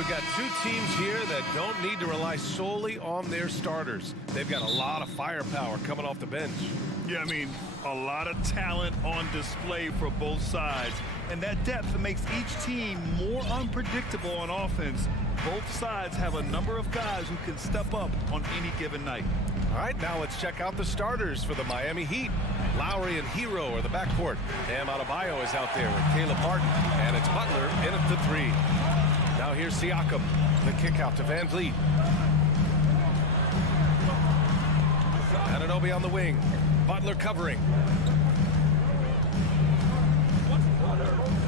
we've got two teams here that don't need to rely solely on their starters. They've got a lot of firepower coming off the bench. Yeah, I mean, a lot of talent on display for both sides. And that depth makes each team more unpredictable on offense. Both sides have a number of guys who can step up on any given night. All right, now let's check out the starters for the Miami Heat. Lowry and Hero are the backcourt. Bam Adebayo is out there with Caleb Martin. And it's Butler in at the three. Now here's Siakam. The kick out to Van Vliet. Anunoby on the wing. Butler covering.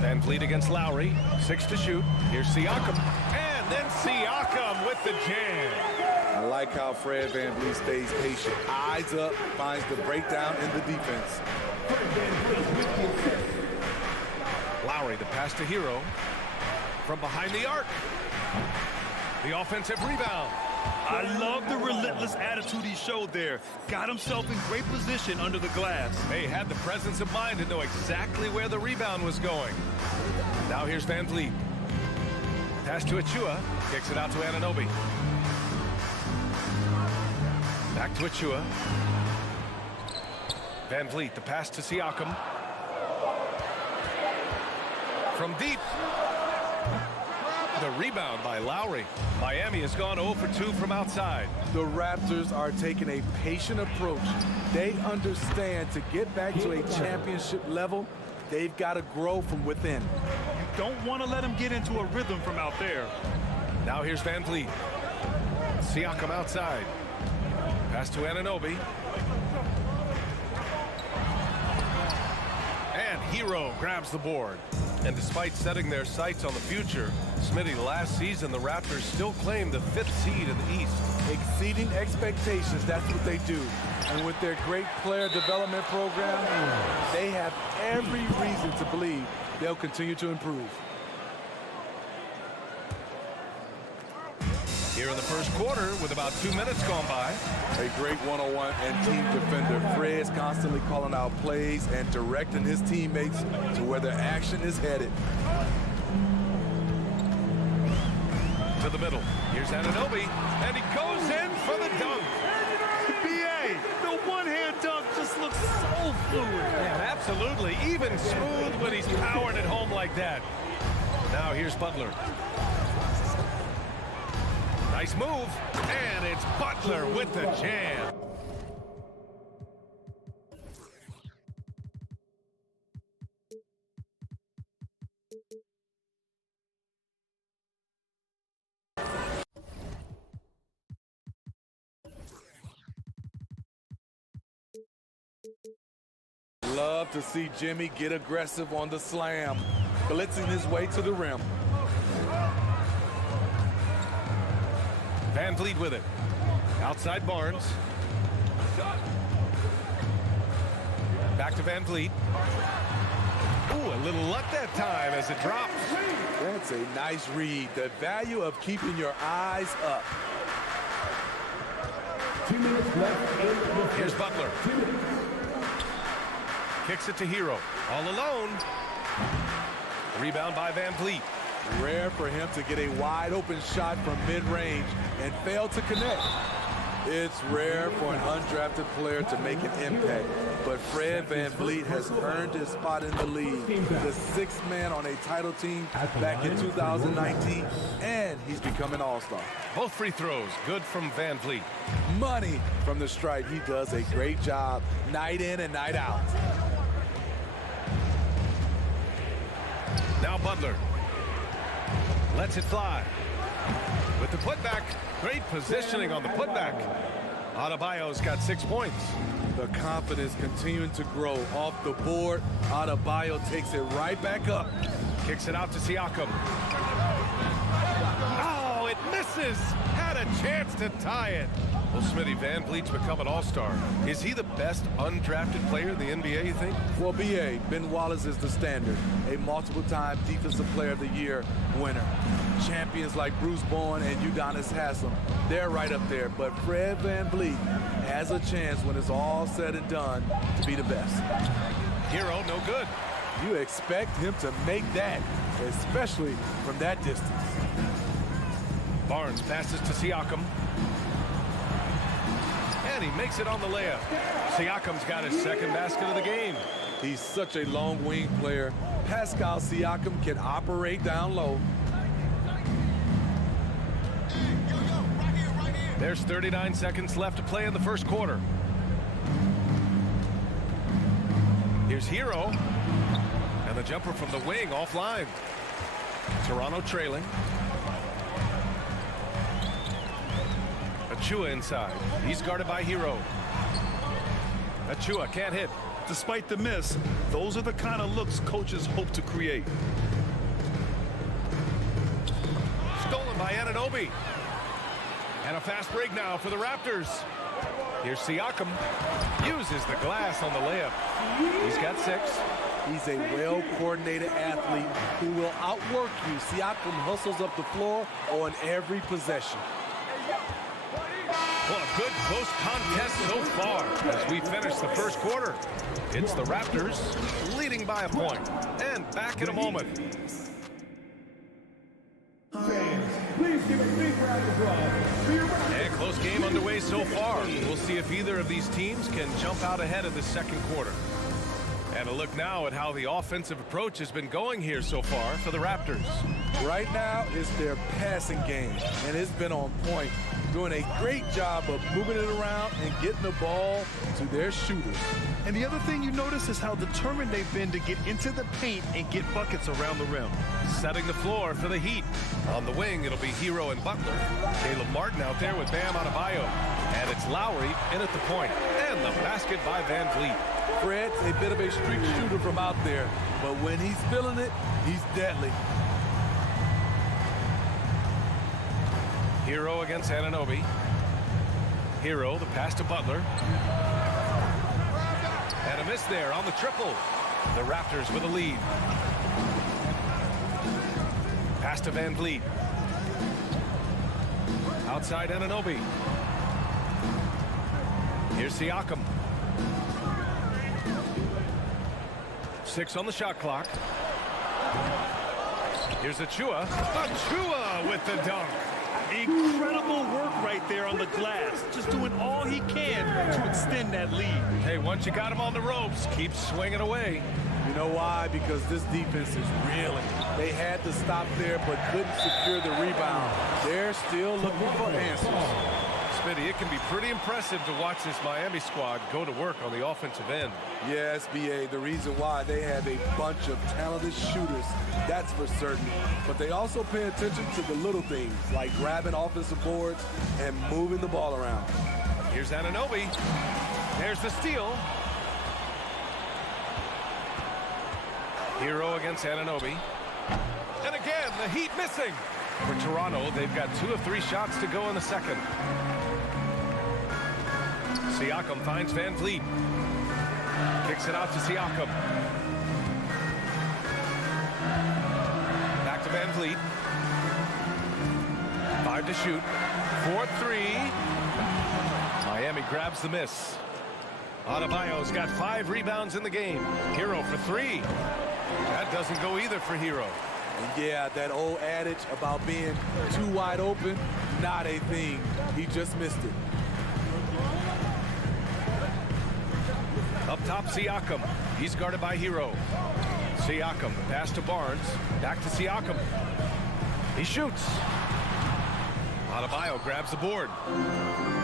Van Vliet against Lowry. 6 to shoot. Here's Siakam. And then Siakam with the jam. I like how Fred Van Vliet stays patient. Eyes up, finds the breakdown in the defense. Lowry, the pass to Hero. From behind the arc. The offensive rebound. I love the relentless attitude he showed there. Got himself in great position under the glass. They had the presence of mind to know exactly where the rebound was going. Now here's Van Vliet. Pass to Achua. Kicks it out to Anunoby. Back to Achua. Van Vliet, the pass to Siakam. From deep. The rebound by Lowry. Miami has gone 0 for 2 from outside. The Raptors are taking a patient approach. They understand to get back to a championship level, they've got to grow from within. You don't want to let him get into a rhythm from out there. Now here's Van Vliet. Siakam outside. Pass to Anunoby. And Hero grabs the board. And despite setting their sights on the future, Smitty, last season the Raptors still claim the 5th seed in the East. Exceeding expectations, that's what they do. And with their great player development program, they have every reason to believe they'll continue to improve. Here in the first quarter with about 2 minutes gone by. A great one-on-one and team defender. Fred's constantly calling out plays and directing his teammates to where their action is headed. To the middle. Here's Anunoby, and he goes in for the dunk. B.A., the one-hand dunk just looks so fluid. Yeah, absolutely. Even smooth when he's powering it home like that. Now here's Butler. Nice move, and it's Butler with the jam. Love to see Jimmy get aggressive on the slam, blitzing his way to the rim. Van Vliet with it. Outside Barnes. Back to Van Vliet. Ooh, a little luck that time as it drops. That's a nice read. The value of keeping your eyes up. 2 minutes left. Here's Butler. Kicks it to Hero. All alone. Rebound by Van Vliet. Rare for him to get a wide open shot from mid-range and fail to connect. It's rare for an undrafted player to make an impact, but Fred Van Vliet has earned his spot in the league. The 6th man on a title team back in 2019, and he's become an all-star. Both free throws, good from Van Vliet. Money from the stripe. He does a great job night in and night out. Now Butler. Lets it fly. With the putback. Great positioning on the putback. Adebayo's got 6 points. The confidence continuing to grow off the board. Adebayo takes it right back up. Kicks it out to Siakam. Oh, it misses. Had a chance to tie it. Well, Smitty, Van Vliet's become an all-star. Is he the best undrafted player in the NBA, you think? Well, B.A., Ben Wallace is the standard. A multiple-time Defensive Player of the Year winner. Champions like Bruce Bowen and Udonis Haslem, they're right up there. But Fred Van Vliet has a chance when it's all said and done to be the best. Hero, no good. You expect him to make that, especially from that distance. Barnes passes to Siakam. And he makes it on the layup. Siakam's got his second basket of the game. He's such a long wing player. Pascal Siakam can operate down low. There's 39 seconds left to play in the first quarter. Here's Hero. And the jumper from the wing offline. Toronto trailing. Achua inside. He's guarded by Hero. Achua can't hit. Despite the miss, those are the kind of looks coaches hope to create. Stolen by Anunoby. And a fast break now for the Raptors. Here's Siakam. Uses the glass on the layup. He's got 6. He's a well-coordinated athlete who will outwork you. Siakam hustles up the floor on every possession. Well, a good close contest so far as we finish the first quarter. It's the Raptors leading by a point. And back in a moment. Please give a big round of applause for your Raptors. And close game underway so far. We'll see if either of these teams can jump out ahead of the second quarter. And a look now at how the offensive approach has been going here so far for the Raptors. Right now, it's their passing game, and it's been on point. Doing a great job of moving it around and getting the ball to their shooters. And the other thing you notice is how determined they've been to get into the paint and get buckets around the rim. Setting the floor for the Heat. On the wing, it'll be Hero and Butler. Caleb Martin out there with Bam Adebayo. And it's Lowry in at the point. And the basket by Van Vliet. Fred's a bit of a streak shooter from out there, but when he's feeling it, he's deadly. Hero against Anunoby. Hero, the pass to Butler. And a miss there on the triple. The Raptors with a lead. Pass to Van Vliet. Outside Anunoby. Here's Siakam. 6 on the shot clock. Here's Achua. Achua with the dunk. Incredible work right there on the glass. Just doing all he can to extend that lead. Hey, once you got him on the ropes, keep swinging away. You know why? Because this defense is reeling. They had to stop there but couldn't secure the rebound. They're still looking for answers. Smitty, it can be pretty impressive to watch this Miami squad go to work on the offensive end. Yes, BA, the reason why they have a bunch of talented shooters, that's for certain. But they also pay attention to the little things, like grabbing offensive boards and moving the ball around. Here's Anunoby. There's the steal. Hero against Anunoby. And again, the Heat missing. For Toronto, they've got 2 of 3 shots to go in the second. Siakam finds Van Vliet. Kicks it out to Siakam. Back to Van Vliet. 5 to shoot. 4-3. Miami grabs the miss. Adebayo's got 5 rebounds in the game. Hero for 3. That doesn't go either for Hero. And yeah, that old adage about being too wide open, not a thing. He just missed it. Up top, Siakam. He's guarded by Hero. Siakam, pass to Barnes. Back to Siakam. He shoots. Adebayo grabs the board.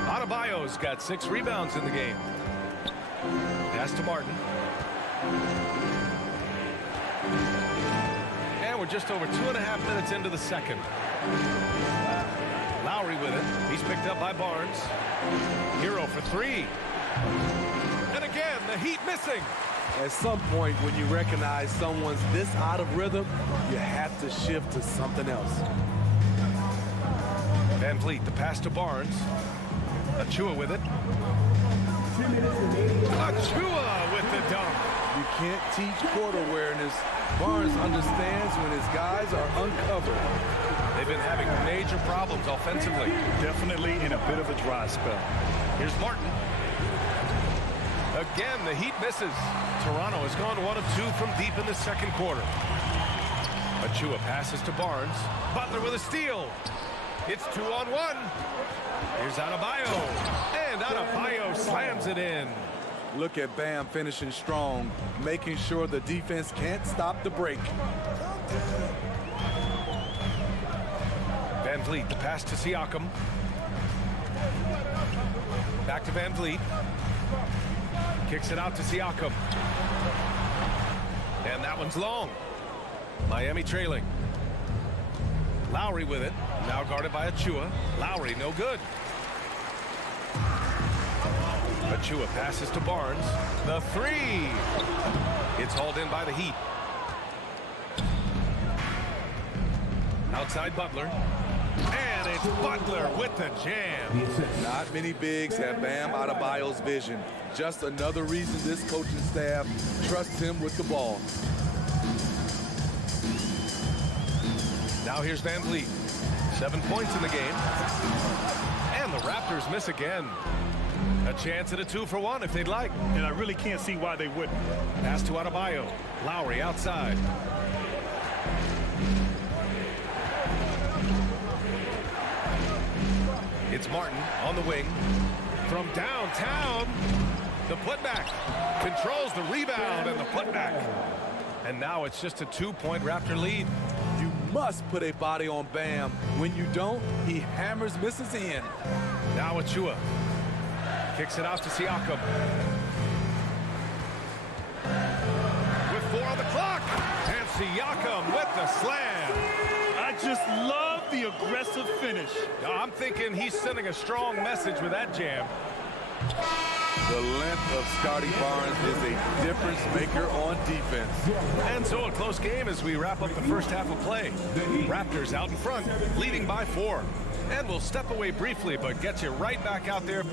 Adebayo's got 6 rebounds in the game. Pass to Martin. And we're just over 2.5 minutes into the second. Lowry with it. He's picked up by Barnes. Hero for 3. And again, the Heat missing. At some point, when you recognize someone's this out of rhythm, you have to shift to something else. Van Vliet, the pass to Barnes. Achua with it. 2 minutes remaining. Achua with the dunk. You can't teach court awareness. Barnes understands when his guys are uncovered. They've been having major problems offensively. Definitely in a bit of a dry spell. Here's Martin. Again, the Heat misses. Toronto has gone 1 of 2 from deep in the second quarter. Achua passes to Barnes. Butler with a steal. It's 2-on-1. Here's Adebayo. And Adebayo slams it in. Look at Bam finishing strong, making sure the defense can't stop the break. Van Vliet, the pass to Siakam. Back to Van Vliet. Kicks it out to Siakam. And that one's long. Miami trailing. Lowry with it. Now guarded by Achua. Lowry, no good. Achua passes to Barnes. The three. It's hauled in by the Heat. Outside Butler. And it's Butler with the jam. Not many bigs have Bam Adebayo's vision. Just another reason this coaching staff trusts him with the ball. Now here's Van Vliet. 7 points in the game. And the Raptors miss again. A chance at a 2-for-1 if they'd like. And I really can't see why they wouldn't. Pass to Adebayo. Lowry outside. It's Martin on the wing. From downtown, the putback. Controls the rebound and the putback. And now it's just a 2-point Raptor lead. You must put a body on Bam. When you don't, he hammers misses in. Now Achua. Kicks it out to Siakam. With 4 on the clock. And Siakam with the slam. I just love the aggressive finish. I'm thinking he's sending a strong message with that jam. The length of Scotty Barnes is a difference maker on defense. And so a close game as we wrap up the first half of play. Raptors out in front, leading by 4. And we'll step away briefly, but get you right back out there.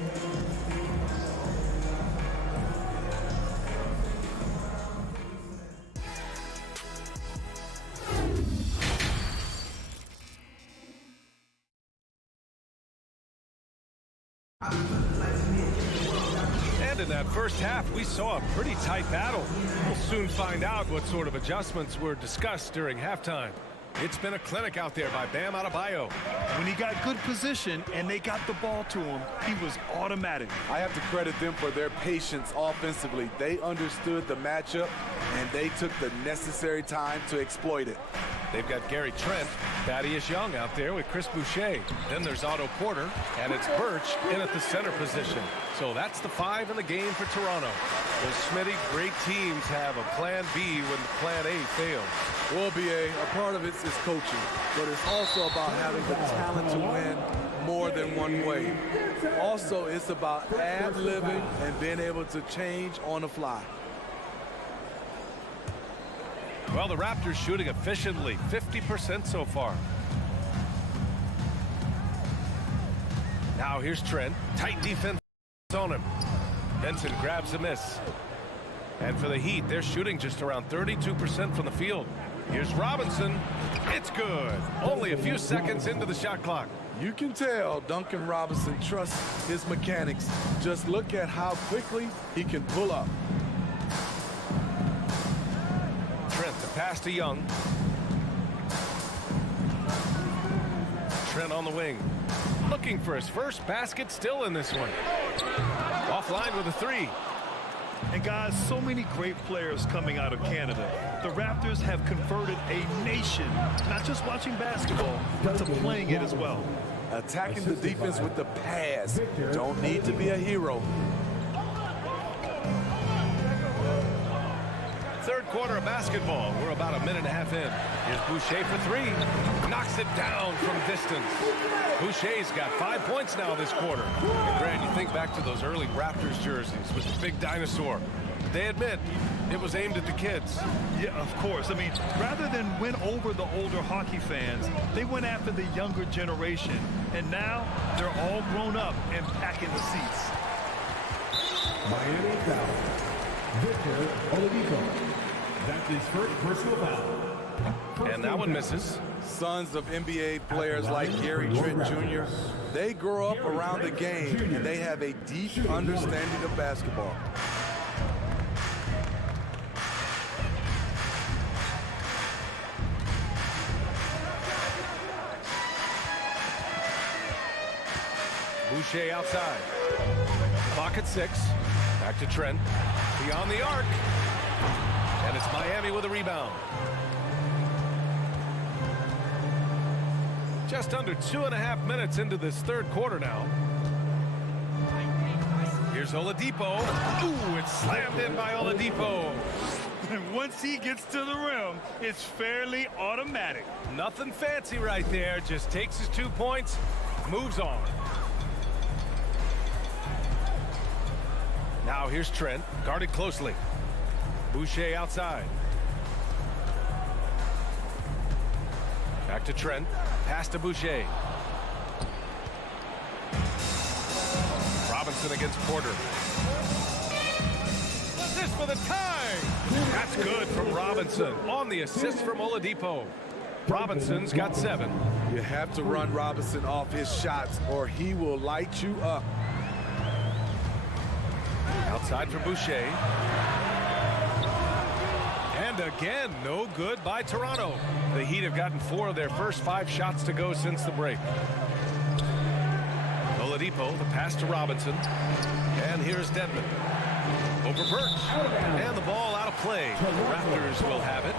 And in that first half, we saw a pretty tight battle. We'll soon find out what sort of adjustments were discussed during halftime. It's been a clinic out there by Bam Adebayo. When he got good position and they got the ball to him, he was automatic. I have to credit them for their patience offensively. They understood the matchup, and they took the necessary time to exploit it. They've got Gary Trent, Thaddeus Young out there with Chris Boucher. Then there's Otto Porter, and it's Birch in at the center position. So that's the 5 in the game for Toronto. Well, Smitty, great teams have a plan B when the plan A fails. Well, B.A., a part of it is coaching, but it's also about having the talent to win more than one way. Also, it's about ad-libbing and being able to change on the fly. Well, the Raptors shooting efficiently, 50% so far. Now here's Trent. Tight defense on him. Benson grabs a miss. And for the Heat, they're shooting just around 32% from the field. Here's Robinson. It's good. Only a few seconds into the shot clock. You can tell Duncan Robinson trusts his mechanics. Just look at how quickly he can pull up. Trent, the pass to Young. Trent on the wing. Looking for his first basket still in this one. Offline with a 3. And guys, so many great players coming out of Canada. The Raptors have converted a nation, not just watching basketball, but to playing it as well. Attacking the defense with the pass. Don't need to be a hero. Third quarter of basketball. We're about a minute and a half in. Here's Boucher for 3. Knocks it down from distance. Boucher's got 5 points now this quarter. And Grant, you think back to those early Raptors jerseys with the big dinosaur. They admit it was aimed at the kids. Yeah, of course. I mean, rather than win over the older hockey fans, they went after the younger generation. And now they're all grown up and packing the seats. Miami foul. Victor Oladipo. That's his first personal foul. And that one misses. Sons of NBA players like Gary Trent Jr., they grow up around the game, and they have a deep understanding of basketball. Boucher outside. Clock at 6. Back to Trent. Beyond the arc. And it's Miami with a rebound. Just under 2.5 minutes into this third quarter now. Here's Oladipo. Ooh, it's slammed in by Oladipo. And once he gets to the rim, it's fairly automatic. Nothing fancy right there. Just takes his 2 points, moves on. Now here's Trent, guarded closely. Boucher outside. Back to Trent. Pass to Boucher. Robinson against Porter. This for the tie. That's good from Robinson on the assist from Oladipo. Robinson's got 7. You have to run Robinson off his shots or he will light you up. Outside for Boucher. And again, no good by Toronto. The Heat have gotten 4 of their first 5 shots to go since the break. Oladipo, the pass to Robinson. And here's Dedmon. Over Birch. And the ball out of play. The Raptors will have it.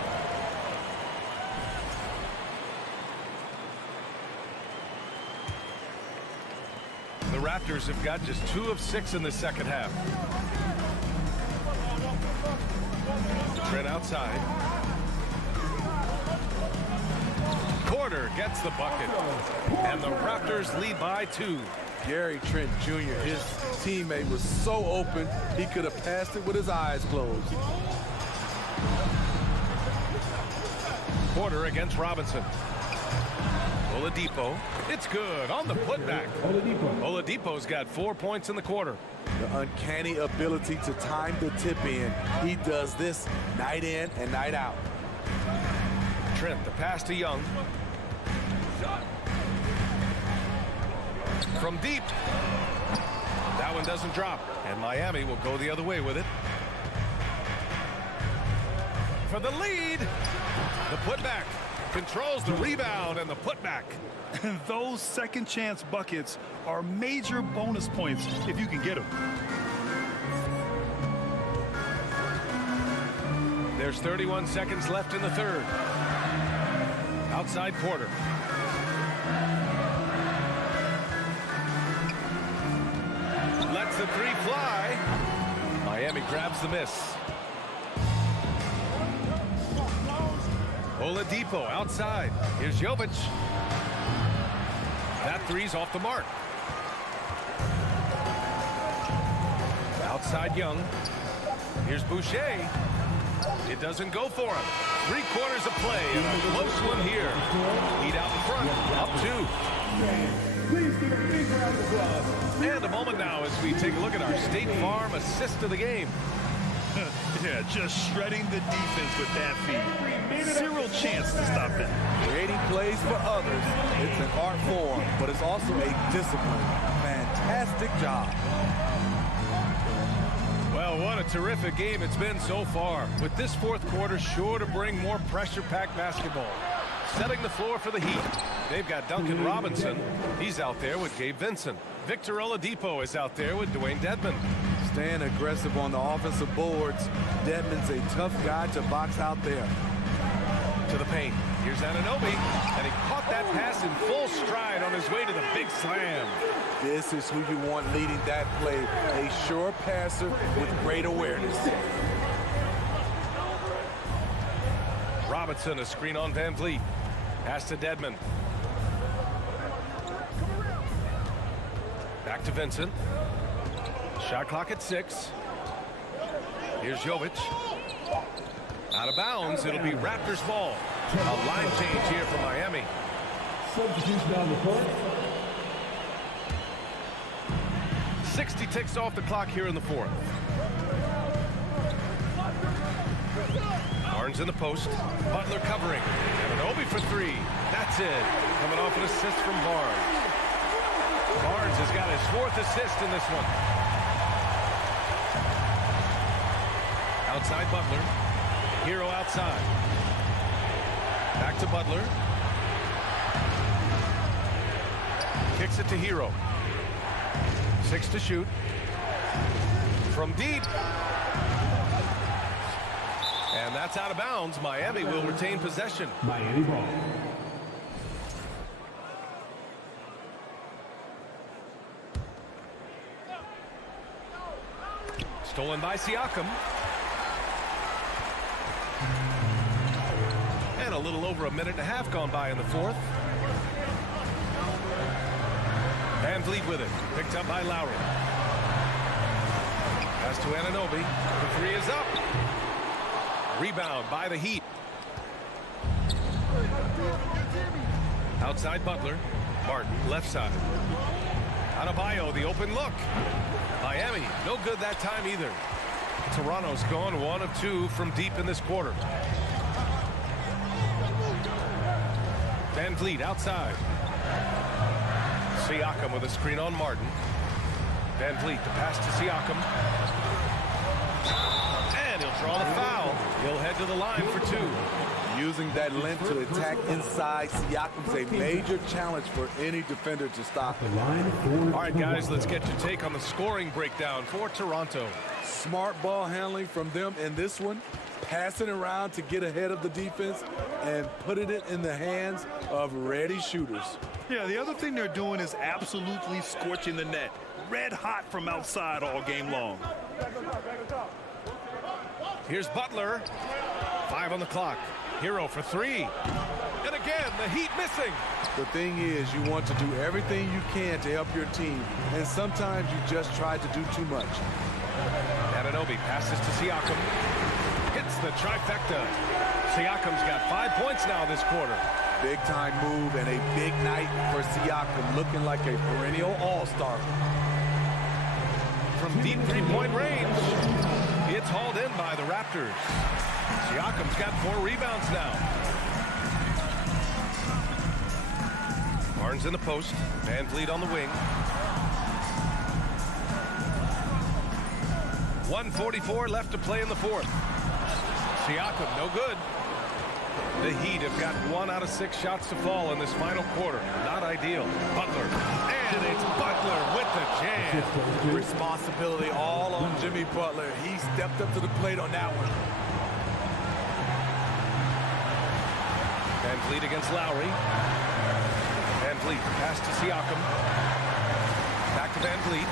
The Raptors have got just 2 of 6 in the second half. Trent outside. Porter gets the bucket. And the Raptors lead by 2. Gary Trent Jr., his teammate, was so open, he could have passed it with his eyes closed. Porter against Robinson. Oladipo. It's good on the putback. Oladipo's got 4 points in the quarter. The uncanny ability to time the tip in. He does this night in and night out. Trent, the pass to Young. From deep. That one doesn't drop. And Miami will go the other way with it. For the lead. The putback. Controls the rebound and the putback. And those second chance buckets are major bonus points if you can get them. There's 31 seconds left in the third. Outside Porter. Lets the 3 fly. Miami grabs the miss. Oladipo outside. Here's Jovic. That 3's off the mark. Outside Young. Here's Boucher. It doesn't go for him. 3/4 of play and a close one here. Heat out in front. Up 2. Please give a big round of applause. And a moment now as we take a look at our State Farm assist of the game. Yeah, just shredding the defense with that feed. Zero chance to stop that. Creating plays for others, it's an art form, but it's also a discipline. Fantastic job. Well, what a terrific game it's been so far. With this fourth quarter sure to bring more pressure-packed basketball. Setting the floor for the Heat. They've got Duncan Robinson. He's out there with Gabe Vincent. Victor Oladipo is out there with Dwayne Dedmon. Staying aggressive on the offensive boards. Dedmon's a tough guy to box out there. To the paint. Here's Anunoby. And he caught that pass in full stride on his way to the big slam. This is who you want leading that play. A sure passer with great awareness. Robinson, a screen on Van Vliet. Pass to Dedmon. Back to Vincent. Shot clock at 6. Here's Jovic. Out of bounds. It'll be Raptors ball. A line change here for Miami. Substitution on the court. 60 ticks off the clock here in the fourth. Barnes in the post. Butler covering. Anunoby for 3. That's it. Coming off an assist from Barnes. Barnes has got his 4th assist in this one. Outside Butler. Hero outside. Back to Butler. Kicks it to Hero. 6 to shoot. From deep. And that's out of bounds. Miami will retain possession. Miami ball. Stolen by Siakam. And a little over a minute and a half gone by in the fourth. Van Vliet with it. Picked up by Lowry. Pass to Anunoby. The three is up. Rebound by the Heat. Outside Butler. Martin, left side. Adebayo, the open look. Miami, no good that time either. Toronto's gone 1 of 2 from deep in this quarter. Van Vliet outside. Siakam with a screen on Martin. Van Vliet, the pass to Siakam. And he'll draw the foul. He'll head to the line for 2. Using that length to attack inside, Siakam's a major challenge for any defender to stop. All right, guys, let's get your take on the scoring breakdown for Toronto. Smart ball handling from them in this one. Passing around to get ahead of the defense and putting it in the hands of ready shooters. Yeah, the other thing they're doing is absolutely scorching the net. Red hot from outside all game long. Here's Butler. 5 on the clock. Hero for 3. And again, the Heat missing. The thing is, you want to do everything you can to help your team, and sometimes you just try to do too much. Anunoby passes to Siakam. Hits the trifecta. Siakam's got 5 points now this quarter. Big time move and a big night for Siakam, looking like a perennial all-star. From deep three-point range, it's hauled in by the Raptors. Siakam's got 4 rebounds now. Barnes in the post. Van Vliet on the wing. 1:44 left to play in the fourth. Siakam, no good. The Heat have got 1 out of 6 shots to fall in this final quarter. Not ideal. Butler. And it's Butler with the jam. Responsibility all on Jimmy Butler. He stepped up to the plate on that one. Van Vliet against Lowry. Van Vliet, pass to Siakam. Back to Van Vliet.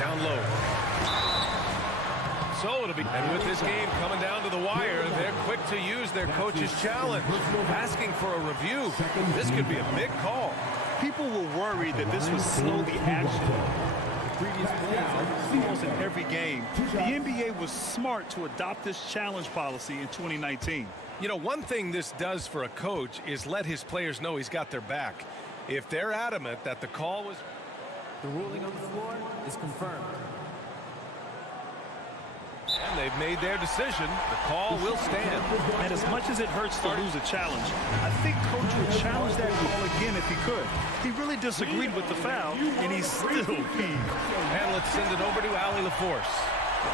Down low. So it'll be, and with this game coming down to the wire, they're quick to use their coach's challenge, asking for a review. This could be a big call. People were worried that this would slow the action. Previous plays almost in every game. The NBA was smart to adopt this challenge policy in 2019. You know, one thing this does for a coach is let his players know he's got their back. If they're adamant that the call was... The ruling on the floor is confirmed. And they've made their decision. The call will stand. And as much as it hurts to lose a challenge, I think Coach would challenge that call again if he could. He really disagreed with the foul, and he's still peeved. And let's send it over to Allie LaForce.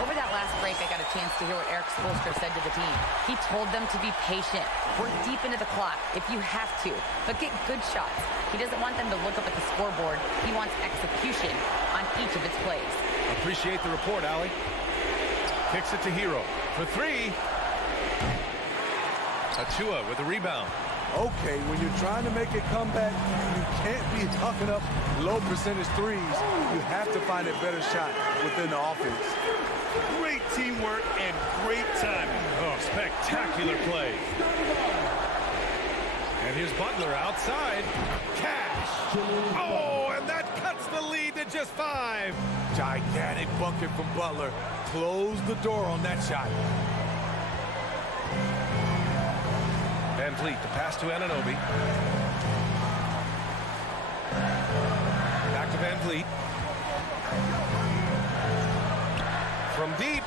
Over that last break, I got a chance to hear what Eric Spoelstra said to the team. He told them to be patient, work deep into the clock if you have to, but get good shots. He doesn't want them to look up at the scoreboard. He wants execution on each of its plays. Appreciate the report, Allie. Kicks it to Hero for 3. Achua with the rebound. Okay, when you're trying to make a comeback, you can't be hucking up low percentage threes. You have to find a better shot within the offense. Great teamwork and great timing. Oh, spectacular play. And here's Butler outside. Cash. Oh, and that cuts the lead to just 5. Gigantic bucket from Butler. Close the door on that shot. Van Vliet, the pass to Anunoby. Back to Van Vliet. From deep.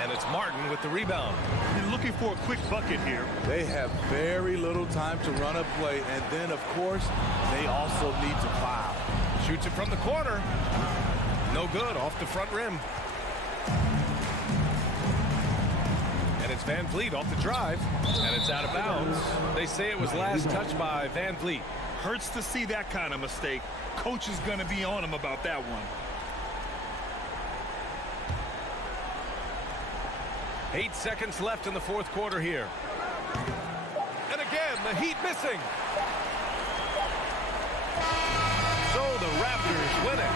And it's Martin with the rebound. And looking for a quick bucket here. They have very little time to run a play, and then, of course, they also need to foul. Shoots it from the corner. No good, off the front rim. And it's Van Vliet off the drive, and it's out of bounds. They say it was last touched by Van Vliet. Hurts to see that kind of mistake. Coach is going to be on him about that one. 8 seconds left in the fourth quarter here. And again, the Heat missing. So the Raptors win it.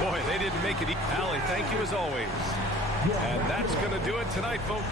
Boy, they didn't make it. Allie, thank you as always. And that's going to do it tonight, folks.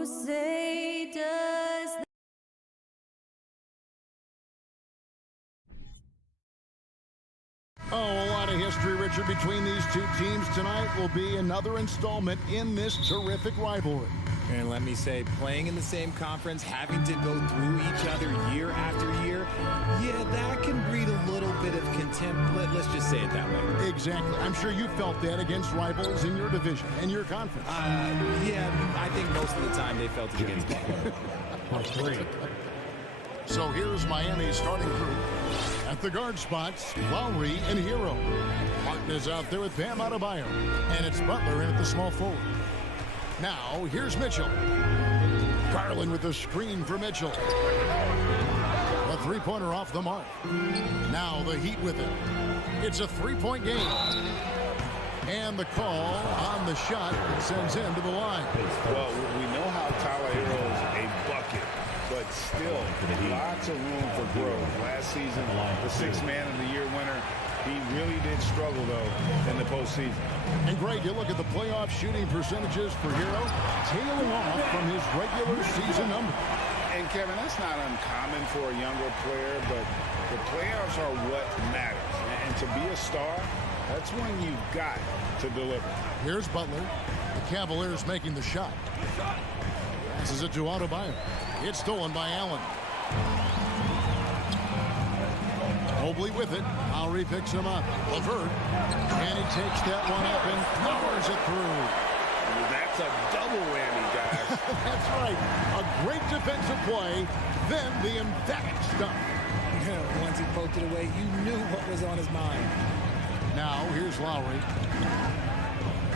Who say does Oh, a lot of history, Richard, between these two teams tonight will be another installment in this terrific rivalry. And let me say, playing in the same conference, having to go through each other year after year, yeah, that can breed a little bit of contempt. Let's just say it that way. Exactly. I'm sure you felt that against rivals in your division and your conference. Yeah, I think most of the time they felt it against me. So here's Miami's starting group. At the guard spots, Lowry and Hero. Martin is out there with Bam Adebayo. And it's Butler in at the small forward. Now, here's Mitchell. Garland with the screen for Mitchell. A three-pointer off the mark. Now the Heat with it. It's a three-point game. And the call on the shot sends him to the line. Well, we know how Tyler Hero is a bucket, but still lots of room for growth. Last season, the sixth man of the year winner, he really did struggle, though, in the postseason. And, Greg, you look at the playoff shooting percentages for Hero, tailing off from his regular season number. And, Kevin, that's not uncommon for a younger player, but the playoffs are what matters. And to be a star, that's when you've got to deliver. Here's Butler. The Cavaliers making the shot. Passes it to Adebayo. It's stolen by Allen. Mobley with it. Lowry picks him up. LeVert. And he takes that one up and powers it through. That's a double whammy, guys. That's right. A great defensive play. Then the emphatic stuff. Once he poked it away, you knew what was on his mind. Now, here's Lowry.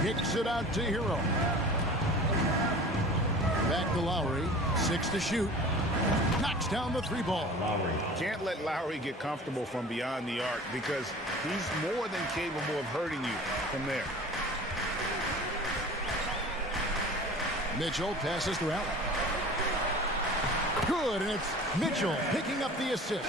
Kicks it out to Hero. Back to Lowry. 6 to shoot. Knocks down the three ball. Can't let Lowry get comfortable from beyond the arc because he's more than capable of hurting you from there. Mitchell passes to Allen. Good, and it's Mitchell picking up the assist.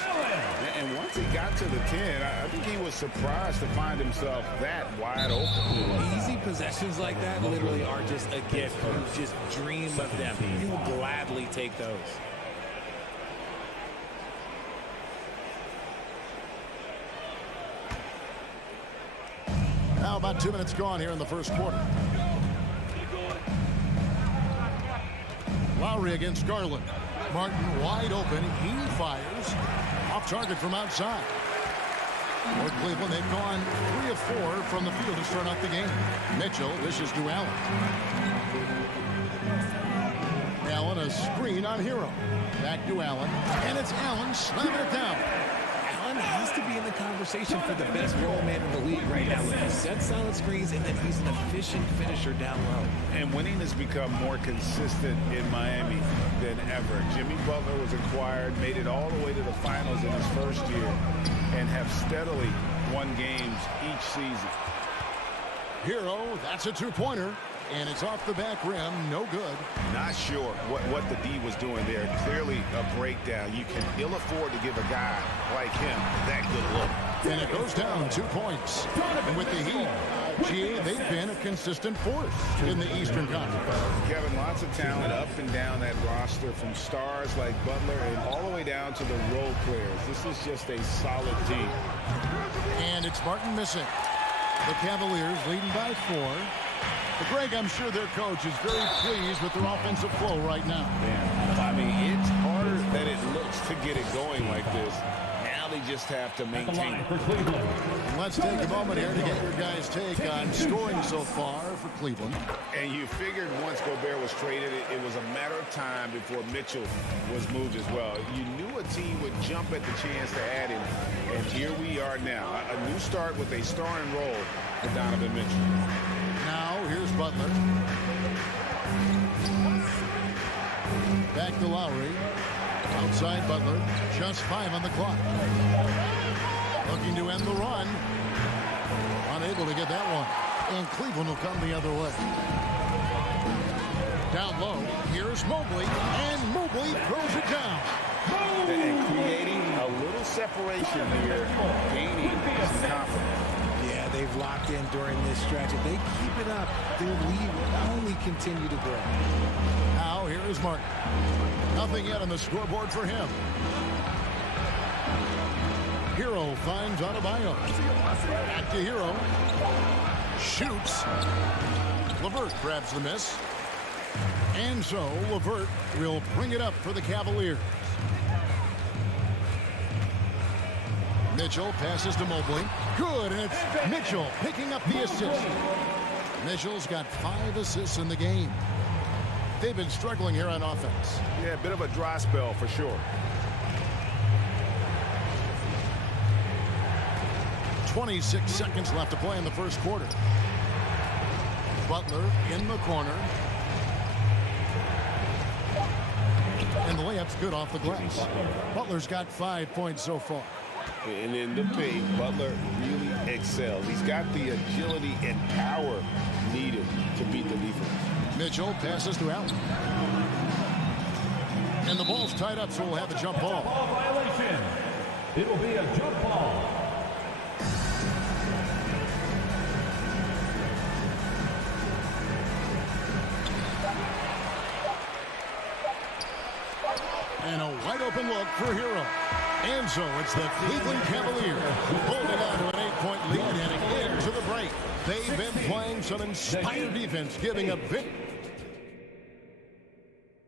And once he got to the 10, I think he was surprised to find himself that wide open. Easy possessions like that literally are just a gift. You just dream of them. You will gladly take those. Now about 2 minutes gone here in the first quarter. Lowry against Garland. Martin wide open. He fires. Off target from outside. For Cleveland, they've gone 3 of 4 from the field to start out the game. Mitchell dishes to Allen. Allen a screen on Hero. Back to Allen. And it's Allen slamming it down. Allen has to be in the conversation for the best role man in the league right now. He sets solid screens, and then he's an efficient finisher down low. And winning has become more consistent in Miami than ever. Jimmy Butler was acquired, made it all the way to the finals in his first year, and have steadily won games each season. Hero, that's a two-pointer. And it's off the back rim, no good. Not sure what the D was doing there. Clearly a breakdown. You can ill afford to give a guy like him that good look. And it goes down 2 points. And with the Heat, they've been a consistent force in the Eastern Conference. Kevin, lots of talent up and down that roster, from stars like Butler and all the way down to the role players. This is just a solid team. And it's Martin missing. The Cavaliers leading by 4. But Greg, I'm sure their coach is very pleased with their offensive flow right now. Yeah. I mean, it's harder than it looks to get it going like this. Now they just have to maintain it. Let's take a moment here to get your guys' take on scoring so far for Cleveland. And you figured once Gobert was traded, it was a matter of time before Mitchell was moved as well. You knew a team would jump at the chance to add him, and here we are now. A new start with a starring role for Donovan Mitchell. Now, here's Butler. Back to Lowry. Outside Butler. Just 5 on the clock. Looking to end the run. Unable to get that one. And Cleveland will come the other way. Down low. Here's Mobley. And Mobley throws it down. And creating a little separation here. Gaining some confidence. Yeah, they've locked in during this stretch. If they keep it up, their lead will only continue to grow. Now, here's goes Martin. Nothing yet on the scoreboard for him. Hero finds Adebayo. Back to Hero. Shoots. LeVert grabs the miss. And so LeVert will bring it up for the Cavaliers. Mitchell passes to Mobley. Good, and it's Mitchell picking up the assist. Mitchell's got 5 assists in the game. They've been struggling here on offense. Yeah, a bit of a dry spell for sure. 26 seconds left to play in the first quarter. Butler in the corner. And the layup's good off the glass. Butler's got 5 points so far. And in the paint, Butler really excelled. He's got the agility and power needed to beat the defense. Mitchell passes to Allen. And the ball's tied up, so we'll have a jump ball. Ball violation. It'll be a jump ball. And a wide open look for Hero. And so it's the Cleveland Cavaliers holding on to an 8-point lead heading into the break. They've been playing some inspired defense, giving a big...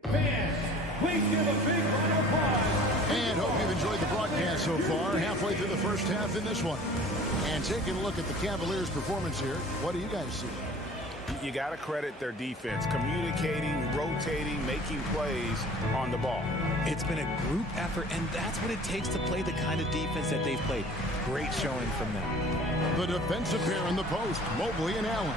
Fans, please give a big round of applause. And hope you've enjoyed the broadcast so far. Halfway through the first half in this one. And taking a look at the Cavaliers' performance here, what do you guys see? You got to credit their defense, communicating, rotating, making plays on the ball. It's been a group effort, and that's what it takes to play the kind of defense that they've played. Great showing from them. The defensive pair in the post, Mobley and Allen.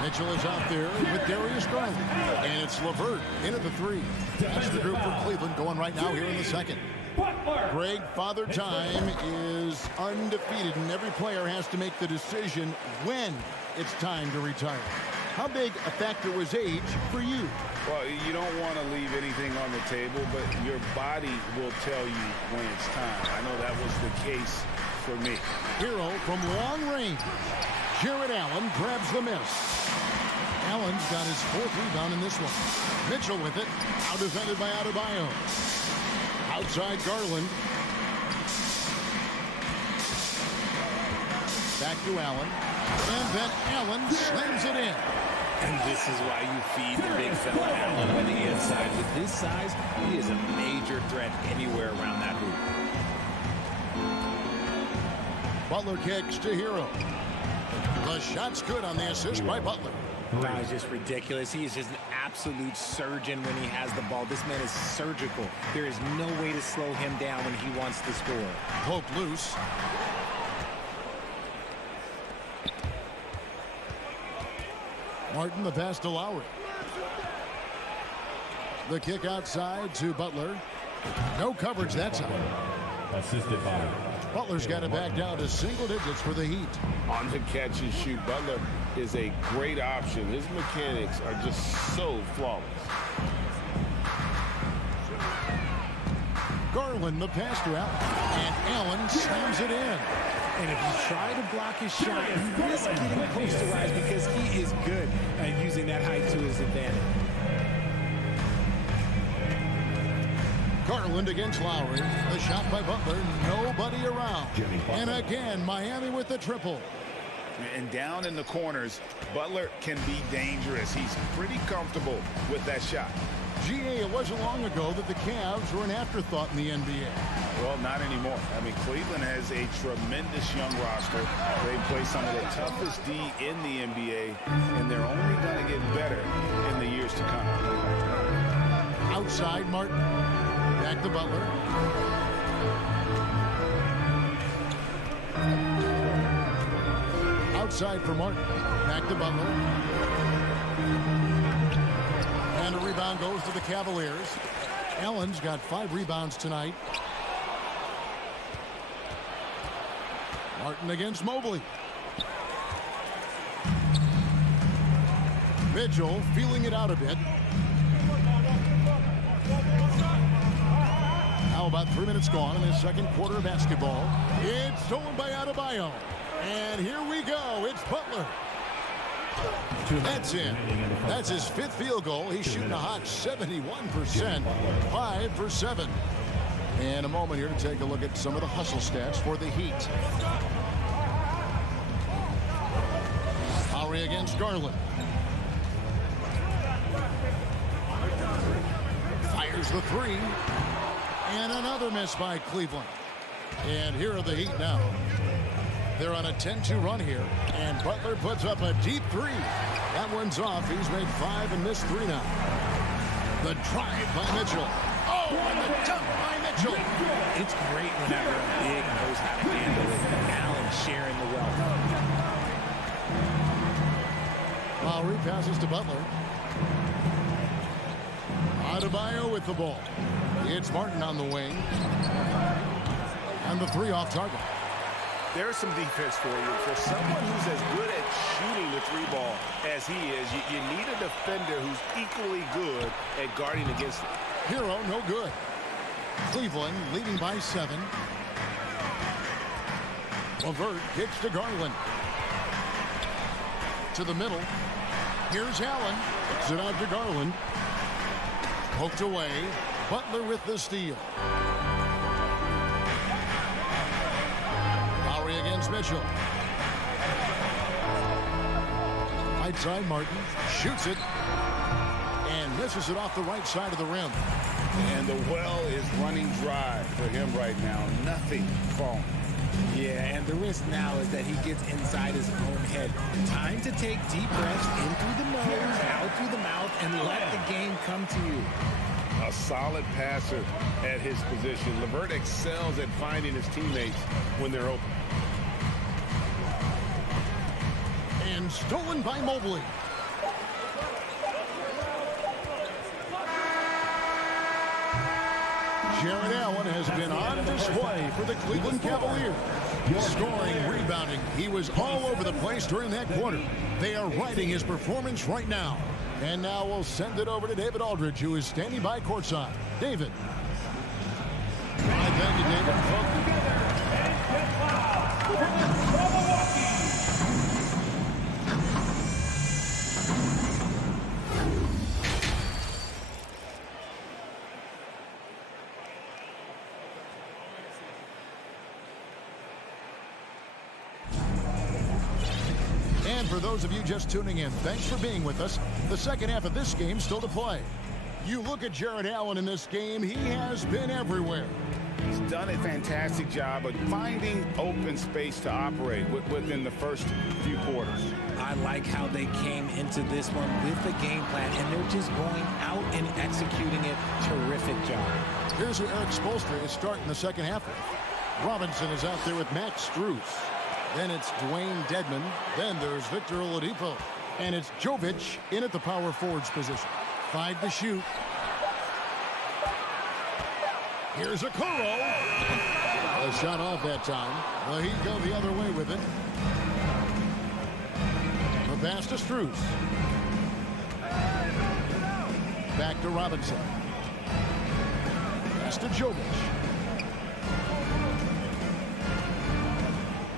Mitchell is out there with Darius Garland. And it's LeVert in at the 3. That's the group for Cleveland going right now here in the second. Greg, Father Time is undefeated, and every player has to make the decision when it's time to retire. How big a factor was age for you? Well, you don't want to leave anything on the table, but your body will tell you when it's time. I know that was the case for me. Hero from long range. Jared Allen grabs the miss. Allen's got his 4th rebound in this one. Mitchell with it. Out defended by Adebayo. Outside Garland. Back to Allen. And then Allen slams it in. And this is why you feed the big fella Allen on the inside. With his size, he is a major threat anywhere around that hoop. Butler kicks to Hero. The shot's good on the assist by Butler. Wow, he's just ridiculous. He is just an absolute surgeon when he has the ball. This man is surgical. There is no way to slow him down when he wants to score. Poked loose. Martin, the pass to Lowry. The kick outside to Butler. No coverage that time. Assisted by Butler's got it back down to single digits for the Heat. On the catch and shoot, Butler is a great option. His mechanics are just so flawless. Garland, the pass to Allen. And Allen slams it in. And if you try to block his shot, you risk getting posterized because he is good at using that height to his advantage. Garland against Lowry. The shot by Butler. Nobody around. And again, Miami with the triple. And down in the corners, Butler can be dangerous. He's pretty comfortable with that shot. GA, it wasn't long ago that the Cavs were an afterthought in the NBA. Well, not anymore. I mean, Cleveland has a tremendous young roster. They play some of the toughest D in the NBA, and they're only going to get better in the years to come. Outside, Martin. Back to Butler. Outside for Martin. Back to Butler. And a rebound goes to the Cavaliers. Allen's got 5 rebounds tonight. Martin against Mobley. Mitchell feeling it out a bit. Now about 3 minutes gone in this second quarter of basketball. It's stolen by Adebayo. And here we go. It's Butler. That's in. That's his 5th field goal. He's shooting a hot 71%, 5 for 7. And a moment here to take a look at some of the hustle stats for the Heat. Lowry against Garland. Fires the 3. And another miss by Cleveland. And here are the Heat now. They're on a 10-2 run here. And Butler puts up a deep 3. That one's off. He's made 5 and missed 3 now. The drive by Mitchell. Oh, and the dunk by Mitchell. It's great whenever a big knows how to handle it. Allen sharing the wealth. Lowry passes to Butler. Adebayo with the ball. It's Martin on the wing. And the 3 off target. There's some defense for you. For someone who's as good at shooting the 3 ball as he is, you need a defender who's equally good at guarding against it. Hero, no good. Cleveland leading by 7. LeVert kicks to Garland. To the middle. Here's Allen. Kicks it out to Garland. Poked away. Butler with the steal. Lowry against Mitchell. Right side, Martin shoots it and misses it off the right side of the rim. And the well is running dry for him right now. Nothing falling. Yeah, and the risk now is that he gets inside his own head. Time to take deep breaths in through the nose, out through the mouth, and let the game come to you. A solid passer at his position. LeVert excels at finding his teammates when they're open. And stolen by Mobley. Jared Allen has been on display for the Cleveland Cavaliers. Scoring, rebounding. He was all over the place during that quarter. They are riding his performance right now. And now we'll send it over to David Aldridge, who is standing by courtside. David. Thank you, David. And for those of you just tuning in, thanks for being with us. The second half of this game still to play. You look at Jared Allen in this game, he has been everywhere. He's done a fantastic job of finding open space to operate within the first few quarters. I like how they came into this one with the game plan, and they're just going out and executing it. Terrific job. Here's who Eric Spoelstra is starting the second half with. Robinson is out there with Matt Strus. Then it's Dwayne Dedmon. Then there's Victor Oladipo. And it's Jovic in at the power forwards position. 5 to shoot. Here's a Okoro. A shot off that time. Well, he'd go the other way with it. The pass to Strus. Back to Robinson. Pass to Jovic.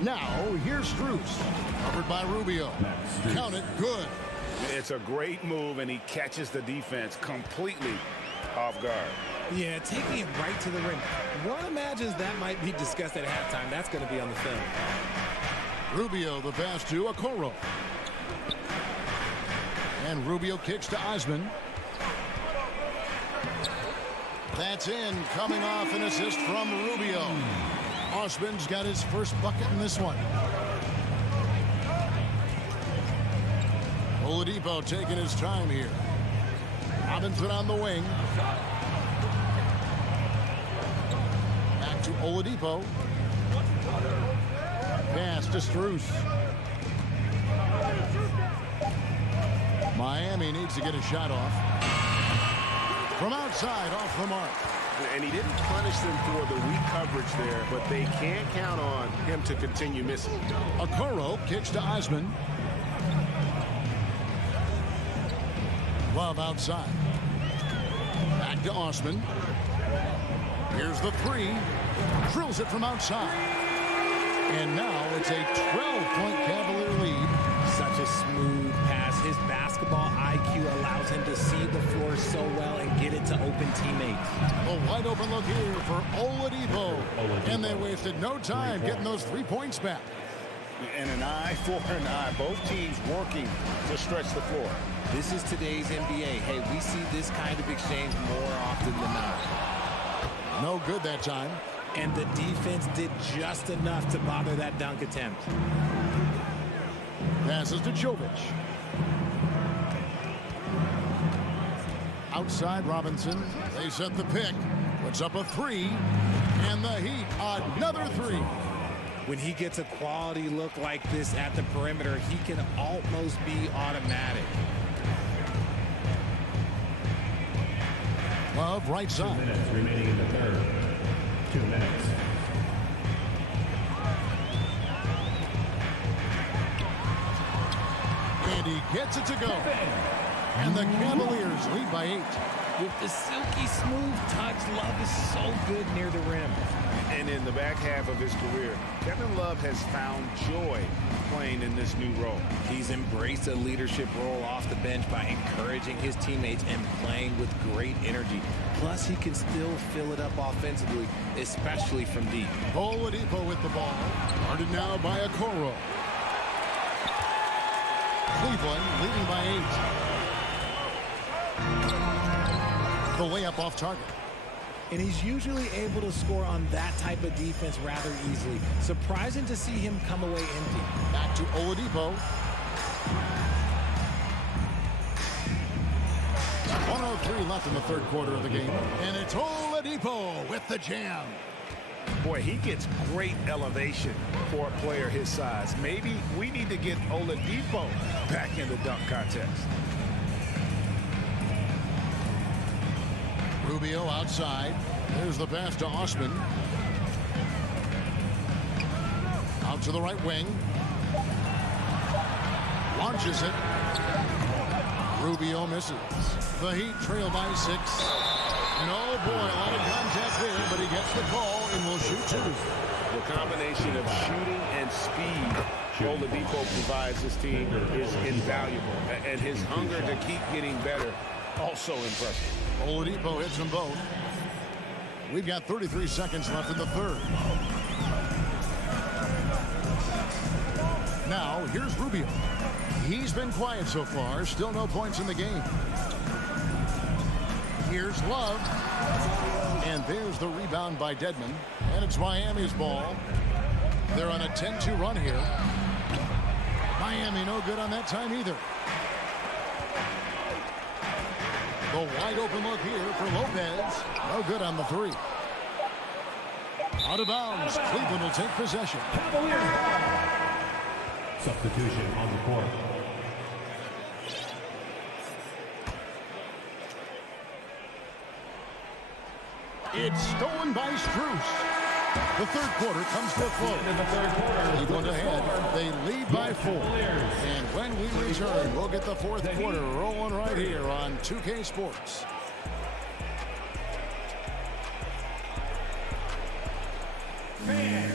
Now, here's Strus. Covered by Rubio. Count it, good. It's a great move, and he catches the defense completely off guard. Yeah, taking it right to the rim. One imagines that might be discussed at halftime. That's going to be on the film. Rubio, the pass to Okoro. And Rubio kicks to Osman. That's in, coming off an assist from Rubio. Osman's got his first bucket in this one. Oladipo taking his time here. Robinson on the wing. Back to Oladipo. Pass to Strus. Miami needs to get a shot off. From outside, off the mark. And he didn't punish them for the weak coverage there, but they can't count on him to continue missing. Okoro kicks to Osman. Love outside. Back to Osman. Here's the 3. Drills it from outside. And now it's a 12-point Cavalier lead. such a smooth pass. His basketball IQ allows him to see the floor so well and get it to open teammates. A wide open look here for Oladipo. And they wasted no time getting those 3 points back. And an eye for an eye. Both teams working to stretch the floor. This is today's NBA. Hey, we see this kind of exchange more often than not. No good that time. And the defense did just enough to bother that dunk attempt. Passes to Jovic. Outside Robinson. They set the pick. Puts up a 3. And the Heat, another 3. When he gets a quality look like this at the perimeter, he can almost be automatic. Love right side. 2 minutes remaining in the third. 2 minutes. And he gets it to go. And the Cavaliers lead by 8. With the silky smooth touch, Love is so good near the rim. And in the back half of his career, Kevin Love has found joy playing in this new role. He's embraced a leadership role off the bench by encouraging his teammates and playing with great energy. Plus, he can still fill it up offensively, especially from deep. Oladipo with the ball. Guarded now by Okoro. Cleveland leading by 8. The layup off target. And he's usually able to score on that type of defense rather easily. Surprising to see him come away empty. Back to Oladipo. 1:03 left in the third quarter of the game. And it's Oladipo with the jam. Boy, he gets great elevation for a player his size. Maybe we need to get Oladipo back in the dunk contest. Rubio outside. There's the pass to Osman. Out to the right wing. Launches it. Rubio misses. The Heat trail by 6. And oh boy, a lot of contact there, but he gets the call and will shoot 2. The combination of shooting and speed Oladipo provides his team is invaluable. And his hunger to keep getting better, also impressive. Oladipo hits them both. We've got 33 seconds left in the third. Now, here's Rubio. He's been quiet so far. Still no points in the game. Here's Love. And there's the rebound by Dedmon. And it's Miami's ball. They're on a 10-2 run here. Miami no good on that time either. The wide open look here for Lopez. No good on the 3. Out of bounds. Cleveland will take possession. Substitution on the court. It's stolen by Strus. The third quarter comes to a close. Cleveland ahead. They lead by 4. And when we return, we'll get the fourth quarter rolling right here on 2K Sports. And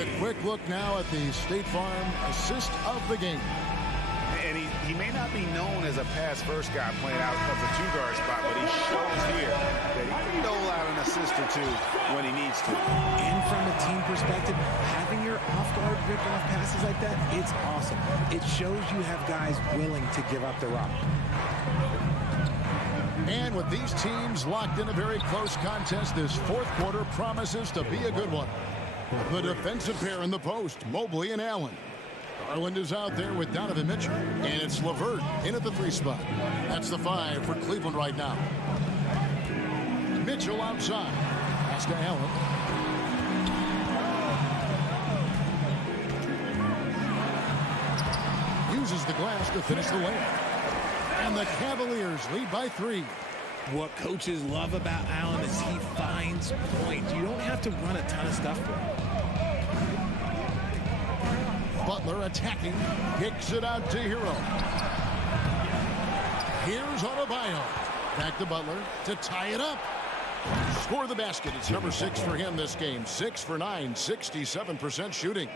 a quick look now at the State Farm assist of the game. And he may not be known as a pass-first guy playing out of the 2-guard spot, but he shows here that he can dole out an assist or 2 when he needs to. And from a team perspective, having your off-guard rip-off passes like that, it's awesome. It shows you have guys willing to give up the rock. And with these teams locked in a very close contest, this fourth quarter promises to be a good one. The defensive pair in the post, Mobley and Allen. Garland is out there with Donovan Mitchell. And it's LeVert in at the 3 spot. That's the 5 for Cleveland right now. Mitchell outside. Pass to Allen. Uses the glass to finish the layup. And the Cavaliers lead by 3. What coaches love about Allen is he finds points. You don't have to run a ton of stuff for him. Butler attacking. Kicks it out to Hero. Here's Adebayo. Back to Butler to tie it up. Score the basket. It's number 6 for him this game. 6 for 9, 67% shooting.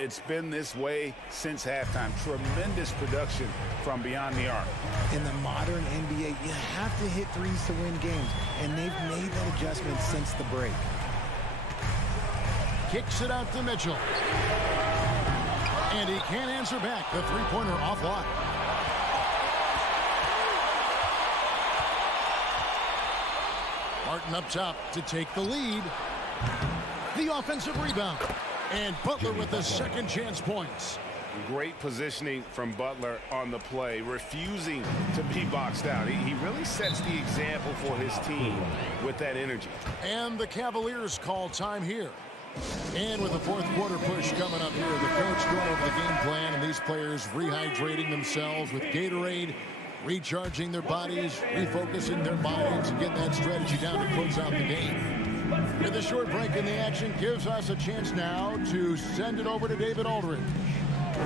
It's been this way since halftime. Tremendous production from beyond the arc. In the modern NBA, you have to hit threes to win games, and they've made that adjustment since the break. Kicks it out to Mitchell. And he can't answer back. The three-pointer off line. Martin up top to take the lead. The offensive rebound. And Butler with the second chance points. Great positioning from Butler on the play, refusing to be boxed out. He really sets the example for his team with that energy. And the Cavaliers call time here. And with the fourth quarter push coming up here, the coach going over the game plan, and these players rehydrating themselves with Gatorade, recharging their bodies, refocusing their minds, and getting that strategy down to close out the game. With a short break in the action gives us a chance now to send it over to David Aldridge.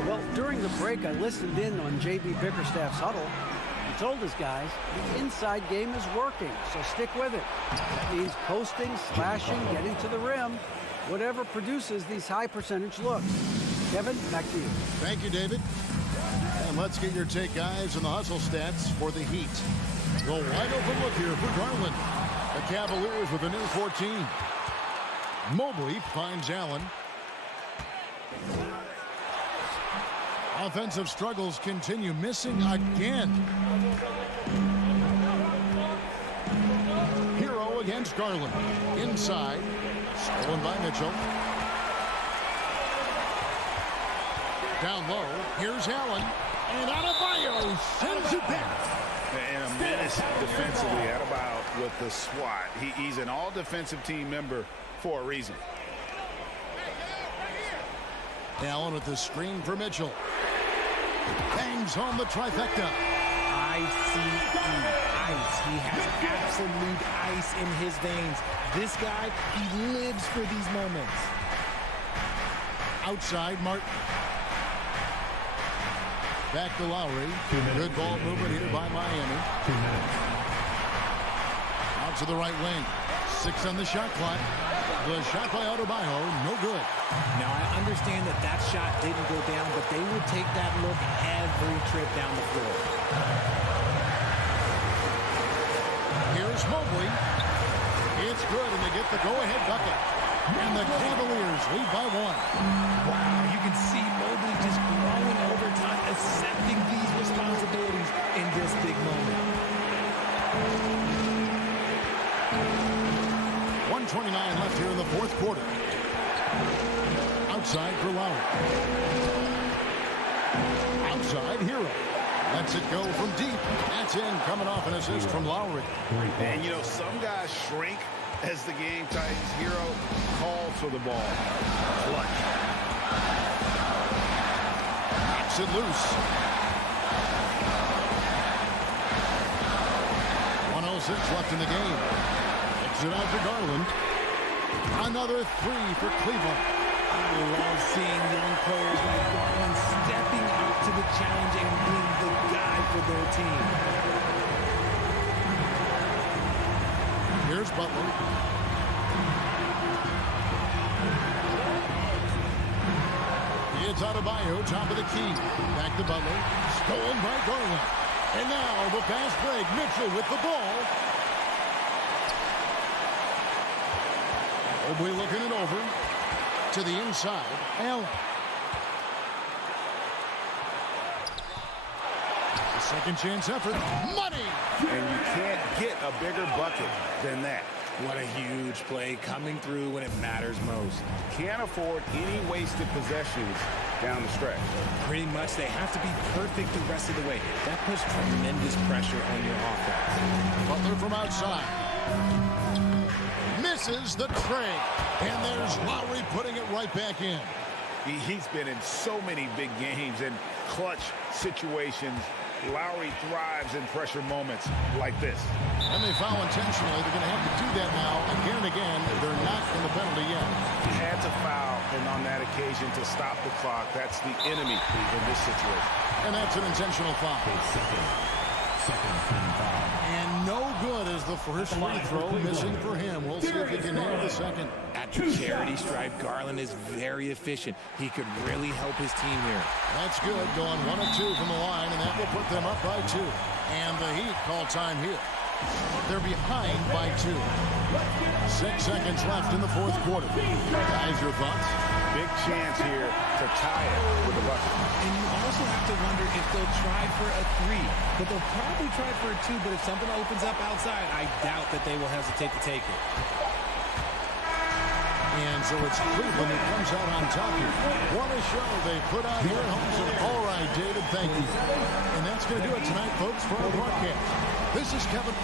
Well, during the break, I listened in on J.B. Bickerstaff's huddle. He told his guys the inside game is working, so stick with it. That means posting, slashing, getting to the rim, whatever produces these high percentage looks. Kevin, back to you. Thank you, David. And let's get your take, guys, on the hustle stats for the Heat. The wide open look here for Garland. The Cavaliers with a new 14. Mobley finds Allen. Offensive struggles continue, missing again. Hero against Garland. Inside. Stolen by Mitchell. Down low. Here's Allen. And Adebayo sends it back. And a menace defensively. Adebayo with the swat. He's an all-defensive team member for a reason. Allen with the screen for Mitchell. Bangs home the trifecta. Ice. He has absolute ice in his veins. This guy, he lives for these moments. Outside, Martin. Back to Lowry. Good ball movement here by Miami. 2 minutes. Out to the right wing. 6 on the shot clock. The shot by Adebayo, no good. Now, I understand that shot didn't go down, but they would take that look every trip down the floor. Here's Mobley. It's good, and they get the go-ahead bucket. And the Cavaliers lead by 1. Wow, you can see Mobley just growing over time, accepting these responsibilities in this big moment. 1:29 left here in the fourth quarter. Outside for Lowry. Outside, Hero. Lets it go from deep. That's in, coming off an assist from Lowry. And, you know, some guys shrink as the game tightens. Hero calls for the ball. Clutch. Knocks it loose. 1:06 left in the game. Kicks it out to Garland. Another 3 for Cleveland. I love seeing young players like Garland stepping up to the challenge and being the guy for their team. Here's Butler. It's Adebayo, top of the key. Back to Butler. Stolen by Garland. And now the fast break. Mitchell with the ball. Mobley looking it over. To the inside. Allen. The second chance effort. Money! And you can't get a bigger bucket than that. What a huge play coming through when it matters most. Can't afford any wasted possessions down the stretch. Pretty much they have to be perfect the rest of the way. That puts tremendous pressure on your offense. Butler from outside. Misses the tray. And there's Lowry putting it right back in. He's been in so many big games and clutch situations. Lowry thrives in pressure moments like this. And they foul intentionally. They're going to have to do that now again and again. They're not in the penalty yet. He had to foul, and on that occasion to stop the clock. That's the enemy in this situation. And that's an intentional foul. Second team foul. And no good as the first free throw missing for him. We'll see if he can nail the second. At charity stripe, Garland is very efficient. He could really help his team here. That's good, going 1 of 2 from the line, and that will put them up by 2. And the Heat call time here. They're behind by 2. 6 seconds left in the fourth quarter. Guys, your thoughts? Big chance here to tie it with a bucket. And you also have to wonder if they'll try for a 3. But they'll probably try for a 2. But if something opens up outside, I doubt that they will hesitate to take it. And so it's Cleveland who comes out on top here. What a show they put out here at home. So, all right, David, thank you. And that's going to do it tonight, folks, for our broadcast. This is Kevin.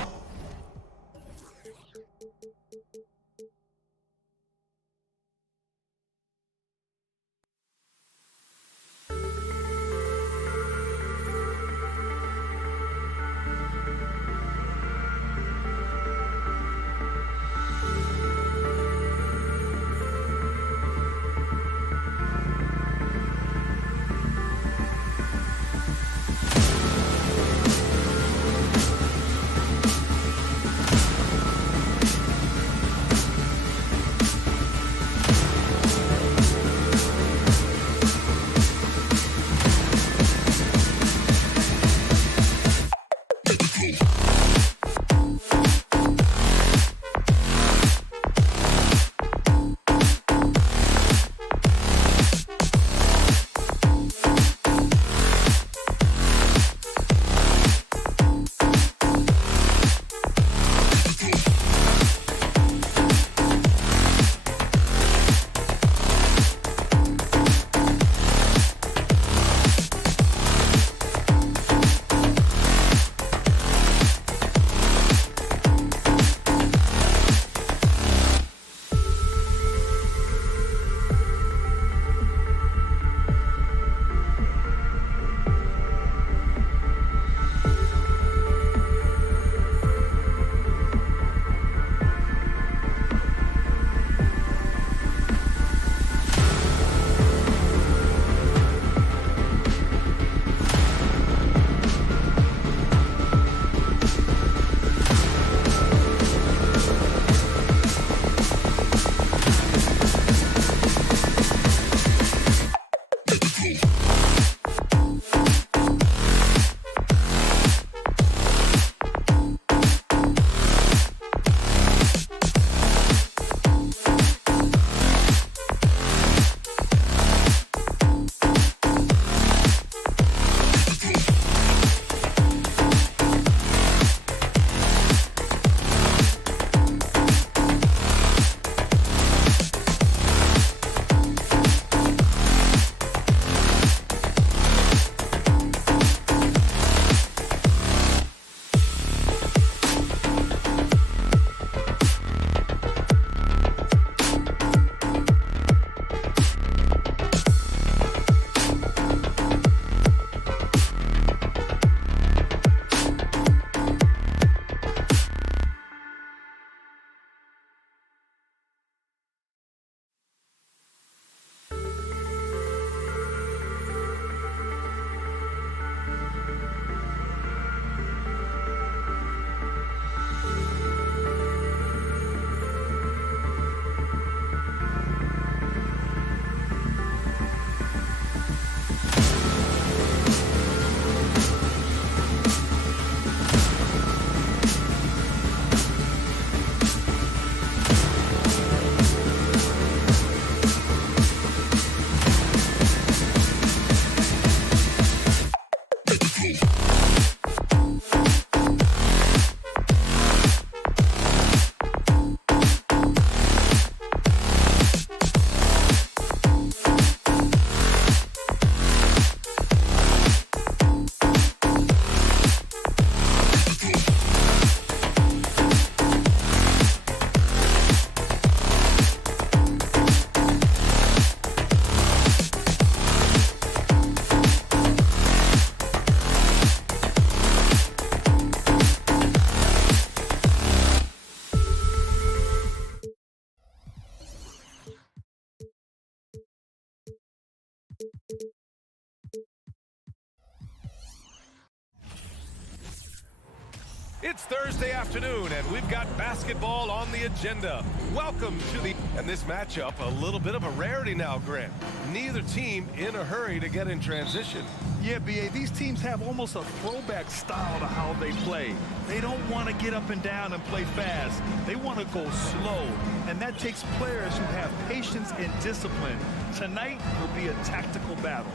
It's Thursday afternoon, and we've got basketball on the agenda. Welcome to and this matchup, a little bit of a rarity now, Grant. Neither team in a hurry to get in transition. Yeah, B.A., these teams have almost a throwback style to how they play. They don't want to get up and down and play fast. They want to go slow, and that takes players who have patience and discipline. Tonight will be a tactical battle.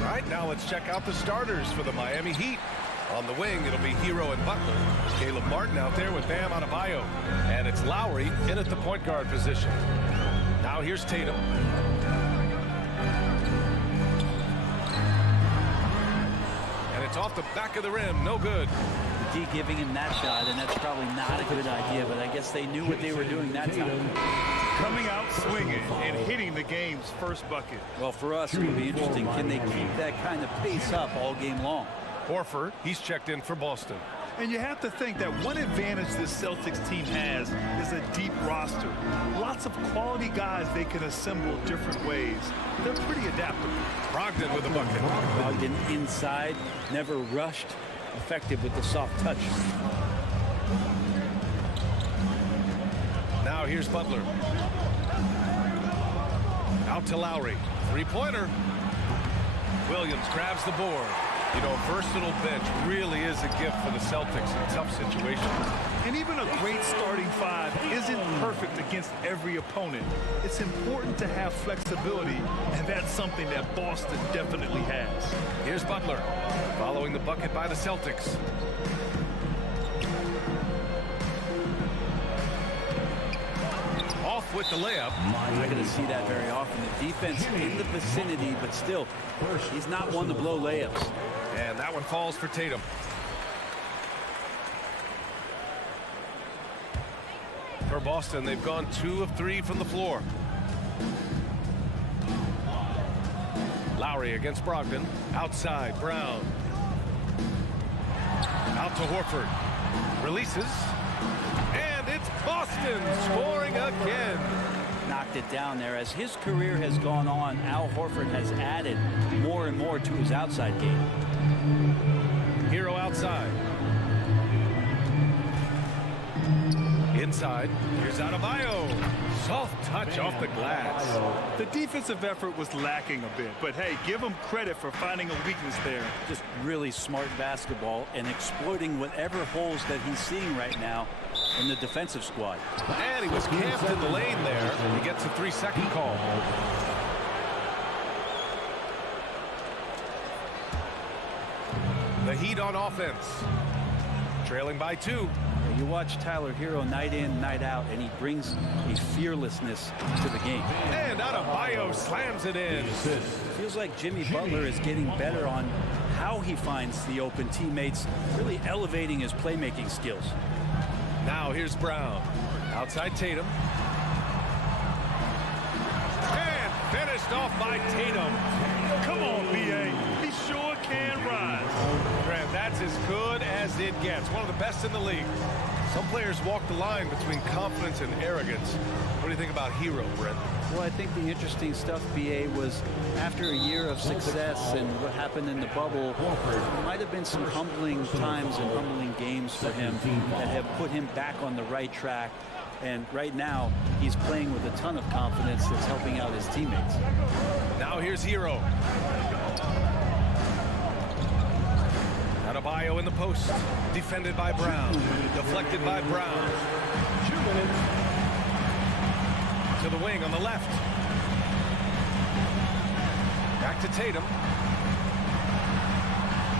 All right, now let's check out the starters for the Miami Heat. On the wing, it'll be Hero and Butler. Caleb Martin out there with Bam Adebayo. And it's Lowry in at the point guard position. Now here's Tatum. And it's off the back of the rim. No good. D giving him that shot, and that's probably not a good idea, but I guess they knew what they were doing that time. Coming out swinging and hitting the game's first bucket. Well, for us, it will be interesting. Can they keep that kind of pace up all game long? Horford, he's checked in for Boston. And you have to think that one advantage this Celtics team has is a deep roster. Lots of quality guys they can assemble different ways. They're pretty adaptable. Brogdon with a bucket. Brogdon inside, never rushed, effective with the soft touch. Now here's Butler. Out to Lowry. Three-pointer. Williams grabs the board. You know, a versatile bench really is a gift for the Celtics in tough situations. And even a great starting five isn't perfect against every opponent. It's important to have flexibility, and that's something that Boston definitely has. Here's Butler, following the bucket by the Celtics. Off with the layup. You're not going to see that very often. The defense in the vicinity, but still, he's not one to blow layups. And that one falls for Tatum. For Boston, they've gone 2 of 3 from the floor. Lowry against Brogdon. Outside, Brown. Out to Horford. Releases. And it's Boston scoring again. Knocked it down there. As his career has gone on, Al Horford has added more and more to his outside game. Hero outside. Inside. Here's Adebayo. Soft touch off the glass. The defensive effort was lacking a bit, but hey, give him credit for finding a weakness there. Just really smart basketball and exploiting whatever holes that he's seeing right now in the defensive squad. And he was camped in the lane there. He gets a 3-second call. The Heat on offense. Trailing by 2. You watch Tyler Hero night in, night out, and he brings a fearlessness to the game. And Adebayo slams it in. Feels like Jimmy Butler is getting better on how he finds the open teammates, really elevating his playmaking skills. Now here's Brown. Outside Tatum. And finished off by Tatum. Come on, B.A. He sure can rise. Grant, that's as good as it gets. One of the best in the league. Some players walk the line between confidence and arrogance. What do you think about Hero, Brent? Well, I think the interesting stuff, B.A., was after a year of success and what happened in the bubble, there might have been some humbling times and humbling games for him that have put him back on the right track. And right now, he's playing with a ton of confidence that's helping out his teammates. Now here's Hero. Adebayo in the post. Defended by Brown. Deflected by Brown. 2 minutes. To the wing on the left. Back to Tatum.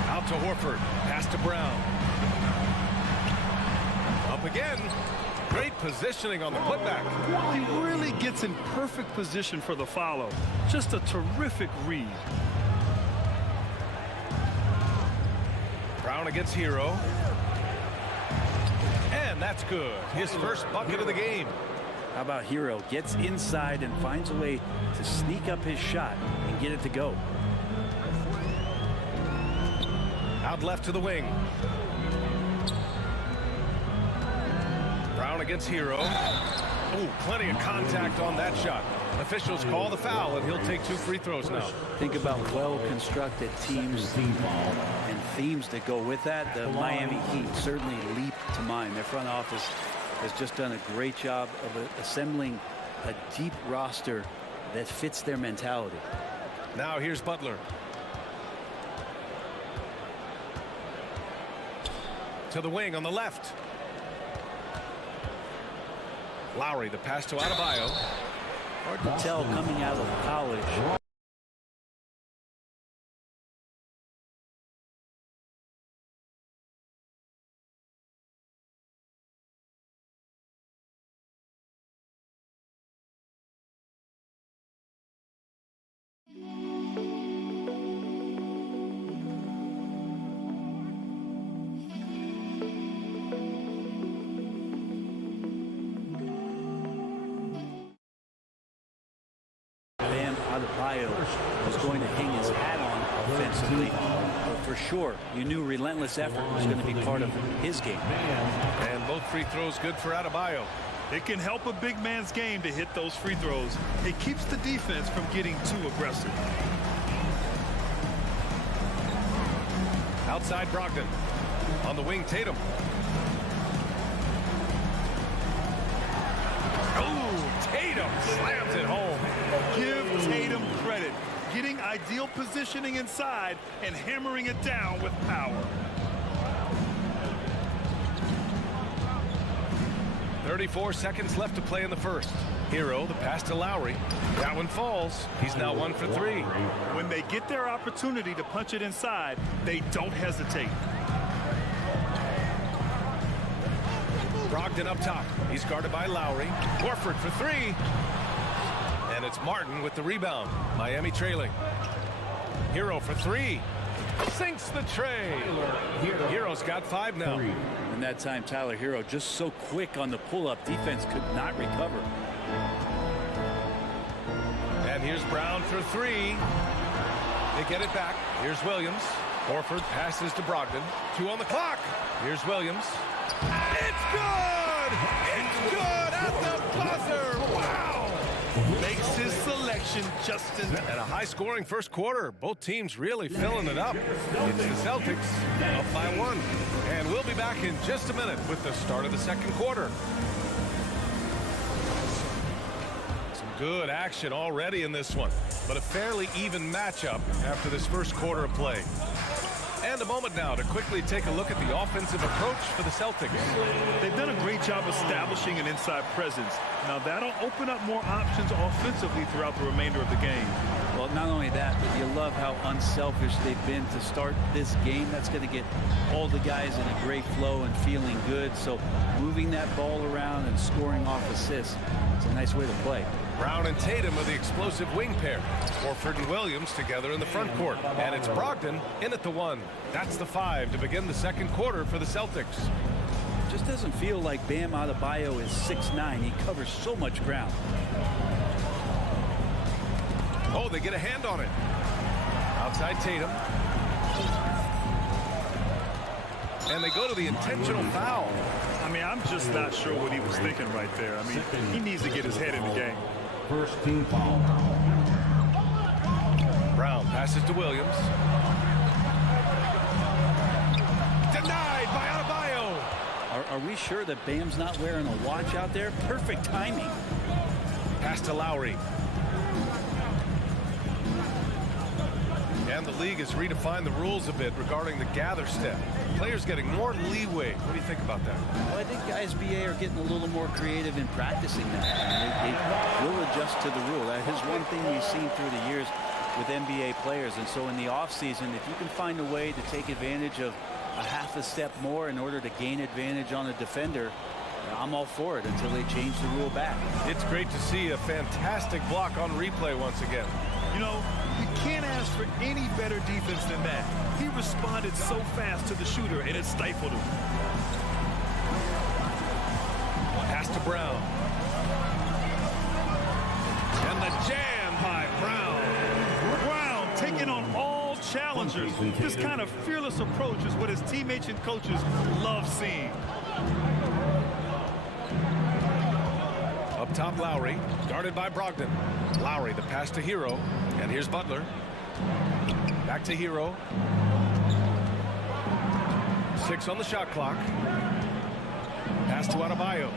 Out to Horford. Pass to Brown. Up again. Great positioning on the putback. He really gets in perfect position for the follow. Just a terrific read. Brown against Hero. And that's good. His first bucket of the game. How about Hero? Gets inside and finds a way to sneak up his shot and get it to go. Out left to the wing. Brown against Hero. Oh, plenty of contact on that shot. Officials call the foul, and he'll take 2 free throws now. Think about well-constructed teams and themes that go with that, the Miami Heat certainly leap to mind. Their front office has just done a great job of assembling a deep roster that fits their mentality. Now here's Butler. To the wing on the left. Lowry, the pass to Adebayo. Hard to tell coming out of college. Adebayo was going to hang his hat on offensively, but for sure you knew relentless effort was going to be part of his game. And both free throws good for Adebayo. It can help a big man's game to hit those free throws. It keeps the defense from getting too aggressive. Outside Brogdon. On the wing, Tatum. Oh, Tatum slams it home. Give Tatum credit. Getting ideal positioning inside and hammering it down with power. 34 seconds left to play in the first. Hero, the pass to Lowry. That one falls. He's now 1 for 3. When they get their opportunity to punch it inside, they don't hesitate. Brogdon up top. He's guarded by Lowry. Horford for 3. And it's Martin with the rebound. Miami trailing. Hero for 3. Sinks the tray. Hero's got 5 now. And that time Tyler Hero just so quick on the pull-up. Defense could not recover. And here's Brown for 3. They get it back. Here's Williams. Horford passes to Brogdon. 2 on the clock. Here's Williams. It's good! It's good at the buzzer! Wow! Makes his selection just in. And a high-scoring first quarter. Both teams really filling it up. It's the Celtics up by 1. And we'll be back in just a minute with the start of the second quarter. Some good action already in this one, but a fairly even matchup after this first quarter of play. And a moment now to quickly take a look at the offensive approach for the Celtics. They've done a great job establishing an inside presence. Now that'll open up more options offensively throughout the remainder of the game. Well, not only that, but you love how unselfish they've been to start this game. That's going to get all the guys in a great flow and feeling good. So moving that ball around and scoring off assists, it's a nice way to play. Brown and Tatum are the explosive wing pair. Horford and Williams together in the front court. And it's Brogdon in at the 1. That's the 5 to begin the second quarter for the Celtics. Just doesn't feel like Bam Adebayo is 6'9". He covers so much ground. Oh, they get a hand on it. Outside Tatum. And they go to the intentional foul. I mean, I'm just not sure what he was thinking right there. I mean, he needs to get his head in the game. First team foul. Brown passes to Williams. Denied by Adebayo. Are we sure that Bam's not wearing a watch out there? Perfect timing. Pass to Lowry. And the league has redefined the rules a bit regarding the gather step. Players getting more leeway. What do you think about that? Well, I think guys BA are getting a little more creative in practicing that. They will adjust to the rule. That is one thing we've seen through the years with NBA players. And so in the offseason, if you can find a way to take advantage of a half a step more in order to gain advantage on a defender, I'm all for it until they change the rule back. It's great to see a fantastic block on replay once again. You know, you can't ask for any better defense than that. He responded so fast to the shooter, and it stifled him. Pass to Brown. And the jam by Brown. Brown taking on all challengers. This kind of fearless approach is what his teammates and coaches love seeing. Up top, Lowry, guarded by Brogdon. Lowry, the pass to Hero, and here's Butler. Back to Hero. 6 on the shot clock. Pass to Adebayo.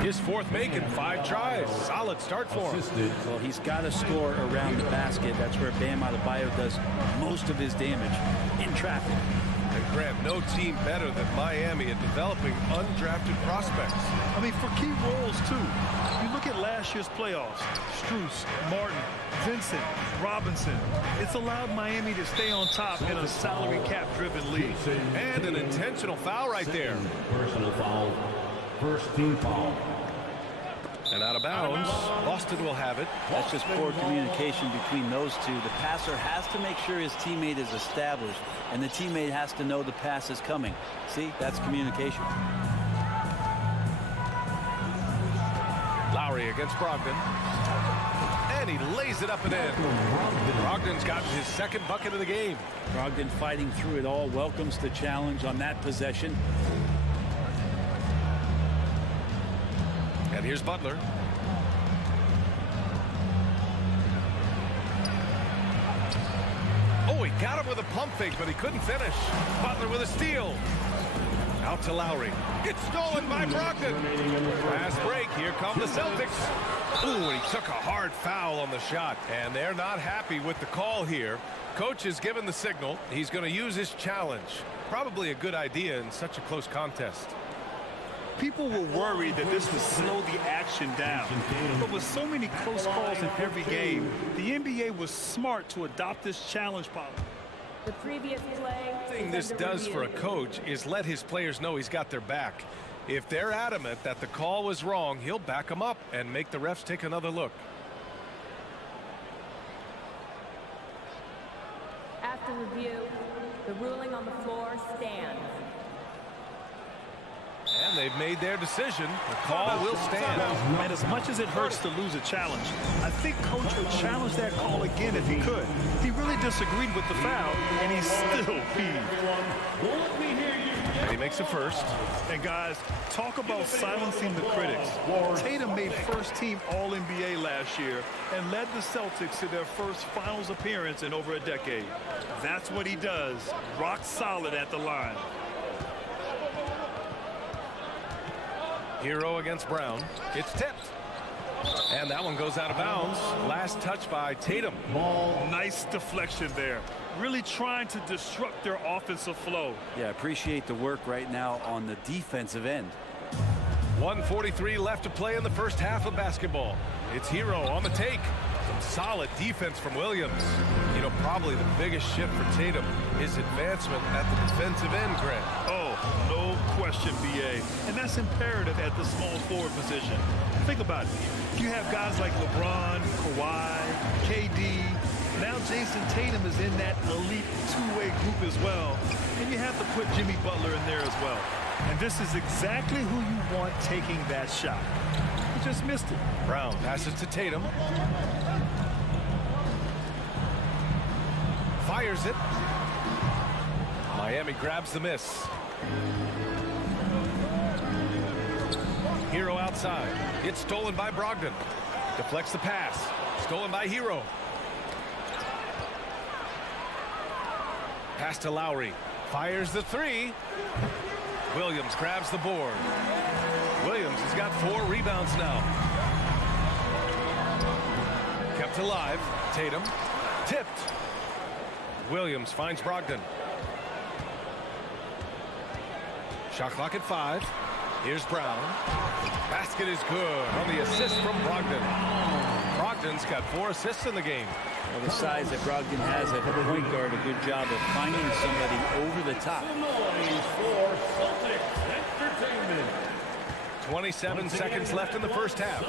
His fourth make in 5 tries. Solid start for him. Well, he's got to score around the basket. That's where Bam Adebayo does most of his damage, in traffic. And Grant, no team better than Miami at developing undrafted prospects. I mean, for key roles, too. You look at last year's playoffs. Strus, Martin, Vincent, Robinson. It's allowed Miami to stay on top in a salary cap-driven league. And an intentional foul right there. Personal foul. First team foul. And out of bounds. Boston will have it. That's just poor communication between those two. The passer has to make sure his teammate is established, and the teammate has to know the pass is coming. See, that's communication. Lowry against Brogdon. And he lays it up and in. Brogdon's gotten his second bucket of the game. Brogdon fighting through it all, welcomes the challenge on that possession. And here's Butler. Oh, he got him with a pump fake, but he couldn't finish. Butler with a steal. Out to Lowry. It's stolen by Brogdon. Fast break. Here come the Celtics. Ooh, and he took a hard foul on the shot. And they're not happy with the call here. Coach has given the signal. He's going to use his challenge. Probably a good idea in such a close contest. People were worried that this would slow the action down. But with so many close calls in every game, the NBA was smart to adopt this challenge policy. The previous play. The thing this does for a coach is let his players know he's got their back. If they're adamant that the call was wrong, he'll back them up and make the refs take another look. After review, the ruling on the floor stands. And they've made their decision. The call will stand. And as much as it hurts to lose a challenge, I think Coach would challenge that call again if he could. He really disagreed with the foul, and he's still peeved. And he makes the first. And guys, talk about silencing the critics. Tatum made first-team All-NBA last year and led the Celtics to their first finals appearance in over a decade. That's what he does, rock solid at the line. Hero against Brown. It's tipped. And that one goes out of bounds. Last touch by Tatum. Nice deflection there. Really trying to disrupt their offensive flow. Yeah, appreciate the work right now on the defensive end. 1:43 left to play in the first half of basketball. It's Hero on the take. Some solid defense from Williams. You know, probably the biggest shift for Tatum is advancement at the defensive end, Grant. Oh, no question, BA. And that's imperative at the small forward position. Think about it. You have guys like LeBron, Kawhi, KD. Now Jason Tatum is in that elite two-way group as well. And you have to put Jimmy Butler in there as well. And this is exactly who you want taking that shot. He just missed it. Brown passes to Tatum. Fires it. Miami grabs the miss. Hero outside. It's stolen by Brogdon. Deflects the pass. Stolen by Hero. Pass to Lowry. Fires the three. Williams grabs the board. Williams has got 4 rebounds now. Kept alive. Tatum. Tipped. Williams finds Brogdon. Shot clock at 5. Here's Brown. Basket is good on the assist from Brogdon. Brogdon's got 4 assists in the game. Well, the size that Brogdon has at the point guard, a good job of finding somebody over the top. 27 seconds left in the first half.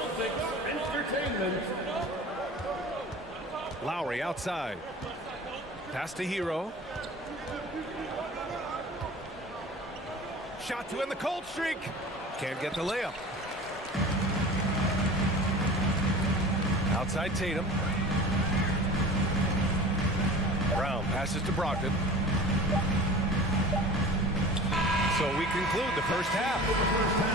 Lowry outside. Pass to Hero. Shot to end the cold streak. Can't get the layup. Outside Tatum. Brown passes to Brogdon. So we conclude the first half.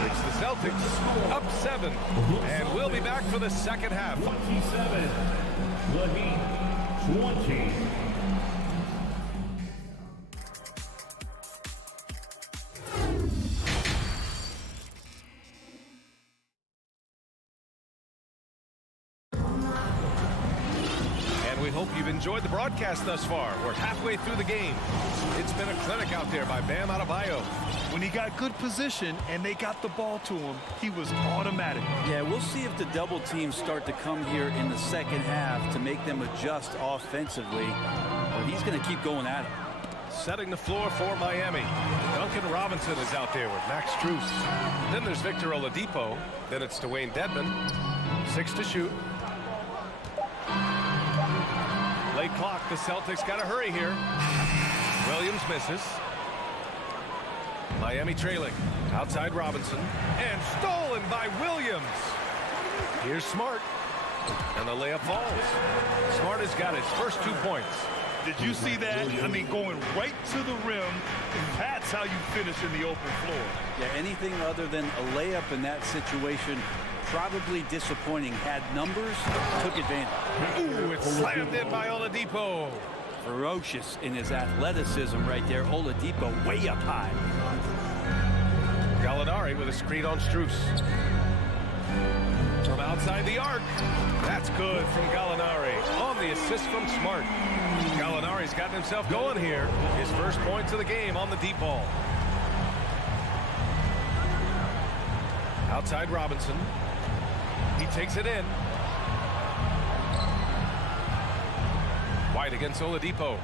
It's the Celtics up 7. And we'll be back for the second half. 27. The Heat 20. hope you've enjoyed the broadcast thus far. We're halfway through the game. It's been a clinic out there by Bam Adebayo. When he got good position and they got the ball to him, he was automatic. Yeah, we'll see if the double teams start to come here in the second half to make them adjust offensively. But he's going to keep going at it. Setting the floor for Miami. Duncan Robinson is out there with Max Strus. Then there's Victor Oladipo. Then it's Dwayne Dedmon. 6 to shoot. Late clock. The Celtics got to hurry here. Williams misses. Miami trailing. Outside Robinson. And stolen by Williams. Here's Smart. And the layup falls. Smart has got his first 2 points. Did you see that? I mean, going right to the rim, that's how you finish in the open floor. Yeah, anything other than a layup in that situation, probably disappointing. Had numbers, took advantage. Ooh, it's slammed in by Oladipo. Ferocious in his athleticism right there. Oladipo way up high. Gallinari with a screen on Strus. From outside the arc. That's good from Gallinari on the assist from Smart. Gallinari's gotten himself going here. His first points of the game on the deep ball. Outside Robinson. He takes it in. White against Oladipo.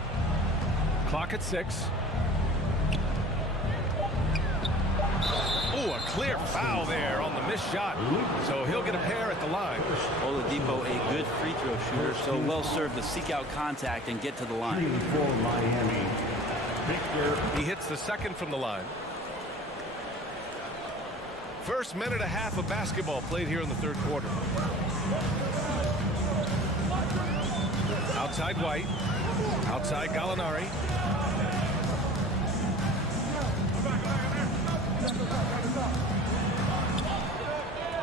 Clock at 6. Ooh, a clear foul there on the missed shot. So he'll get a pair at the line. Oladipo, a good free throw shooter, so well served to seek out contact and get to the line. For Miami, Victor. He hits the second from the line. First minute and a half of basketball played here in the third quarter. Outside White. Outside Gallinari.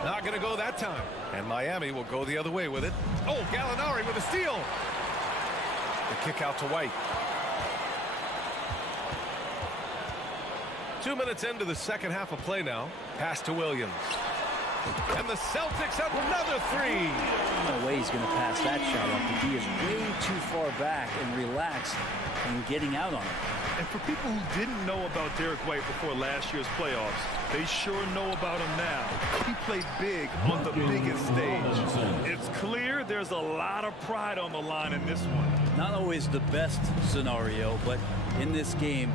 Not going to go that time. And Miami will go the other way with it. Oh, Gallinari with a steal. The kick out to White. 2 minutes into the second half of play now. Pass to Williams. And the Celtics have another three. No way he's going to pass that shot up. He is way too far back and relaxed and getting out on it. And for people who didn't know about Derek White before last year's playoffs, they sure know about him now. He played big on the biggest stage. It's clear there's a lot of pride on the line in this one. Not always the best scenario, but in this game,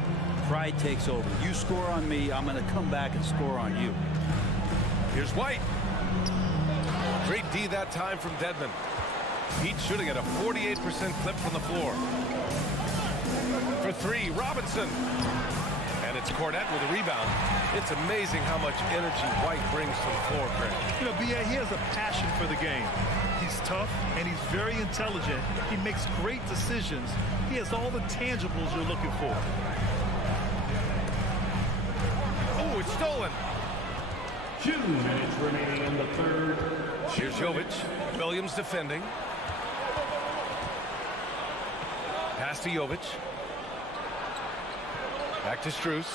pride takes over. You score on me, I'm going to come back and score on you. Here's White. Great D that time from Dedmon. Heat shooting at a 48% clip from the floor. For three, Robinson. And it's Cornette with a rebound. It's amazing how much energy White brings to the floor, Craig. You know, B.A., he has a passion for the game. He's tough, and he's very intelligent. He makes great decisions. He has all the tangibles you're looking for. Oh, it's stolen. 2 minutes remaining in the third. Here's Jovic. Williams defending. Pass to Jovic. Back to Strus.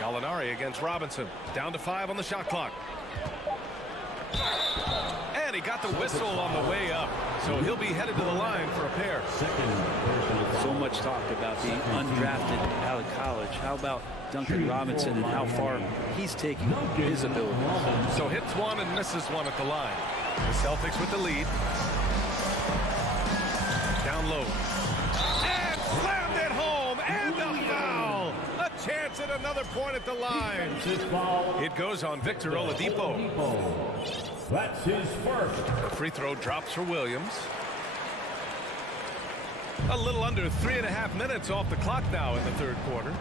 Gallinari against Robinson. Down to 5 on the shot clock. And he got the whistle on the way up. So he'll be headed to the line for a pair. So much talk about being undrafted out of college. How about Duncan Robinson and how far he's taking his ability? So hits one and misses one at the line. The Celtics with the lead. Down low. And slammed it home. And a foul. A chance at another point at the line. It goes on Victor Oladipo. That's his first. The free throw drops for Williams. A little under 3.5 minutes off the clock now in the third quarter.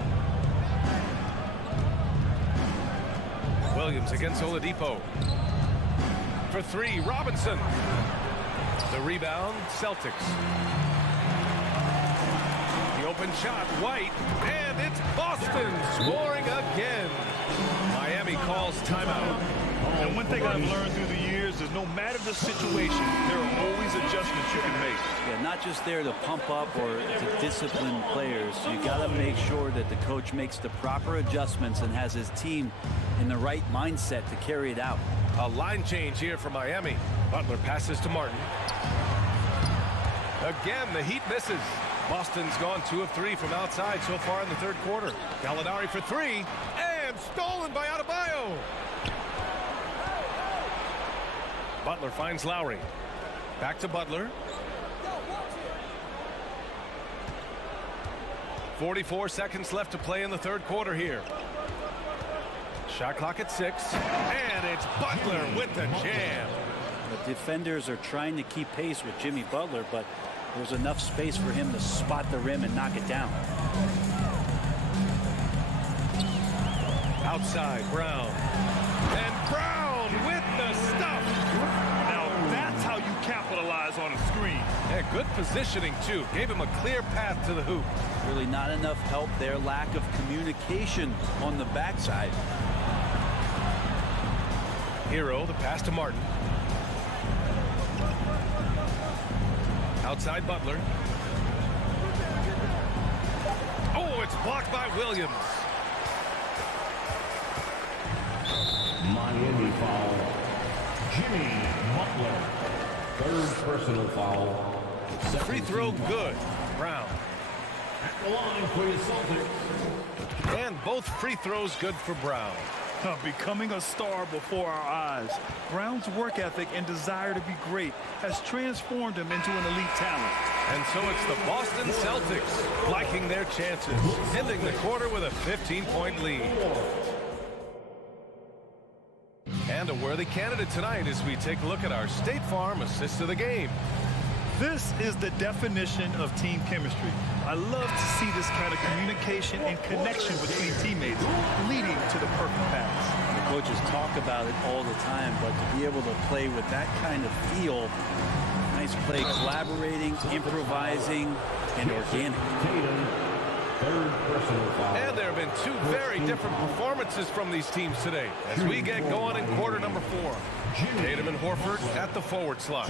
Williams against Oladipo. For three, Robinson. The rebound, Celtics. The open shot, White, and it's Boston scoring again. Miami calls timeout. And one thing I've learned through the years is no matter the situation, there are always adjustments you can make. Yeah, not just there to pump up or to discipline players. You got to make sure that the coach makes the proper adjustments and has his team in the right mindset to carry it out. A line change here for Miami. Butler passes to Martin. Again, the Heat misses. Boston's gone 2 of 3 from outside so far in the third quarter. Gallinari for 3, and stolen by Adebayo. Butler finds Lowry. Back to Butler. 44 seconds left to play in the third quarter here. Shot clock at 6, and it's Butler with the jam. The defenders are trying to keep pace with Jimmy Butler, but there was enough space for him to spot the rim and knock it down. Outside, Brown. And Brown with the stuff. Now that's how you capitalize on a screen. Yeah, good positioning, too. Gave him a clear path to the hoop. Really not enough help there. Lack of communication on the backside. Hero, the pass to Martin. Outside Butler. Oh, it's blocked by Williams. Miami foul. Jimmy Butler. Third personal foul. Free throw good. Brown. At the line for the Celtics. And both free throws good for Brown. Becoming a star before our eyes. Brown's work ethic and desire to be great has transformed him into an elite talent. And so it's the Boston Celtics liking their chances, ending the quarter with a 15-point lead. And a worthy candidate tonight as we take a look at our State Farm assist of the game. This is the definition of team chemistry. I love to see this kind of communication and connection between teammates leading to the perfect pass. The coaches talk about it all the time, but to be able to play with that kind of feel, nice play, collaborating, improvising, and organic. Third personal foul. And there have been 2 very different performances from these teams today as we get going in quarter number 4. Tatum and Horford at the forward slot.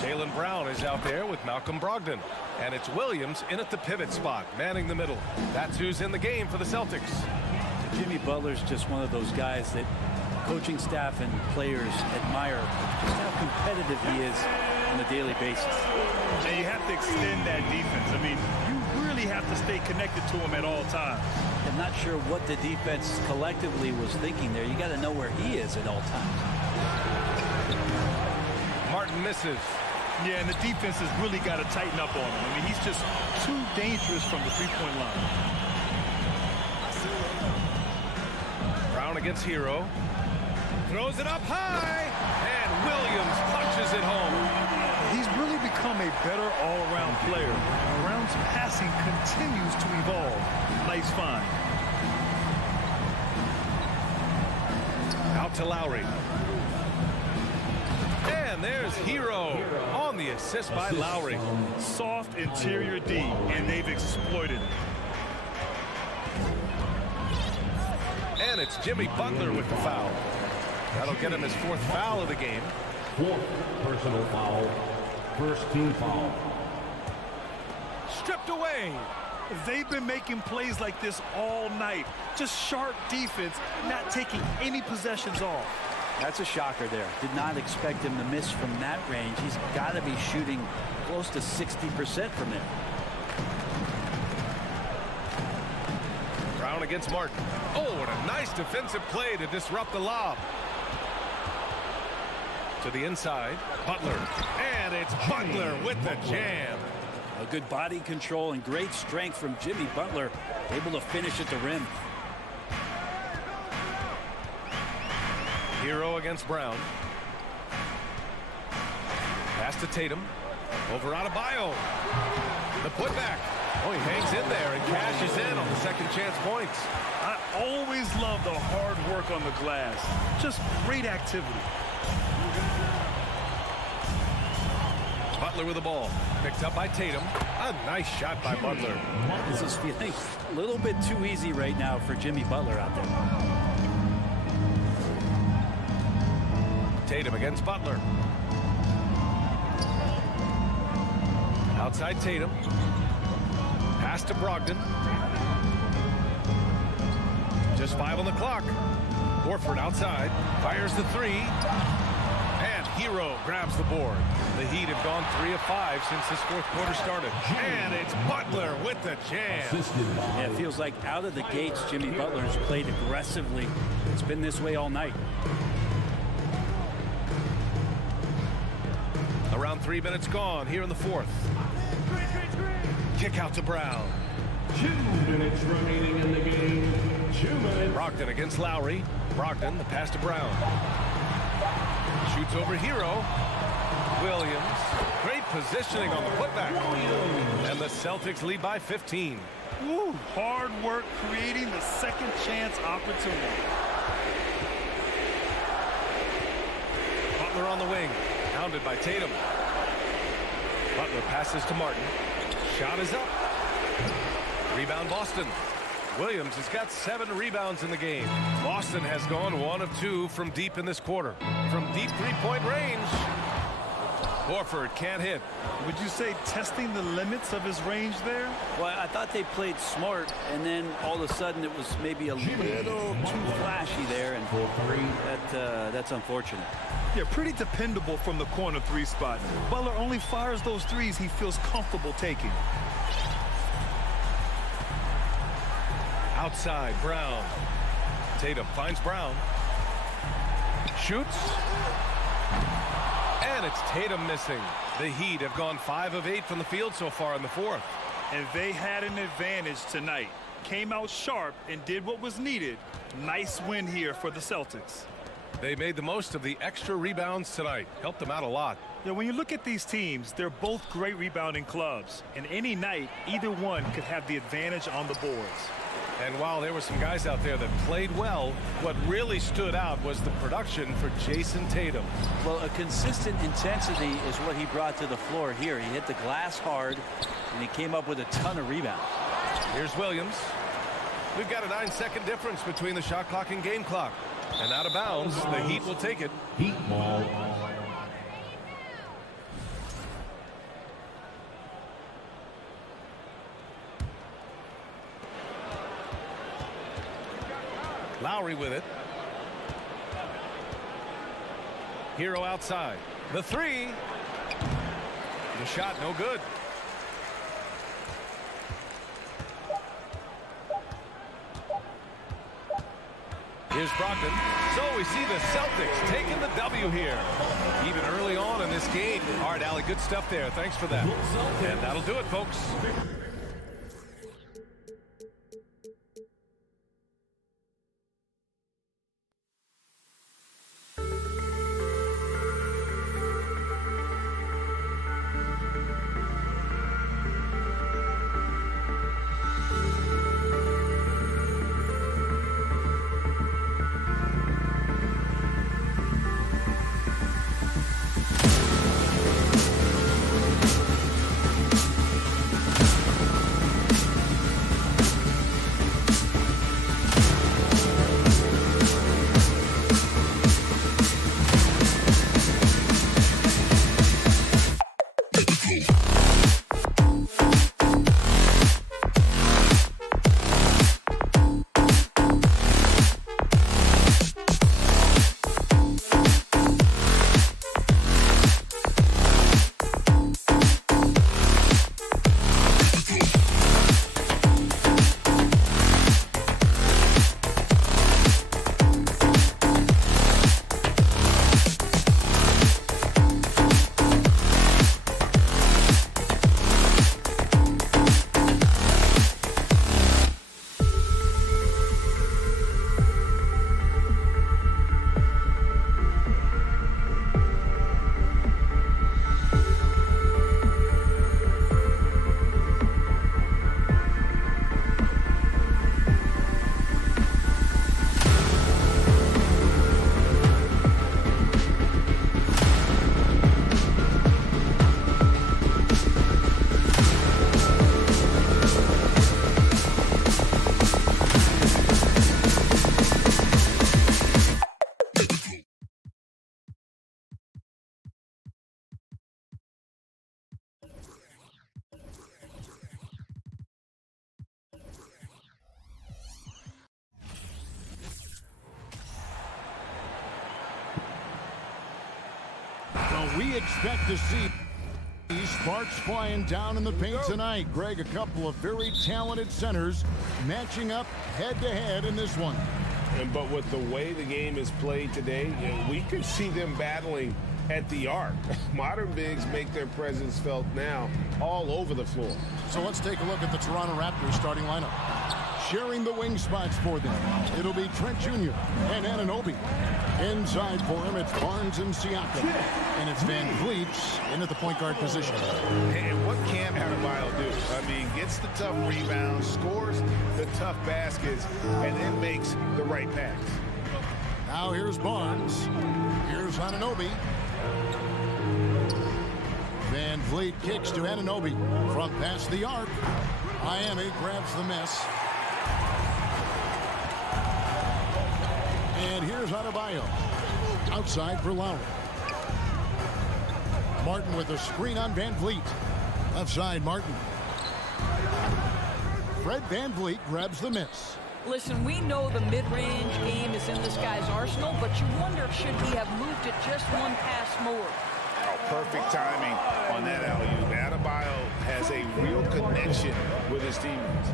Jaylen Brown is out there with Malcolm Brogdon. And it's Williams in at the pivot spot, manning the middle. That's who's in the game for the Celtics. Jimmy Butler's just one of those guys that coaching staff and players admire just how competitive he is on a daily basis. And you have to extend that defense. I mean, you really have to stay connected to him at all times. I'm not sure what the defense collectively was thinking there. You got to know where he is at all times. Martin misses. Yeah, and the defense has really got to tighten up on him. I mean, he's just too dangerous from the three-point line. Brown against Hero. Throws it up high, and Williams punches it home. He's really become a better all-around player. Brown's passing continues to evolve. Nice find. Out to Lowry. And there's Hero on the assist by Lowry. Soft interior D, and they've exploited it. And it's Jimmy Butler with the foul. That'll get him his 4th foul of the game. 4th personal foul. First team foul. Stripped away. They've been making plays like this all night. Just sharp defense, not taking any possessions off. That's a shocker there. Did not expect him to miss from that range. He's got to be shooting close to 60% from there. Brown against Martin. Oh, what a nice defensive play to disrupt the lob. To the inside, Butler. And it's Butler with the jam. A good body control and great strength from Jimmy Butler, able to finish at the rim. Hero against Brown. Pass to Tatum. Over Adebayo. The putback. Oh, he hangs in there and cashes in on the second chance points. I always love the hard work on the glass. Just great activity. Butler with the ball. Picked up by Tatum. A nice shot by Butler. This is feeling a little bit too easy right now for Jimmy Butler out there. Tatum against Butler. Outside Tatum. Pass to Brogdon. Just 5 on the clock. Horford outside. Fires the 3. And Hero grabs the board. The Heat have gone 3 of 5 since this fourth quarter started. And it's Butler with the jam. Yeah, it feels like out of the gates, Jimmy Butler's played aggressively. It's been this way all night. Around 3 minutes gone here in the fourth. Kick out to Brown. 2 minutes remaining in the game. 2 minutes. Brogdon against Lowry. Brogdon, the pass to Brown. Shoots over Hero. Williams. Great positioning on the putback. And the Celtics lead by 15. Woo, hard work creating the second chance opportunity. Butler on the wing. Pounded by Tatum. Butler passes to Martin. Shot is up. Rebound Boston. Williams has got 7 rebounds in the game. Boston has gone 1 of 2 from deep in this quarter. From deep three-point range. Horford can't hit. Would you say testing the limits of his range there? Well, I thought they played smart, and then all of a sudden it was maybe a little too flashy there, and that's unfortunate. Yeah, pretty dependable from the corner 3 spot. Butler only fires those threes he feels comfortable taking. Outside, Brown. Tatum finds Brown. Shoots. And it's Tatum missing. The Heat have gone 5 of 8 from the field so far in the fourth. And they had an advantage tonight. Came out sharp and did what was needed. Nice win here for the Celtics. They made the most of the extra rebounds tonight. Helped them out a lot. Yeah, when you look at these teams, they're both great rebounding clubs. And any night, either one could have the advantage on the boards. And while there were some guys out there that played well, what really stood out was the production for Jason Tatum. Well, a consistent intensity is what he brought to the floor here. He hit the glass hard, and he came up with a ton of rebounds. Here's Williams. We've got a 9-second difference between the shot clock and game clock. And out of bounds, the Heat will take it. Heat ball. Lowry with it. Hero outside. The 3. The shot no good. Here's Brogdon. So we see the Celtics taking the W here. Even early on in this game. All right, Allie, good stuff there. Thanks for that. And that'll do it, folks. we expect to see sparks flying down in the paint tonight. Greg, a couple of very talented centers matching up head-to-head in this one. But with the way the game is played today, we could see them battling at the arc. Modern bigs make their presence felt now all over the floor. So let's take a look at the Toronto Raptors starting lineup. Sharing the wing spots for them, it'll be Trent Jr. and Anunoby. Inside for him, it's Barnes and Siakam. And it's Van Vliet in at the point guard position. And what can Adebayo do? I mean, gets the tough rebounds, scores the tough baskets, and then makes the right pass. Now here's Barnes. Here's Anunoby. Van Vliet kicks to Anunoby from past the arc. Miami grabs the miss. And here's Adebayo. Outside for Lowry. Martin with a screen on Van Vliet. Left side, Martin. Fred Van Vliet grabs the miss. Listen, we know the mid-range game is in this guy's arsenal, but you wonder, should he have moved it just one pass more? Oh, perfect timing on that alley-oop. Adebayo has a real connection with his teammates.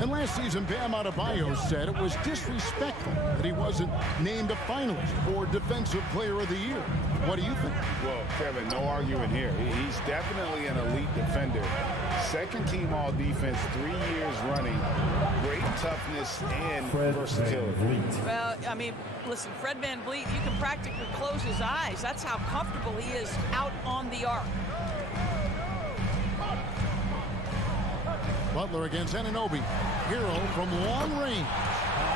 And last season, Bam Adebayo said it was disrespectful that he wasn't named a finalist for Defensive Player of the Year. What do you think? Well, Kevin, no arguing here. He's definitely an elite defender. Second team all defense, 3 years running. Great toughness and versatility. Well, I mean, listen, Fred Van Vliet, you can practically close his eyes. That's how comfortable he is out on the arc. Butler against Anunoby. Hero from long range.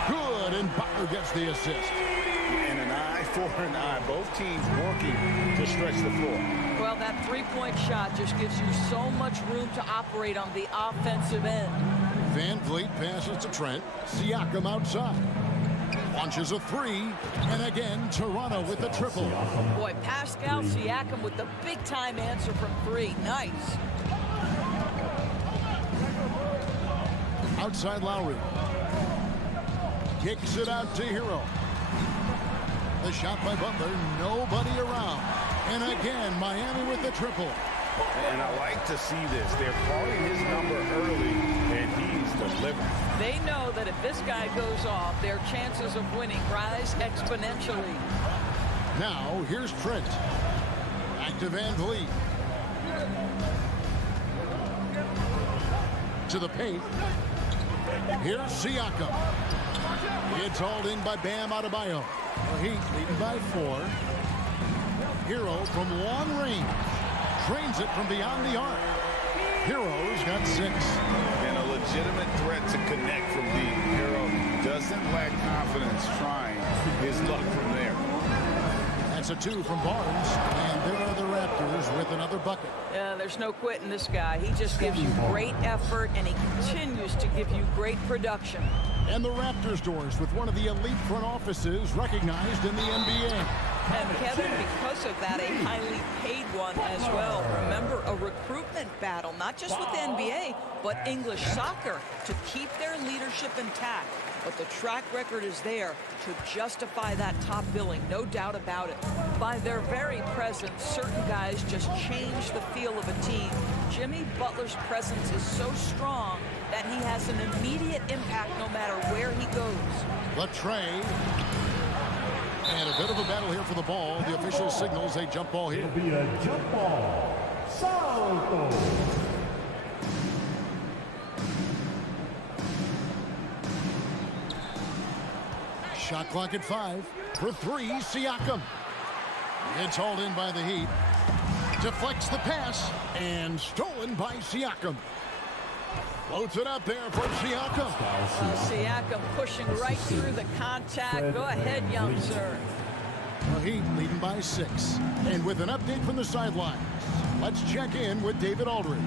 Good, and Butler gets the assist. And an eye for an eye. Both teams working to stretch the floor. Well, that three-point shot just gives you so much room to operate on the offensive end. Van Vliet passes to Trent. Siakam outside. Launches a three. And again, Toronto with the triple. Boy, Pascal Siakam with the big-time answer from three. Nice. Outside Lowry. Kicks it out to Hero. The shot by Butler. Nobody around. And again, Miami with the triple. And I like to see this. They're calling his number early, and he's delivering. They know that if this guy goes off, their chances of winning rise exponentially. Now, here's Trent. Back to Van Vliet. To the paint. Here's Siakam. It's hauled in by Bam Adebayo. The Heat leading by 4. Hero from long range. Trains it from beyond the arc. Hero's got 6. And a legitimate threat to connect from deep. Hero doesn't lack confidence trying his luck from there. That's a 2 from Barnes. And there are the Raptors with another bucket. There's no quitting this guy. He just gives you great effort, and he continues to give you great production. And the Raptors doors with one of the elite front offices recognized in the NBA. And Kevin, because of that, a highly paid one as well. Remember, a recruitment battle, not just with the NBA, but English soccer, to keep their leadership intact. But the track record is there to justify that top billing, no doubt about it. By their very presence, certain guys just change the feel of a team. Jimmy Butler's presence is so strong that he has an immediate impact no matter where he goes. Latrey. And a bit of a battle here for the ball. The official signals a jump ball here. It'll be a jump ball. Salto. Shot clock at 5. For 3, Siakam. It's hauled in by the Heat. Deflects the pass. And stolen by Siakam. Floats it up there for Siakam. Siakam pushing right through the contact. Go ahead, young sir. The Heat leading by 6. And with an update from the sidelines, let's check in with David Aldridge.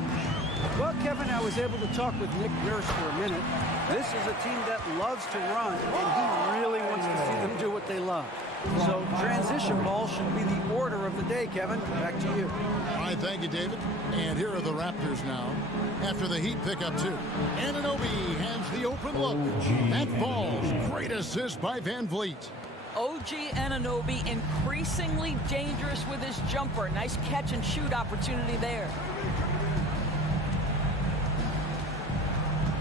Well, Kevin, I was able to talk with Nick Nurse for a minute. This is a team that loves to run, and he really wants to see them do what they love. So transition ball should be the order of the day, Kevin. Back to you. All right, thank you, David. And here are the Raptors now. After the Heat pick up 2. Anunoby has the open look. That falls. Great assist by Van Vliet. OG Anunoby increasingly dangerous with his jumper. Nice catch and shoot opportunity there.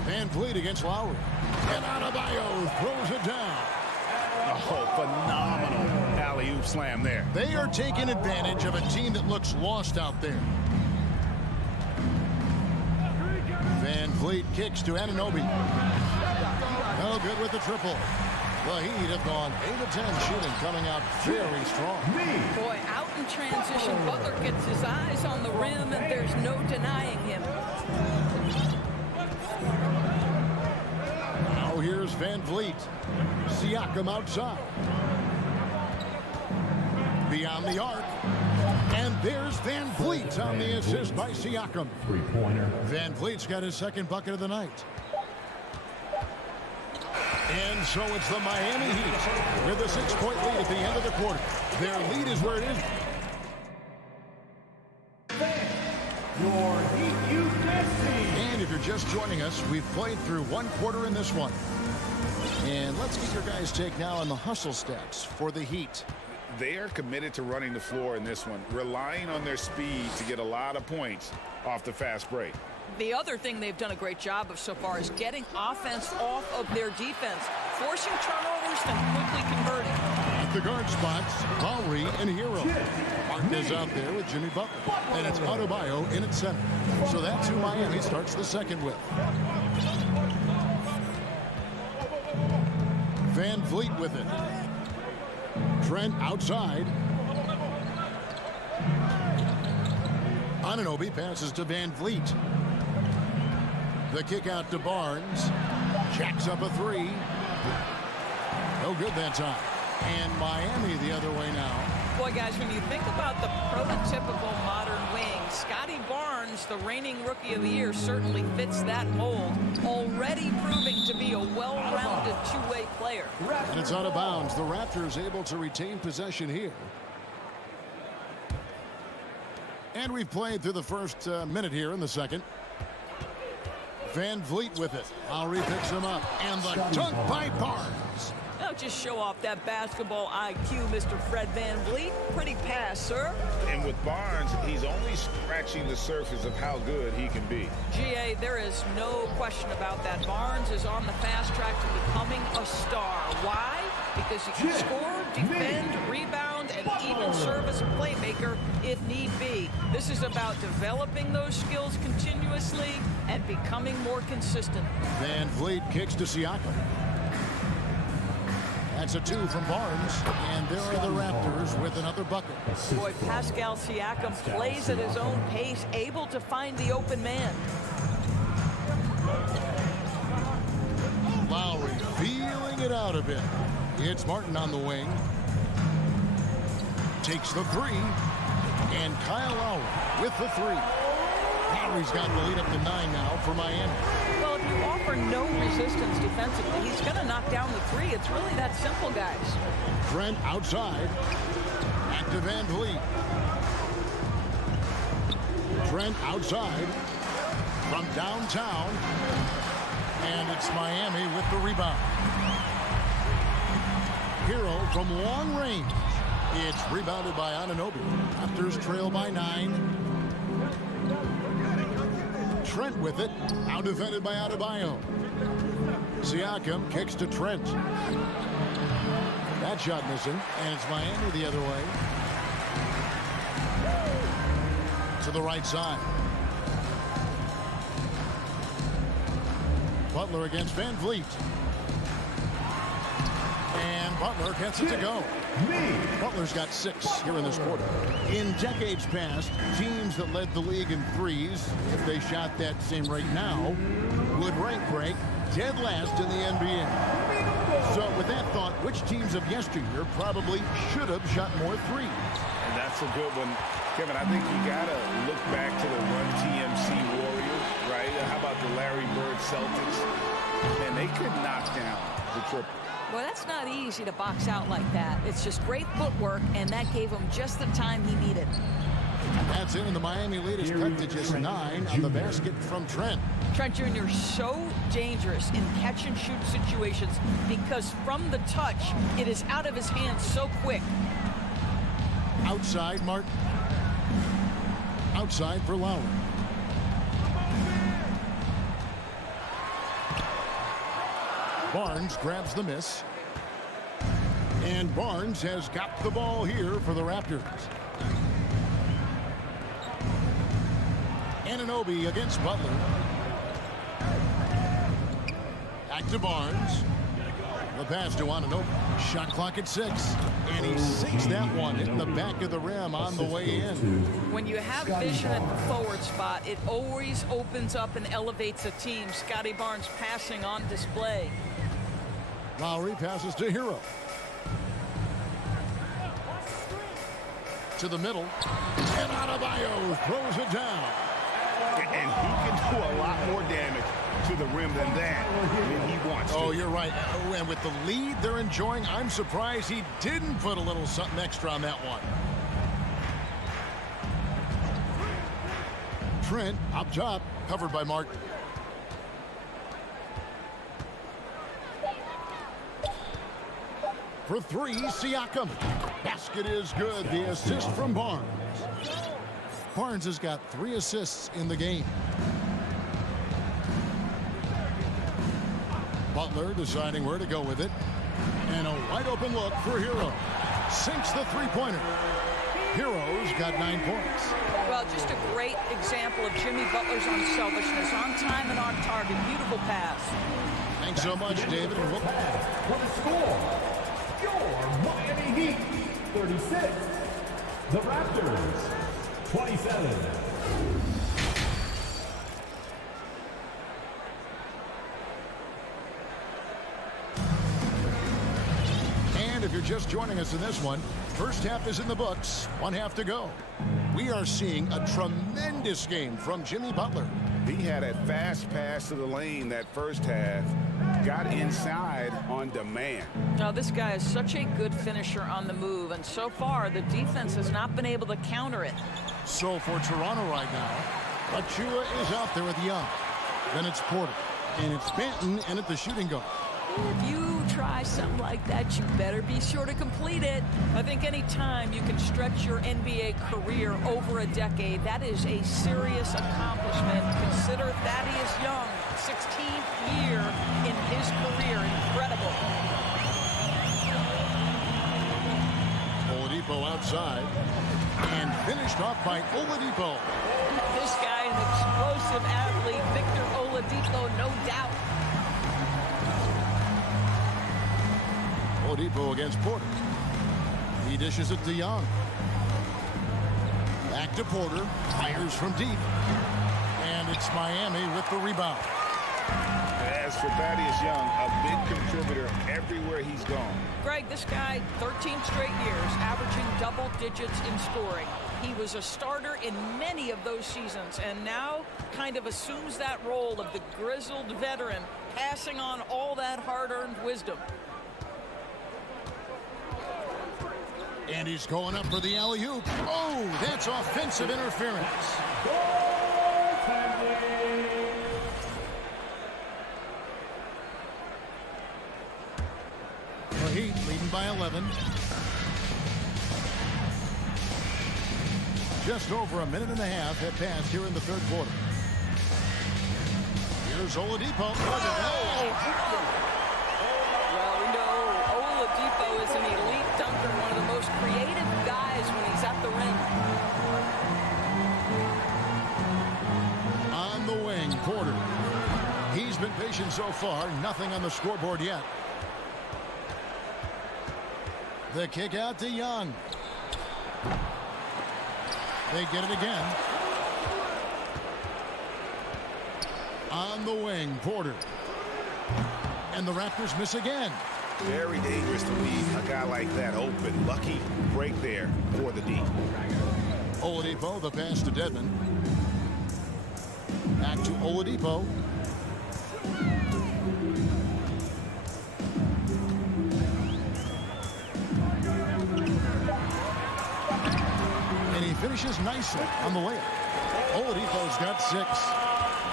Van Vliet against Lowry. And Adebayo throws it down. Oh, phenomenal alley-oop slam there. They are taking advantage of a team that looks lost out there. Van Vliet kicks to Anunoby. No good with the triple. The Heat have gone 8 of 10 shooting, coming out very strong. Boy, out in transition, Butler gets his eyes on the rim, and there's no denying him. Now here's Van Vliet. Siakam outside. Beyond the arc. And there's Van Vliet on the assist by Siakam. Three-pointer. Van Vliet's got his second bucket of the night. And so it's the Miami Heat with a 6-point lead at the end of the quarter. Their lead is where it is. Your Heat USC. And if you're just joining us, we've played through one quarter in this one. And let's get your guys' take now on the hustle stats for the Heat. They are committed to running the floor in this one, relying on their speed to get a lot of points off the fast break. The other thing they've done a great job of so far is getting offense off of their defense, forcing turnovers, then quickly converting. At the guard spots, Lowry and Hero. Martin is out there with Jimmy Butler. And it's Adebayo in at center. So that's who Miami starts the second with. Van Vliet with it. Trent outside. Anunoby passes to Van Vliet. The kick out to Barnes. Jacks up a three. No good that time. And Miami the other way now. Boy, guys, when you think about the prototypical modern wing, Scotty Barnes, the reigning Rookie of the Year, certainly fits that mold, already proving to be a well-rounded two-way player. And it's out of bounds. The Raptors able to retain possession here. And we've played through the first minute here in the second. Van Vliet with it. Lowry picks him up. And the dunk by Barnes. Now just show off that basketball IQ, Mr. Fred Van Vliet. Pretty pass, sir. And with Barnes, he's only scratching the surface of how good he can be. GA, there is no question about that. Barnes is on the fast track to becoming a star. Why? Because he can score, defend, rebound, and even serve as a playmaker if need be. This is about developing those skills continuously and becoming more consistent. Van Vliet kicks to Siakam. That's a two from Barnes, and there are the Raptors with another bucket. Boy, Pascal Siakam plays at his own pace, able to find the open man. Lowry feeling it out a bit. It's Martin on the wing. Takes the three, and Kyle Lowry with the three. Lowry's got the lead up to 9 now for Miami. Well, if you offer no resistance defensively, he's going to knock down the three. It's really that simple, guys. Trent outside. Back to Van Vliet. Trent outside from downtown. And it's Miami with the rebound. Hero from long range. It's rebounded by Anunoby. Raptors trail by 9. Trent with it. Now defended by Adebayo. Siakam kicks to Trent. That shot missing. And it's Miami the other way. To the right side. Butler against Van Vliet. And Butler gets it to go. Butler's got 6 here in this quarter. In decades past, teams that led the league in threes, if they shot that same rate now, would rank break dead last in the NBA. So with that thought, which teams of yesteryear probably should have shot more threes? And that's a good one. Kevin, I think you got to look back to the Run TMC Warriors, right? How about the Larry Bird Celtics? Man, they could knock down the triple. Well, that's not easy to box out like that. It's just great footwork, and that gave him just the time he needed. That's in, and the Miami lead is cut to just 9 on the basket from Trent. Trent Jr. so dangerous in catch-and-shoot situations because from the touch, it is out of his hands so quick. Outside, Martin. Outside for Lowry. Barnes grabs the miss. And Barnes has got the ball here for the Raptors. Anunoby against Butler. Back to Barnes. The pass to Anunoby. Shot clock at 6. And he sinks that one in the back of the rim on the way in. When you have vision at the forward spot, it always opens up and elevates a team. Scotty Barnes passing on display. Lowry passes to Hero. To the middle. And Adebayo throws it down. And he can do a lot more damage to the rim than that when he wants to. Oh, you're right. And with the lead they're enjoying, I'm surprised he didn't put a little something extra on that one. Trent up top, covered by Martin. For 3, Siakam. Basket is good. The assist from Barnes. Barnes has got 3 assists in the game. Butler deciding where to go with it. And a wide open look for Hero. Sinks the three-pointer. Hero's got 9 points. Well, just a great example of Jimmy Butler's unselfishness. On time and on target. Beautiful pass. Thanks so much, David. For the score, your Miami Heat, 36. The Raptors, 27. And if you're just joining us in this one, first half is in the books, 1 half to go. We are seeing a tremendous game from Jimmy Butler. He had a fast pass to the lane that first half, got inside on demand. Now, this guy is such a good finisher on the move, and so far the defense has not been able to counter it. So for Toronto right now, Achua is out there with Young. Then it's Porter. And it's Benton in at the shooting guard. If you try something like that, you better be sure to complete it. I think any time you can stretch your NBA career over a decade, that is a serious accomplishment. Consider Thaddeus Young, 16th year in his career. Incredible. Oladipo outside. And finished off by Oladipo. This guy, an explosive athlete, Victor Oladipo, no doubt. Oladipo against Porter. He dishes it to Young. Back to Porter. Fires from deep. And it's Miami with the rebound. As for Thaddeus Young, a big contributor everywhere he's gone. Greg, this guy, 13 straight years, averaging double digits in scoring. He was a starter in many of those seasons, and now kind of assumes that role of the grizzled veteran, passing on all that hard-earned wisdom. And he's going up for the alley-oop. Oh, that's offensive interference. The Heat leading by 11. Just over a minute and a half had passed here in the third quarter. Here's Oladipo. Well, we know Oladipo is an elite dunker, one of the most creative guys when he's at the rim. On the wing, Porter. He's been patient so far. Nothing on the scoreboard yet. The kick out to Young. They get it again. On the wing, Porter. And the Raptors miss again. Very dangerous to leave a guy like that open. Lucky break there for the D. Oladipo, the pass to Dedmon. Back to Oladipo. And he finishes finishes nicely on the layup. Oladipo's got 6.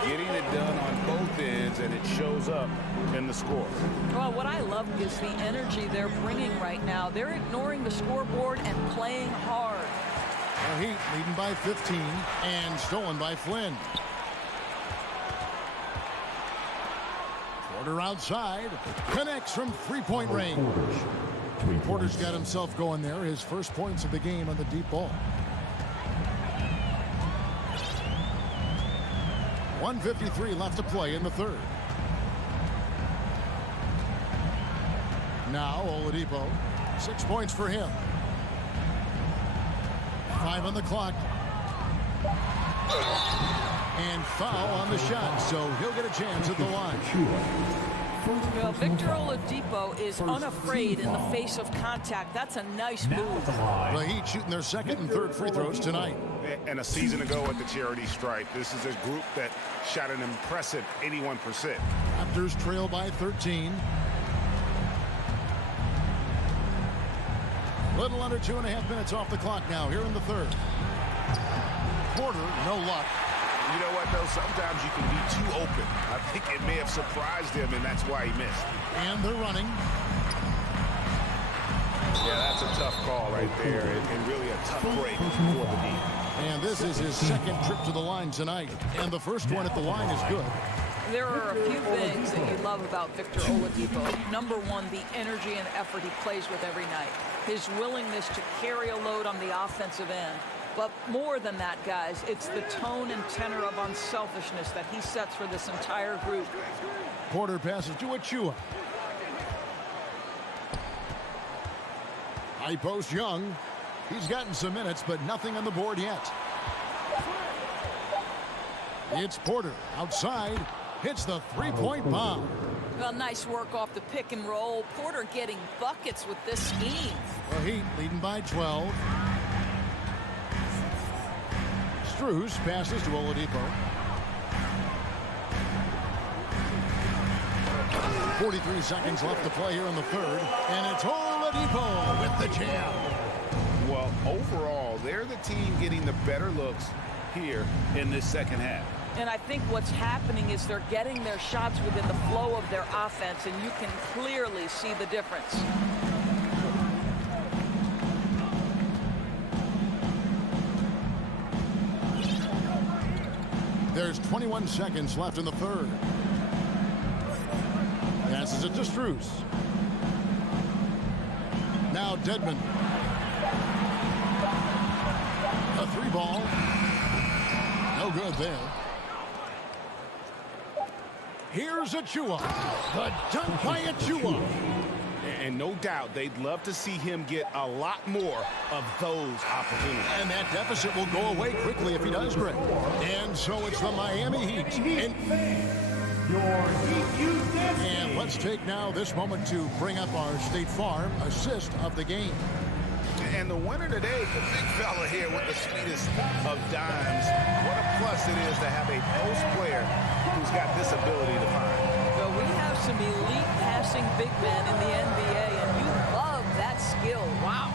Getting it done on both ends, and it shows up in the score. Well, what I love is the energy they're bringing right now. They're ignoring the scoreboard and playing hard. The Heat leading by 15 and stolen by Flynn. Porter outside, connects from three-point range. Porter's got himself going there, his first points of the game on the deep ball. 1:53 left to play in the third. Now Oladipo, 6 points for him. 5 on the clock. And foul on the shot, so he'll get a chance at the line. Well, Victor Oladipo is unafraid in the face of contact. That's a nice move. The Heat shooting their second and third free throws tonight. And a season ago at the charity stripe, this is a group that shot an impressive 81%. Raptors trail by 13. Little under 2.5 minutes off the clock now here in the third. Porter, no luck. You know what, though? Sometimes you can be too open. I think it may have surprised him, and that's why he missed. And they're running. Yeah, that's a tough call right there, and really a tough break for the Heat. And this is his second trip to the line tonight. And the first one at the line is good. There are a few things that you love about Victor Oladipo. Number one, the energy and effort he plays with every night. His willingness to carry a load on the offensive end. But more than that, guys, it's the tone and tenor of unselfishness that he sets for this entire group. Porter passes to Achua. High post Young. He's gotten some minutes, but nothing on the board yet. It's Porter outside. Hits the three-point bomb. Well, nice work off the pick and roll. Porter getting buckets with this scheme. The Heat leading by 12. Strus passes to Oladipo. 43 seconds left to play here in the third. And it's Oladipo with the jam. Well, overall, they're the team getting the better looks here in this second half. And I think what's happening is they're getting their shots within the flow of their offense, and you can clearly see the difference. There's 21 seconds left in the third. Passes it to Strus. Now Dedmon. A three ball. No good there. Here's Achua. The dunk by Achua. And no doubt they'd love to see him get a lot more of those opportunities. And that deficit will go away quickly if he does, Greg. And so it's the Miami Heat. And let's take now this moment to bring up our State Farm assist of the game. And the winner today, the big fella here with the sweetest of dimes. What a plus it is to have a post player who's got this ability to find. Well, we have some elite passing big men in the NBA, and you love that skill. Wow.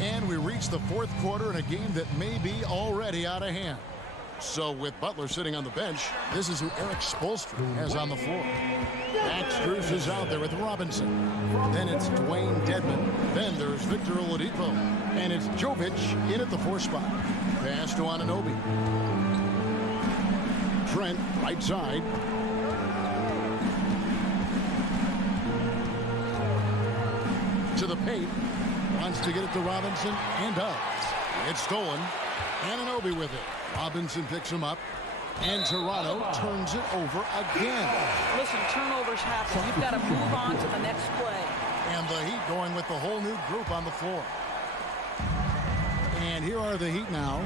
And we reach the fourth quarter in a game that may be already out of hand. So with Butler sitting on the bench, this is who Eric Spoelstra has on the floor. Max Strus is out there with Robinson. Then it's Dwayne Dedmon. Then there's Victor Oladipo. And it's Jovic in at the 4 spot. Pass to Anunoby. Trent, right side. To the paint. Wants to get it to Robinson and does. It's stolen. Anunoby with it. Robinson picks him up. And Toronto turns it over again. Listen, turnovers happen. You've got to move on to the next play. And the Heat going with the whole new group on the floor. And here are the Heat now.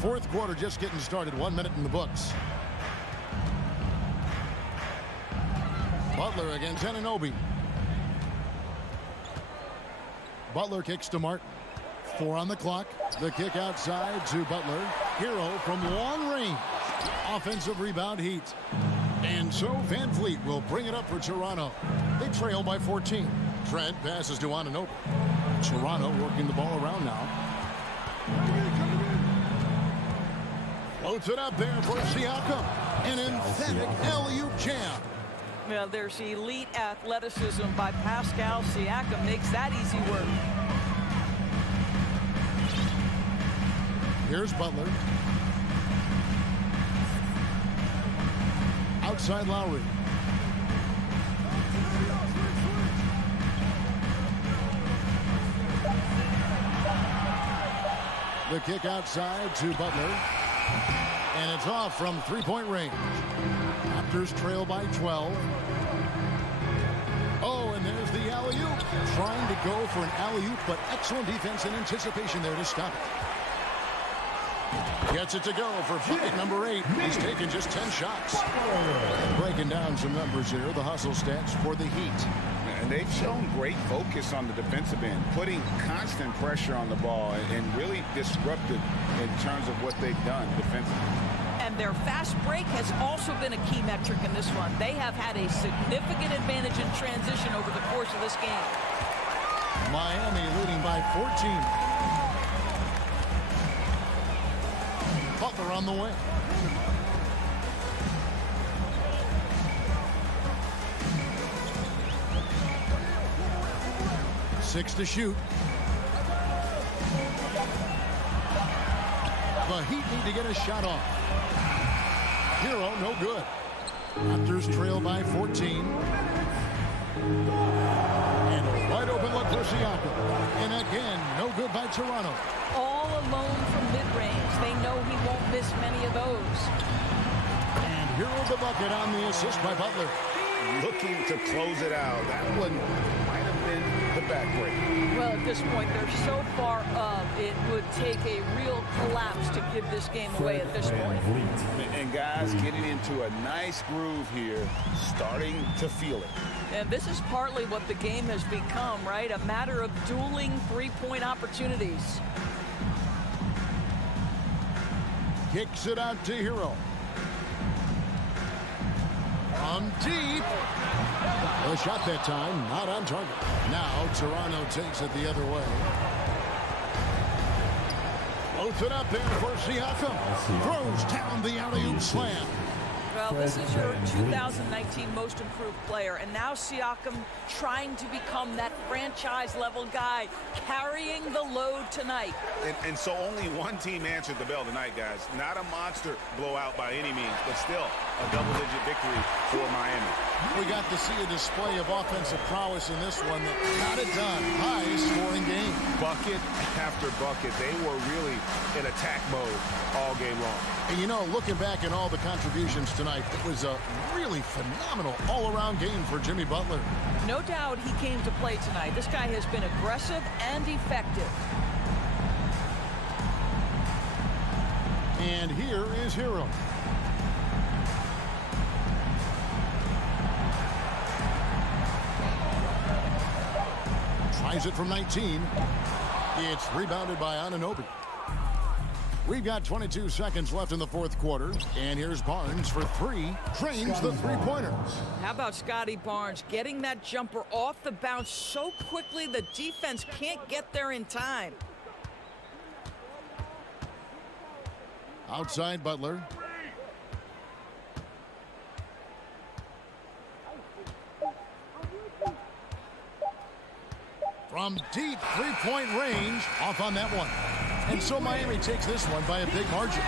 Fourth quarter just getting started. 1 minute in the books. Butler against Anunoby. Butler kicks to Martin. 4 on the clock. The kick outside to Butler. Hero from long range. Offensive rebound Heat. And so Van Vliet will bring it up for Toronto. They trail by 14. Trent passes to Anunoby. Toronto working the ball around now. Floats it up there for Siakam. An emphatic alley-oop jam. Well, there's elite athleticism by Pascal Siakam. Makes that easy work. Here's Butler. Outside Lowry. The kick outside to Butler. And it's off from three-point range. Raptors trail by 12. Oh, and there's the alley-oop. Trying to go for an alley-oop, but excellent defense and anticipation there to stop it. Gets it to go for bucket number 8. He's taken just 10 shots. Breaking down some numbers here, the hustle stats for the Heat. And they've shown great focus on the defensive end, putting constant pressure on the ball and really disruptive in terms of what they've done defensively. And their fast break has also been a key metric in this one. They have had a significant advantage in transition over the course of this game. Miami leading by 14. Butler on the way. Six to shoot. The Heat need to get a shot off. Hero, no good. Raptors trail by 14. And a wide open look for Siakam. And again, no good by Toronto. All alone from mid-range. They know he won't miss many of those. And Hero the bucket on the assist by Butler. Looking to close it out. That one might have been the back break. Well, at this point, they're so far up, it would take a real collapse to give this game away at this point. And guys getting into a nice groove here, starting to feel it. And this is partly what the game has become, right? A matter of dueling three-point opportunities. Kicks it out to Hero. From deep. The shot that time, not on target. Now Toronto takes it the other way. Floats it up there for Siakam. Throws down the alley-oop slam. Well, this is your 2019 most improved player, and now Siakam trying to become that franchise-level guy, carrying the load tonight. And so only one team answered the bell tonight, guys. Not a monster blowout by any means, but still a double-digit victory for Miami. We got to see a display of offensive prowess in this one that got it done. High-scoring game. Bucket after bucket. They were really in attack mode all game long. And, you know, looking back at all the contributions tonight, it was a really phenomenal all-around game for Jimmy Butler. No doubt he came to play tonight. This guy has been aggressive and effective. And here is Hero. Tries it from 19. It's rebounded by Anunoby. We've got 22 seconds left in the fourth quarter. And here's Barnes for three. Drains the three-pointer. How about Scotty Barnes getting that jumper off the bounce so quickly the defense can't get there in time. Outside Butler. From deep three-point range, off on that one. And so Miami takes this one by a big margin.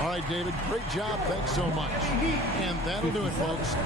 All right, David, great job. Thanks so much. And that'll do it, folks.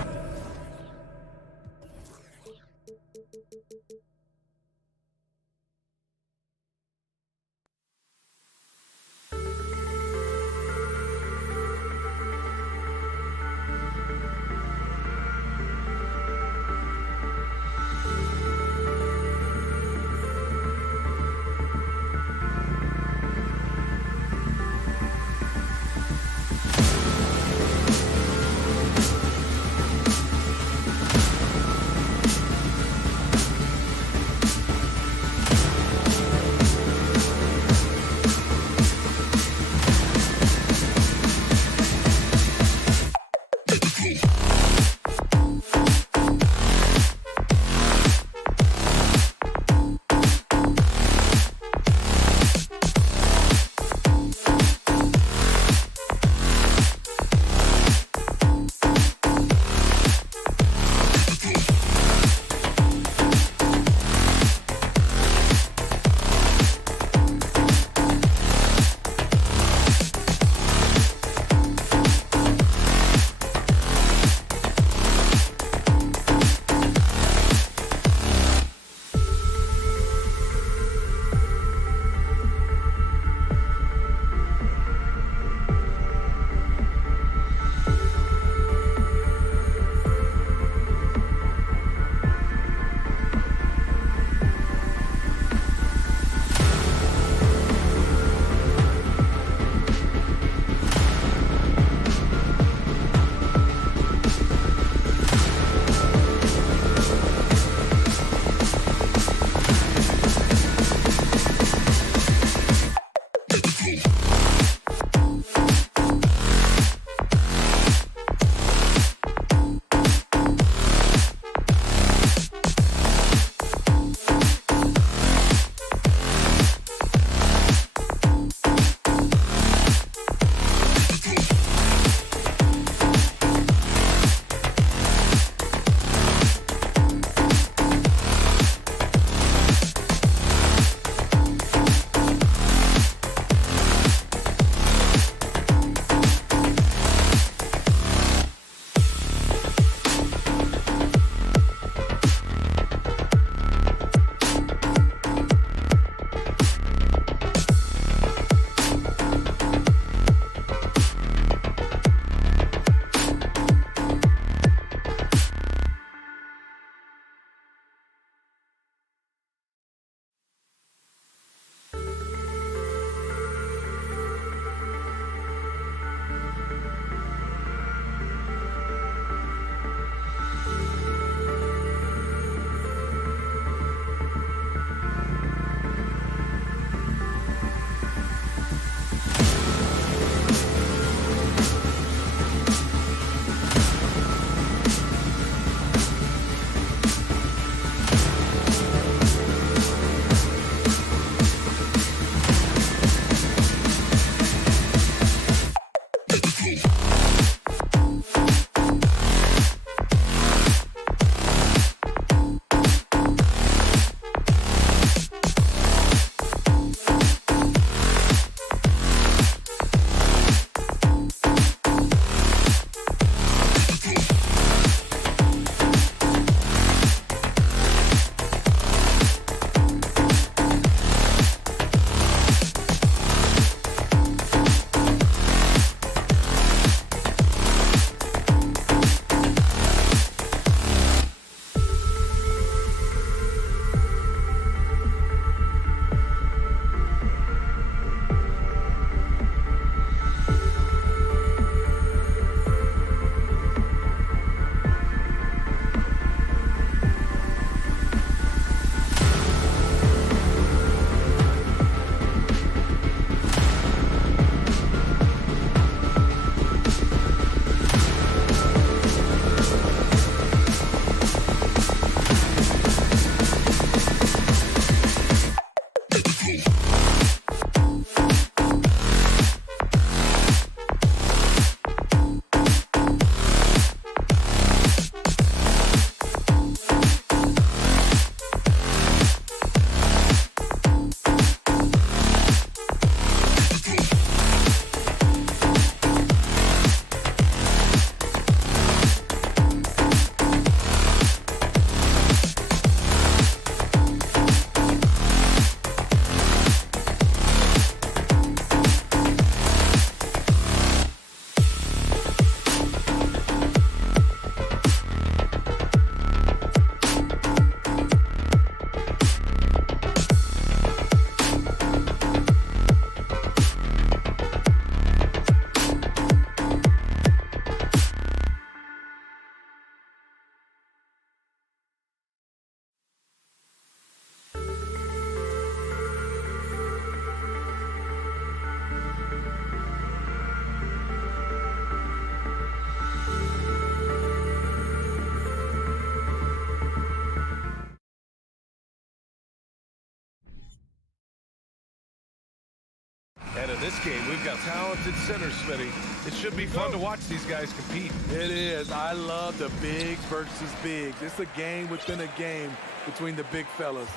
this game, we've got talented centers, Smitty. It should be fun to watch these guys compete. It is. I love the bigs versus bigs. It's a game within a game between the big fellas.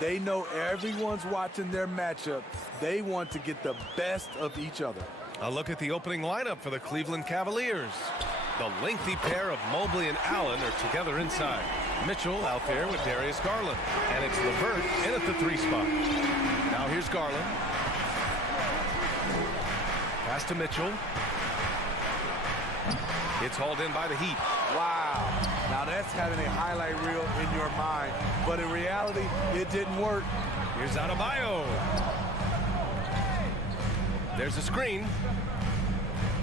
They know everyone's watching their matchup. They want to get the best of each other. A look at the opening lineup for the Cleveland Cavaliers. The lengthy pair of Mobley and Allen are together inside. Mitchell out there with Darius Garland. And it's LeVert in at the 3 spot. Now here's Garland. Pass to Mitchell. It's hauled in by the Heat. Wow. Now that's having a highlight reel in your mind. But in reality, it didn't work. Here's Adebayo. There's a screen.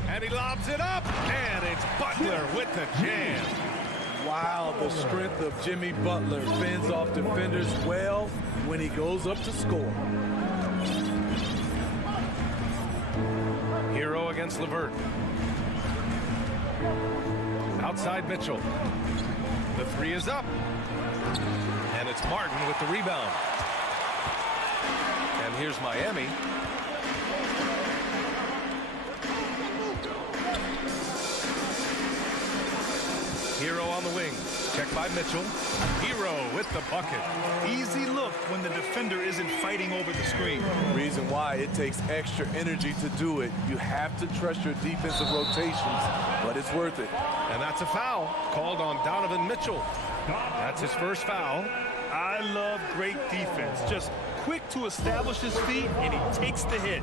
And he lobs it up. And it's Butler with the jam. Wow, the strength of Jimmy Butler fends off defenders well when he goes up to score. Hero against LeVert. Outside Mitchell. The 3 is up. And it's Martin with the rebound. And here's Miami. Hero on the wing. Check by Mitchell. Hero with the bucket. Easy look when the defender isn't fighting over the screen. Reason why it takes extra energy to do it. You have to trust your defensive rotations, but it's worth it. And that's a foul called on Donovan Mitchell. That's his first foul. I love great defense. Just quick to establish his feet, and he takes the hit.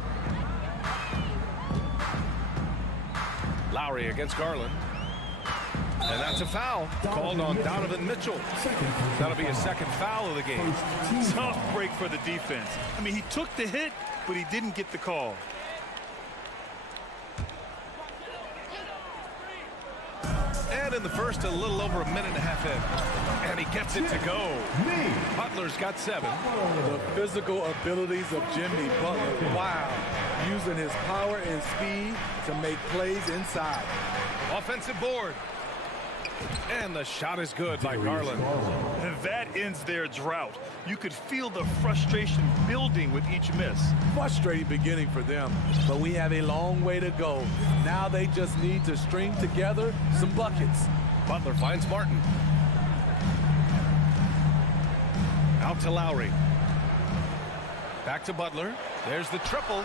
Lowry against Garland. And that's a foul called on Donovan Mitchell. That'll be his second foul of the game. Tough break for the defense. I mean, he took the hit, but he didn't get the call. And in the first, a little over a minute and a half in. And he gets it to go. Butler's got 7. The physical abilities of Jimmy Butler. Wow. Using his power and speed to make plays inside. Offensive board. And the shot is good by Garland. And that ends their drought. You could feel the frustration building with each miss. Frustrating beginning for them, but we have a long way to go. Now they just need to string together some buckets. Butler finds Martin. Out to Lowry. Back to Butler. There's the triple.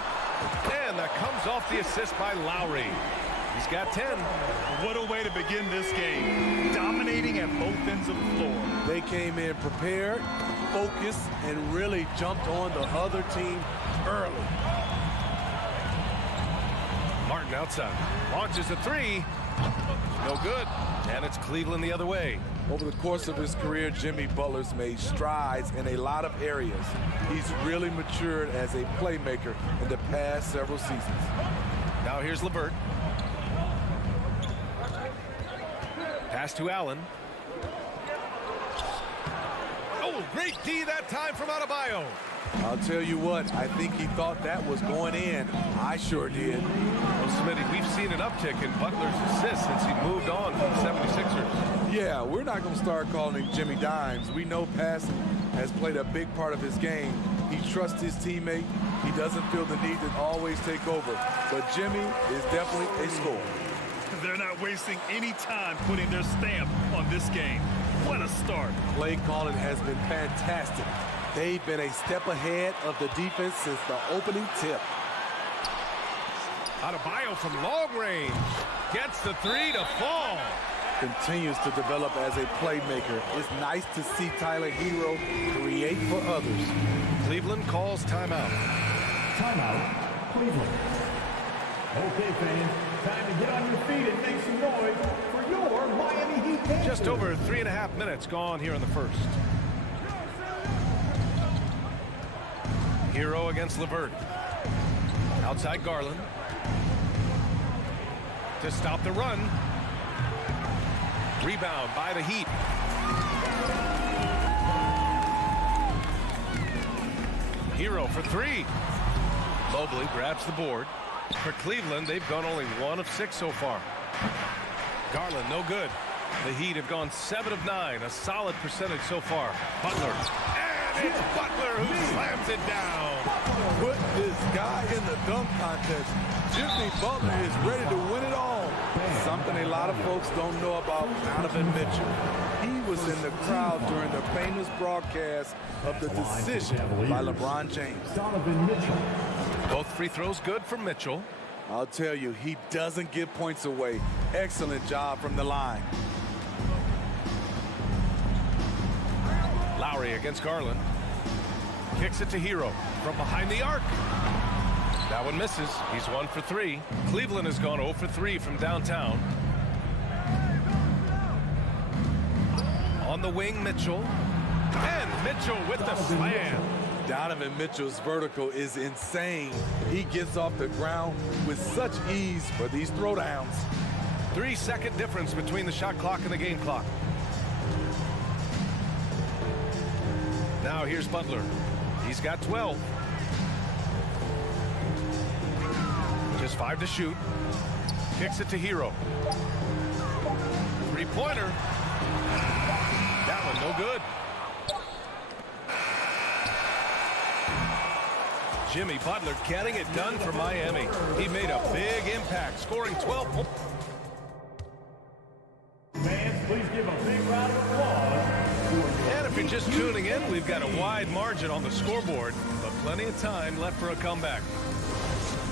And that comes off the assist by Lowry. He's got 10. What a way to begin this game. Dominating at both ends of the floor. They came in prepared, focused, and really jumped on the other team early. Martin outside. Launches a 3. No good. And it's Cleveland the other way. Over the course of his career, Jimmy Butler's made strides in a lot of areas. He's really matured as a playmaker in the past several seasons. Now here's LeVert. Pass to Allen. Oh, great D that time from Adebayo. I'll tell you what, I think he thought that was going in. I sure did. Well, Smitty, we've seen an uptick in Butler's assists since he moved on from the 76ers. Yeah, we're not going to start calling him Jimmy Dimes. We know passing has played a big part of his game. He trusts his teammate. He doesn't feel the need to always take over. But Jimmy is definitely a scorer. They're not wasting any time putting their stamp on this game. What a start. Play calling has been fantastic. They've been a step ahead of the defense since the opening tip. Adebayo from long range gets the 3 to fall. Continues to develop as a playmaker. It's nice to see Tyler Hero create for others. Cleveland calls timeout. Timeout, Cleveland. Okay, fans, time to get on your feet and make some noise for your Miami Heat Panthers. Just over 3.5 minutes gone here in the first. Hero against LeVert. Outside Garland. To stop the run. Rebound by the Heat. Hero for 3. Mobley grabs the board. For Cleveland, they've gone only 1 of 6 so far. Garland, no good. The Heat have gone 7 of 9, a solid percentage so far. Butler, and It's Butler who slams it down. Put this guy in the dunk contest. Jimmy Butler is ready to win it all. Something a lot of folks don't know about Donovan Mitchell. He was in the crowd during the famous broadcast of the decision by LeBron James. Donovan Mitchell. Both free throws good for Mitchell. I'll tell you, he doesn't give points away. Excellent job from the line. Lowry against Garland. Kicks it to Hero from behind the arc. That one misses. He's 1 for 3. Cleveland has gone 0 for 3 from downtown. On the wing, Mitchell. And Mitchell with the slam. Donovan Mitchell's vertical is insane. He gets off the ground with such ease for these throwdowns. 3-second difference between the shot clock and the game clock. Now here's Butler. He's got 12. Just 5 to shoot. Kicks it to Hero. Three-pointer. That one no good. Jimmy Butler getting it done for Miami. He made a big impact, scoring 12 points. Fans, please give a big round of applause. And if you're just tuning in, we've got a wide margin on the scoreboard, but plenty of time left for a comeback.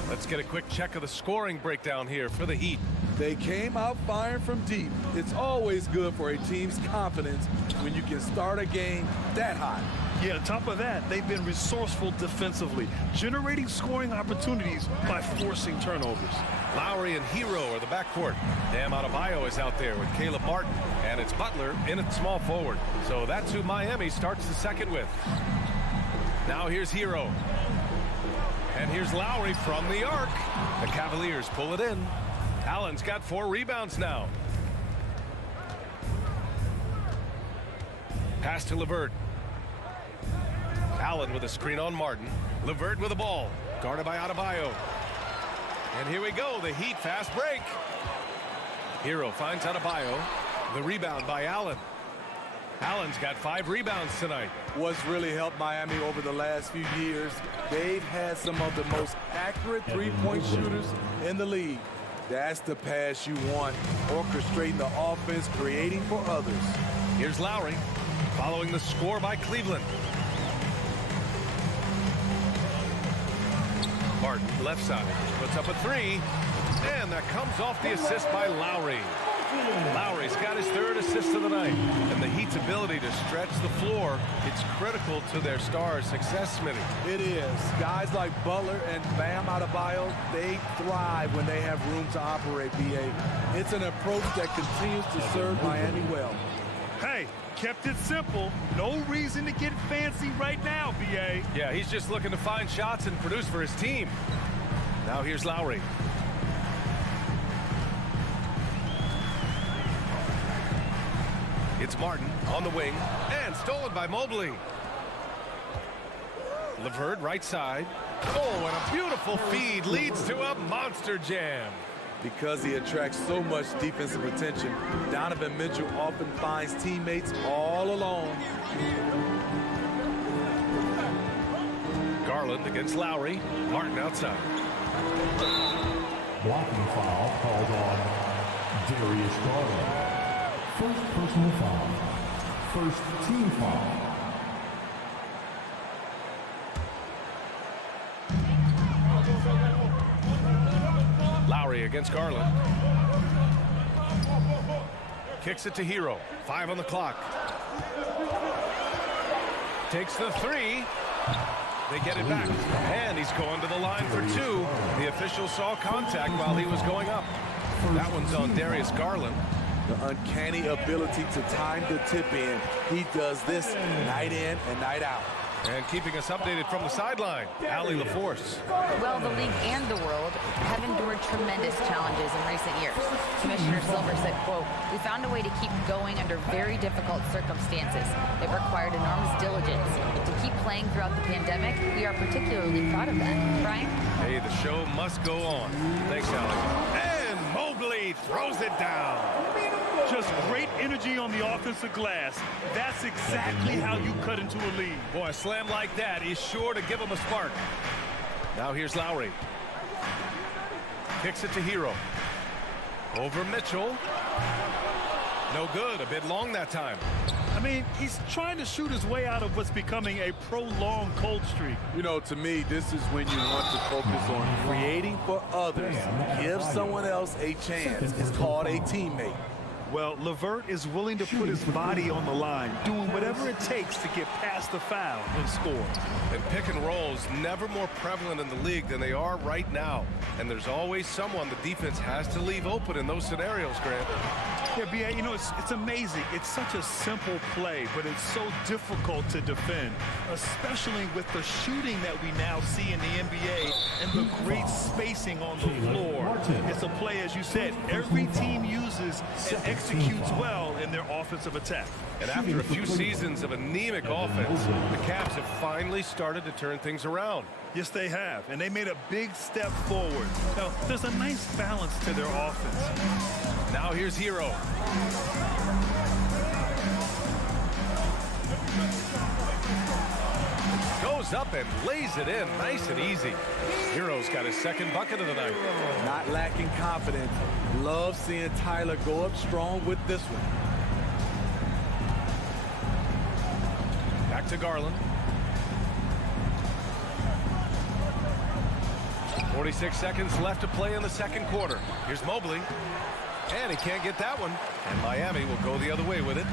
Let's get a quick check of the scoring breakdown here for the Heat. They came out firing from deep. It's always good for a team's confidence when you can start a game that hot. Yeah, on top of that, they've been resourceful defensively, generating scoring opportunities by forcing turnovers. Lowry and Hero are the backcourt. Bam Adebayo is out there with Caleb Martin, and it's Butler in at small forward. So that's who Miami starts the second with. Now here's Hero. And here's Lowry from the arc. The Cavaliers pull it in. Allen's got 4 rebounds now. Pass to LeVert. Allen with a screen on Martin. LeVert with the ball. Guarded by Adebayo. And here we go, the Heat fast break. Hero finds Adebayo. The rebound by Allen. Allen's got 5 rebounds tonight. What's really helped Miami over the last few years, they've had some of the most accurate three-point shooters in the league. That's the pass you want, orchestrating the offense, creating for others. Here's Lowry, following the score by Cleveland. Martin, left side, puts up a 3, and that comes off the assist by Lowry. Lowry's got his 3rd assist of the night, and the Heat's ability to stretch the floor, it's critical to their stars' success, Smitty. It is. Guys like Butler and Bam Adebayo, they thrive when they have room to operate, B.A. It's an approach that continues to serve Miami well. Hey, kept it simple. No reason to get fancy right now, B.A. Yeah, he's just looking to find shots and produce for his team. Now here's Lowry. It's Martin on the wing, and stolen by Mobley. LeVert right side. Oh, and a beautiful feed leads to a monster jam. Because he attracts so much defensive attention, Donovan Mitchell often finds teammates all alone. Garland against Lowry. Martin outside. Blocking foul called on Darius Garland. First personal foul. First team foul. Lowry against Garland. Kicks it to Hero. 5 on the clock. Takes the 3. They get it back. And he's going to the line for 2. The official saw contact while he was going up. That one's on Darius Garland. The uncanny ability to time the tip in. He does this night in and night out. And keeping us updated from the sideline, Allie LaForce. Well, the league and the world have endured tremendous challenges in recent years. Commissioner Silver said, quote, "We found a way to keep going under very difficult circumstances. It required enormous diligence. To keep playing throughout the pandemic, we are particularly proud of that." Brian? Hey, the show must go on. Thanks, Allie. And Mobley throws it down. Just great energy on the offensive glass. That's exactly how you cut into a lead. Boy, a slam like that is sure to give him a spark. Now here's Lowry. Kicks it to Hero. Over Mitchell. No good. A bit long that time. I mean, he's trying to shoot his way out of what's becoming a prolonged cold streak. You know, to me, this is when you want to focus on creating for others. Give someone else a chance. It's called a teammate. Well, LeVert is willing to put his body on the line, doing whatever it takes to get past the foul and score. And pick and rolls never more prevalent in the league than they are right now. And there's always someone the defense has to leave open in those scenarios, Grant. Yeah, B.A., you know, it's amazing. It's such a simple play, but it's so difficult to defend, especially with the shooting that we now see in the NBA and the great spacing on the floor. It's a play, as you said, every team uses and executes well in their offensive attack. And after a few seasons of anemic offense, the Cavs have finally started to turn things around. Yes, they have, and they made a big step forward. Now, there's a nice balance to their offense. Now here's Hero. Goes up and lays it in nice and easy. Hero's got his second bucket of the night. Not lacking confidence. Love seeing Tyler go up strong with this one. Back to Garland. 46 seconds left to play in the second quarter. Here's Mobley. And he can't get that one. And Miami will go the other way with it.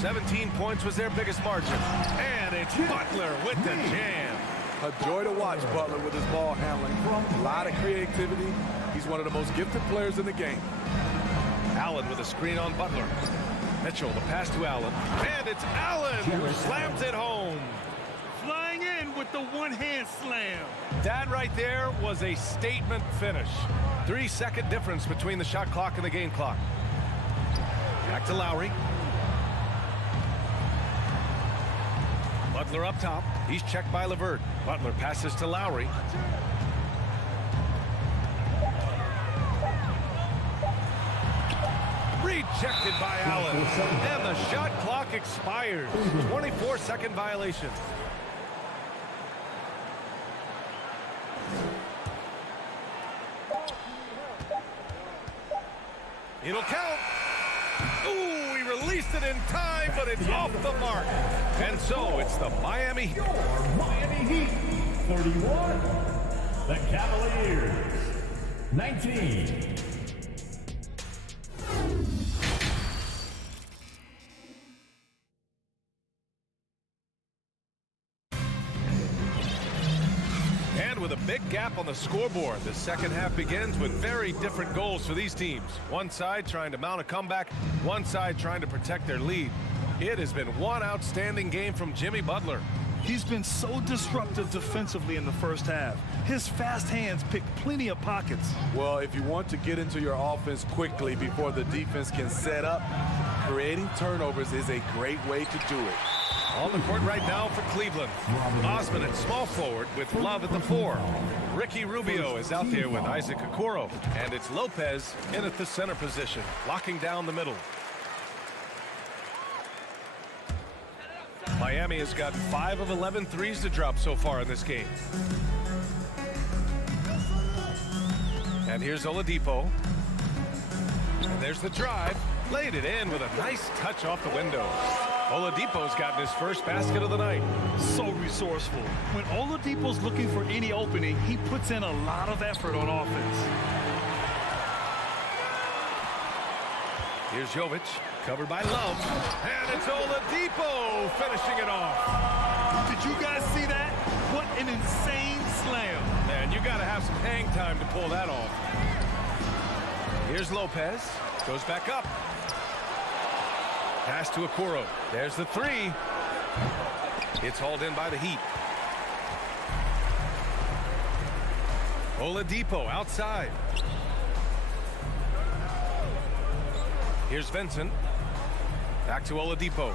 17 points was their biggest margin. And it's Butler with the jam. A joy to watch Butler with his ball handling. A lot of creativity. He's one of the most gifted players in the game. Allen with a screen on Butler. Mitchell, the pass to Allen. And it's Allen who slams it home. Flying in with the one-hand slam. That right there was a statement finish. 3-second difference between the shot clock and the game clock. Back to Lowry. Butler up top. He's checked by LeVert. Butler passes to Lowry. Rejected by Allen. And the shot clock expires. 24-second violation. It'll count. Ooh, he released it in time, but it's off the mark. And so it's the Miami Heat. Miami Heat, 31. The Cavaliers, 19. With a big gap on the scoreboard, the second half begins with very different goals for these teams. One side trying to mount a comeback, one side trying to protect their lead. It has been one outstanding game from Jimmy Butler. He's been so disruptive defensively in the first half. His fast hands picked plenty of pockets. Well, if you want to get into your offense quickly before the defense can set up, creating turnovers is a great way to do it. On the court right now for Cleveland. Osman at small forward with Love at the 4. Ricky Rubio is out there with Isaac Okoro. And it's Lopez in at the center position, locking down the middle. Miami has got 5 of 11 threes to drop so far in this game. And here's Oladipo. And there's the drive. Laid it in with a nice touch off the window. Oladipo's gotten his first basket of the night. So resourceful. When Oladipo's looking for any opening, he puts in a lot of effort on offense. Here's Jovic, covered by Love. And it's Oladipo finishing it off. Did you guys see that? What an insane slam. Man, you got to have some hang time to pull that off. Here's Lopez. Goes back up. Pass to Okoro. There's the 3. It's hauled in by the Heat. Oladipo outside. Here's Vincent. Back to Oladipo.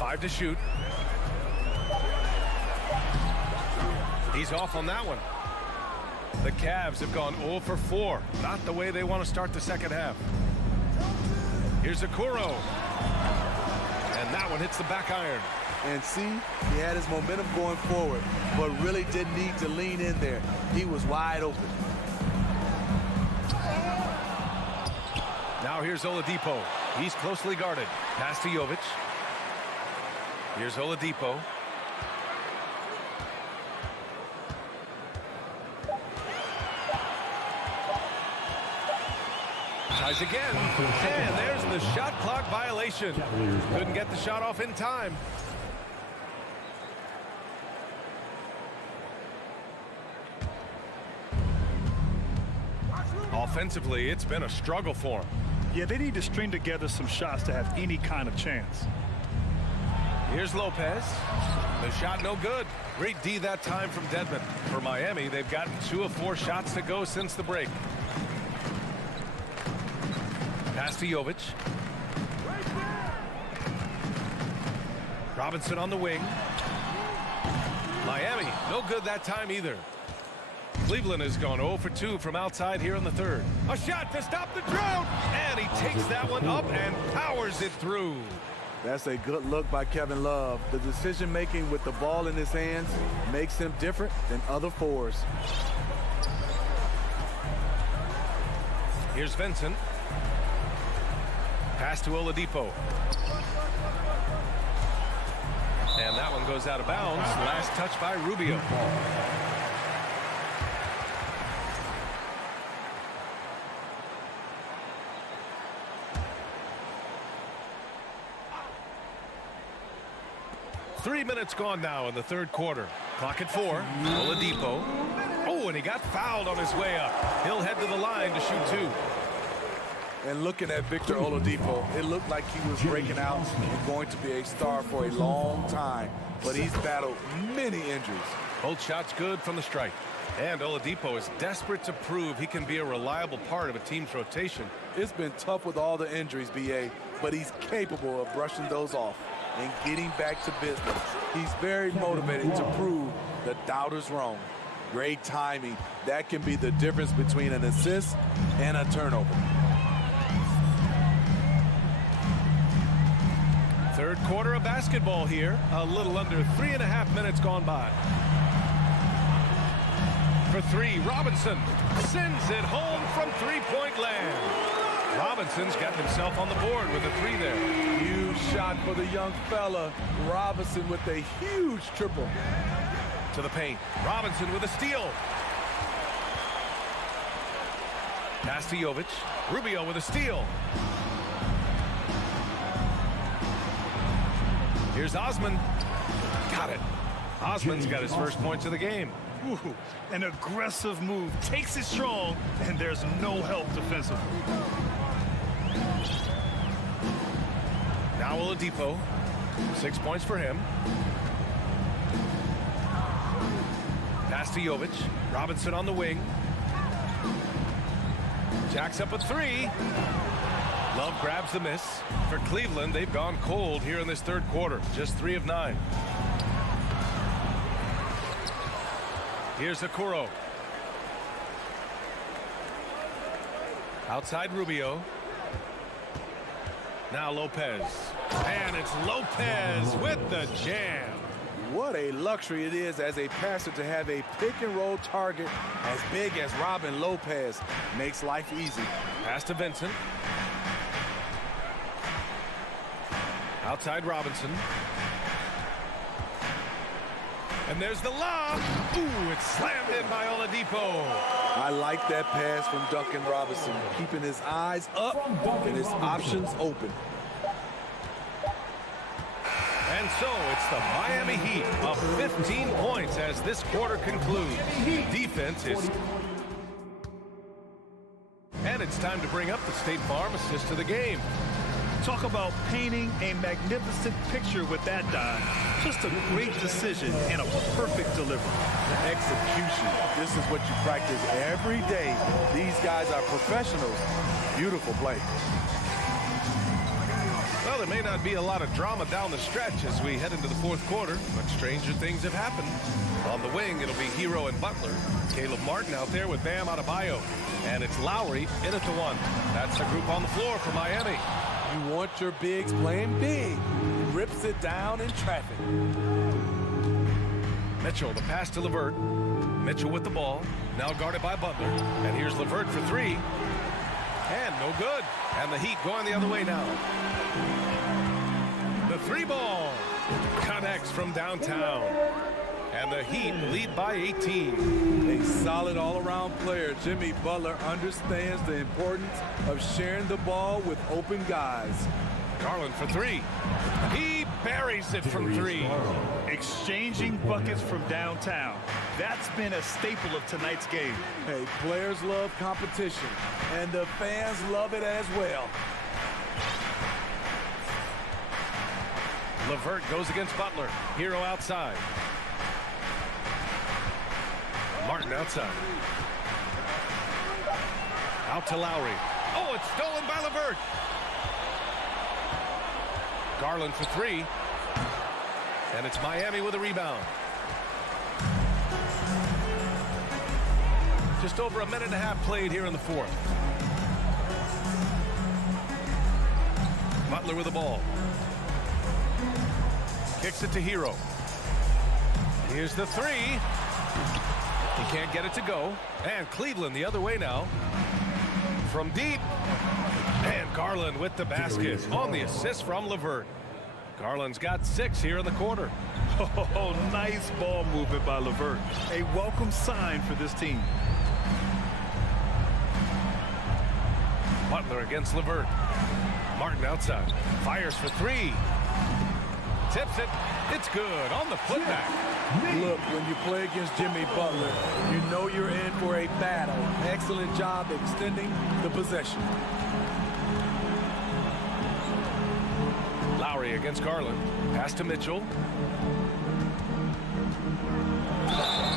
Five to shoot. He's off on that one. The Cavs have gone 0 for 4. Not the way they want to start the second half. Here's Okoro. And that one hits the back iron. And see, he had his momentum going forward, but really didn't need to lean in there. He was wide open. Now here's Oladipo. He's closely guarded. Pass to Jovic. Here's Oladipo. Tries again. And there's the shot clock violation. Couldn't get the shot off in time. Offensively, it's been a struggle for him. Yeah, they need to string together some shots to have any kind of chance. Here's Lopez. The shot no good. Great D that time from Dedmon. For Miami, they've gotten 2 of 4 shots to go since the break. Pass to Jovic. Robinson on the wing. Miami, no good that time either. Cleveland has gone 0 for 2 from outside here in the third. A shot to stop the drought. And he takes that one up and powers it through. That's a good look by Kevin Love. The decision-making with the ball in his hands makes him different than other fours. Here's Vincent. Pass to Oladipo. And that one goes out of bounds. Last touch by Rubio. Three minutes gone now in the third quarter. Clock at 4. Oladipo. Oh, and he got fouled on his way up. He'll head to the line to shoot 2. And looking at Victor Oladipo, it looked like he was breaking out and going to be a star for a long time. But he's battled many injuries. Both shots good from the strike. And Oladipo is desperate to prove he can be a reliable part of a team's rotation. It's been tough with all the injuries, B.A., but he's capable of brushing those off and getting back to business. He's very motivated to prove the doubters wrong. Great timing. That can be the difference between an assist and a turnover. Third quarter of basketball here. A little under 3.5 minutes gone by. For 3, Robinson sends it home from three-point land. Robinson's got himself on the board with a 3 there. Huge shot for the young fella. Robinson with a huge triple. To the paint. Robinson with a steal. Pass to Jovic. Rubio with a steal. Here's Osman. Got it. Osman's got his first points of the game. Ooh, an aggressive move. Takes it strong, and there's no help defensively. Now Oladipo. 6 points for him. Pass to Jovic. Robinson on the wing. Jacks up a 3. Love grabs the miss. For Cleveland, they've gone cold here in this third quarter. Just 3 of 9. Here's Okoro. Outside Rubio. Now Lopez. And it's Lopez with the jam. What a luxury it is as a passer to have a pick-and-roll target as big as Robin Lopez. Makes life easy. Pass to Vincent. Outside Robinson. And there's the lob. Ooh, it's slammed in by Oladipo. I like that pass from Duncan Robinson, keeping his eyes up and his options open. And so it's the Miami Heat up 15 points as this quarter concludes. Defense is... And it's time to bring up the State Farm assist to the game. Talk about painting a magnificent picture with that dive. Just a great decision and a perfect delivery. Execution. This is what you practice every day. These guys are professionals. Beautiful play. Well, Well, there may not be a lot of drama down the stretch as we head into the fourth quarter, but stranger things have happened. On the wing, it'll be Hero and Butler. Caleb Martin out there with Bam Adebayo. And it's Lowry in at the one. That's the group on the floor for Miami. You want your bigs playing big. Rips it down in traffic. Mitchell, the pass to LeVert. Mitchell with the ball. Now guarded by Butler. And here's LeVert for three. And no good. And the Heat going the other way now. The three ball connects from downtown. And the Heat lead by 18. A solid all-around player. Jimmy Butler understands the importance of sharing the ball with open guys. Garland for three. He buries it from three. Exchanging buckets from downtown. That's been a staple of tonight's game. Hey, players love competition, and the fans love it as well. LeVert goes against Butler. Hero outside. Martin outside. Out to Lowry. Oh, it's stolen by LeVert. Garland for three. And it's Miami with a rebound. Just over a minute and a half played here in the fourth. Butler with the ball. Kicks it to Hero. Here's the three. He can't get it to go. And Cleveland the other way now. From deep. And Garland with the basket on the assist from LeVert. Garland's got 6 here in the quarter. Oh, nice ball movement by LeVert. A welcome sign for this team. Butler against LeVert. Martin outside. Fires for three. Tips it. It's good on the putback. Look, when you play against Jimmy Butler, you know you're in for a battle. Excellent job extending the possession. Lowry against Garland. Pass to Mitchell.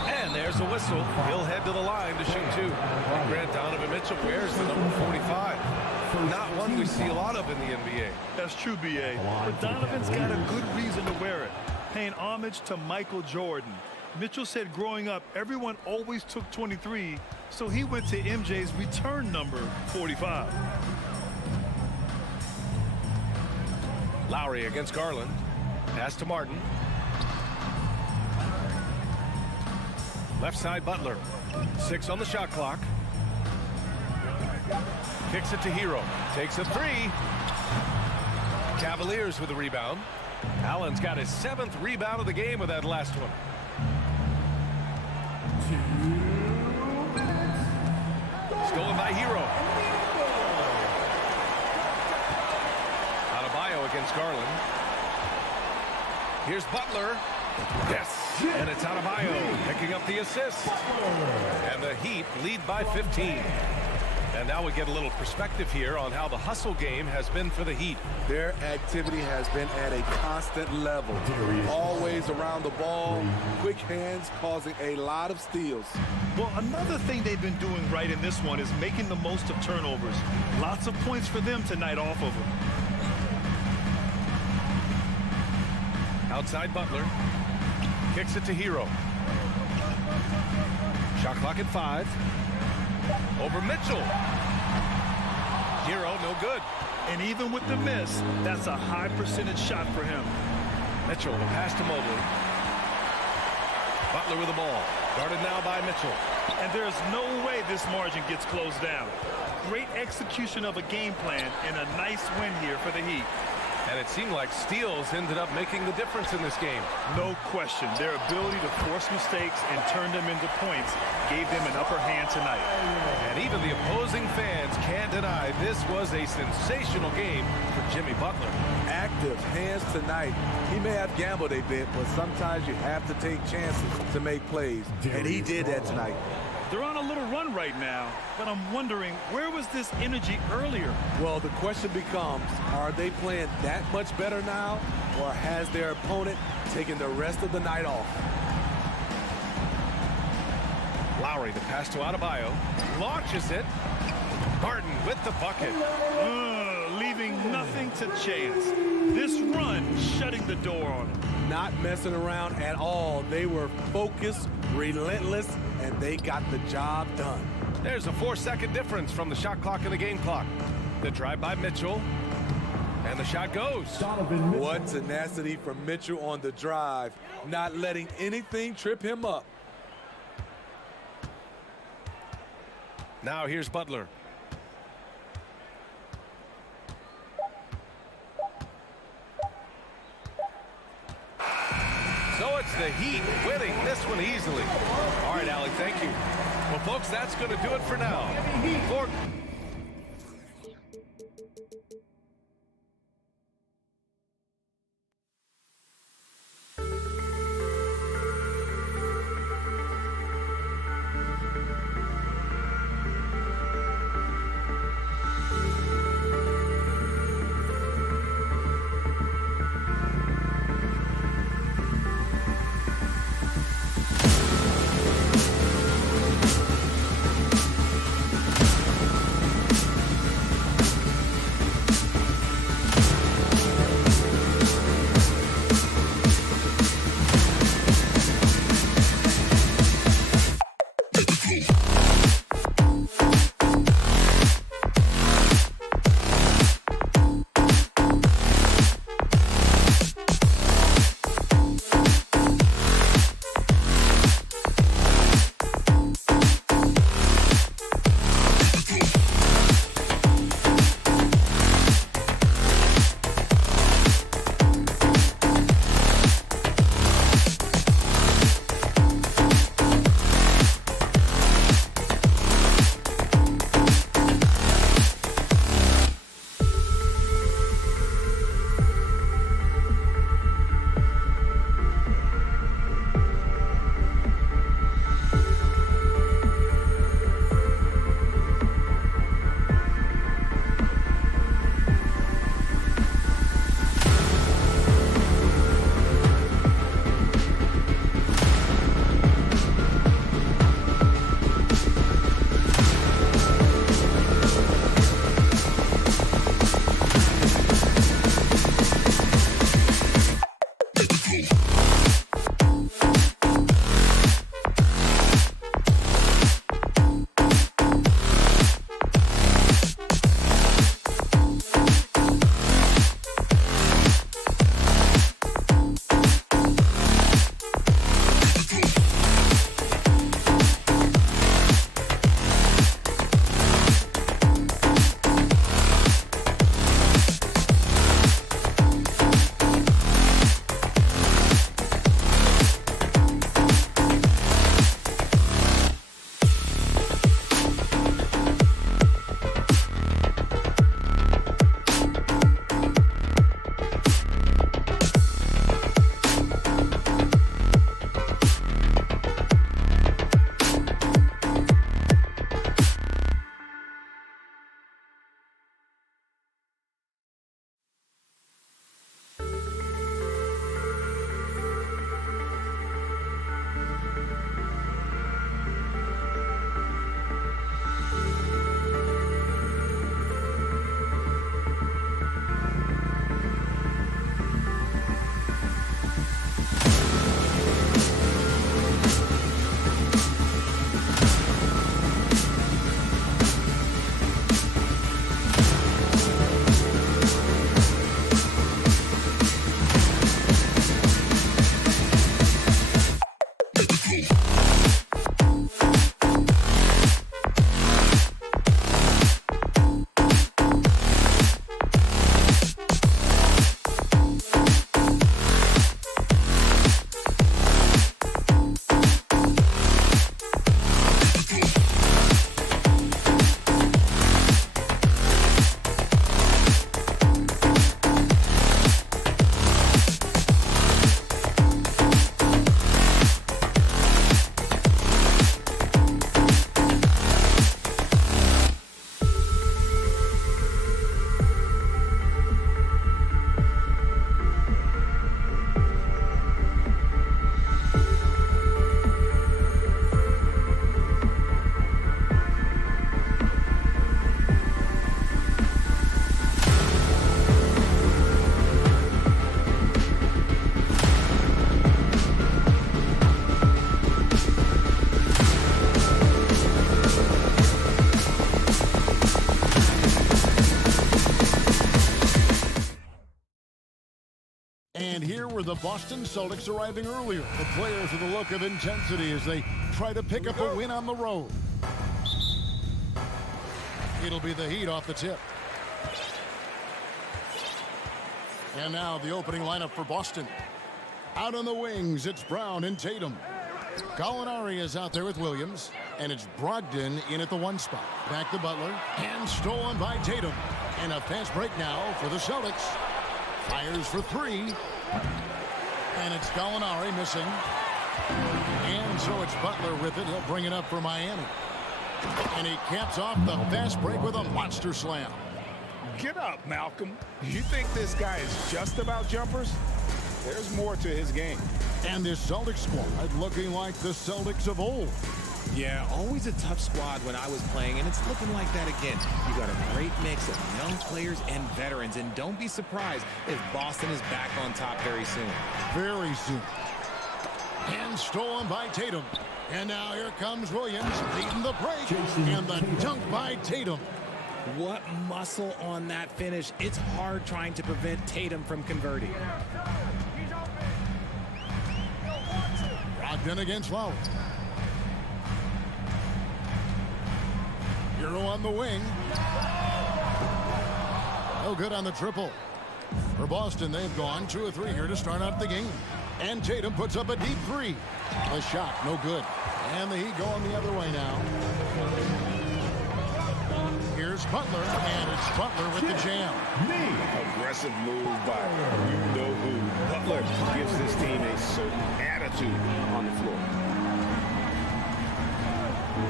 And there's a whistle. He'll head to the line to shoot two. Grant Donovan Mitchell wears the number 45. Not one we see a lot of in the NBA. That's true, B.A. But Donovan's got a good reason to wear it. Paying homage to Michael Jordan. Mitchell said growing up, everyone always took 23, so he went to MJ's return number 45. Lowry against Garland. Pass to Martin. Left side Butler. 6 on the shot clock. Kicks it to Hero. Takes a three. Cavaliers with a rebound. Allen's got his 7th rebound of the game with that last one. Stolen by Hero. Adebayo against Garland. Here's Butler. Yes. And it's Adebayo picking up the assist. And the Heat lead by 15. And now we get a little perspective here on how the hustle game has been for the Heat. Their activity has been at a constant level. Always around the ball, quick hands causing a lot of steals. Well, another thing they've been doing right in this one is making the most of turnovers. Lots of points for them tonight off of them. Outside Butler. Kicks it to Hero. Shot clock at 5. Over Mitchell. Hero, no good. And even with the miss, that's a high percentage shot for him. Mitchell, the pass to Mobley. Butler with the ball. Guarded now by Mitchell. And there's no way this margin gets closed down. Great execution of a game plan and a nice win here for the Heat. And it seemed like steals ended up making the difference in this game. No question. Their ability to force mistakes and turn them into points gave them an upper hand tonight. And even the opposing fans can't deny this was a sensational game for Jimmy Butler. Active hands tonight. He may have gambled a bit, but sometimes you have to take chances to make plays. And he did that tonight. They're on a little run right now, but I'm wondering, where was this energy earlier? Well, the question becomes, are they playing that much better now, or has their opponent taken the rest of the night off? Lowry, the pass to Adebayo, launches it. Martin with the bucket. leaving nothing to chance. This run shutting the door on them. Not messing around at all. They were focused, relentless, and they got the job done. There's a 4-second difference from the shot clock and the game clock. The drive by Mitchell, and the shot goes. What tenacity from Mitchell on the drive, not letting anything trip him up. Now here's Butler. So it's the Heat winning this one easily. All right, Alec, thank you. Well, folks, that's going to do it for now. And here were the Boston Celtics arriving earlier. The players with a look of intensity as they try to pick up a win on the road. It'll be the Heat off the tip. And now the opening lineup for Boston. Out on the wings, it's Brown and Tatum. Gallinari is out there with Williams. And it's Brogdon in at the 1 spot. Back to Butler. And stolen by Tatum. And a fast break now for the Celtics. Fires for 3. And it's Gallinari missing. And so it's Butler with it. He'll bring it up for Miami. And he caps off the fast break with a monster slam. Get up, Malcolm. You think this guy is just about jumpers? There's more to his game. And this Celtics squad looking like the Celtics of old. Yeah, always a tough squad when I was playing, and it's looking like that again. You got a great mix of young players and veterans, and don't be surprised if Boston is back on top very soon. Very soon. And stolen by Tatum. And now here comes Williams leading the break. And the dunk by Tatum. What muscle on that finish. It's hard trying to prevent Tatum from converting. Brogdon against Lowry. Hero on the wing. No good on the triple. For Boston, they've gone 2 of 3 here to start out the game. And Tatum puts up a deep 3. The shot, no good. And the Heat going the other way now. Here's Butler, and it's Butler with the jam. Aggressive move by you-know-who. Butler gives this team a certain attitude on the floor.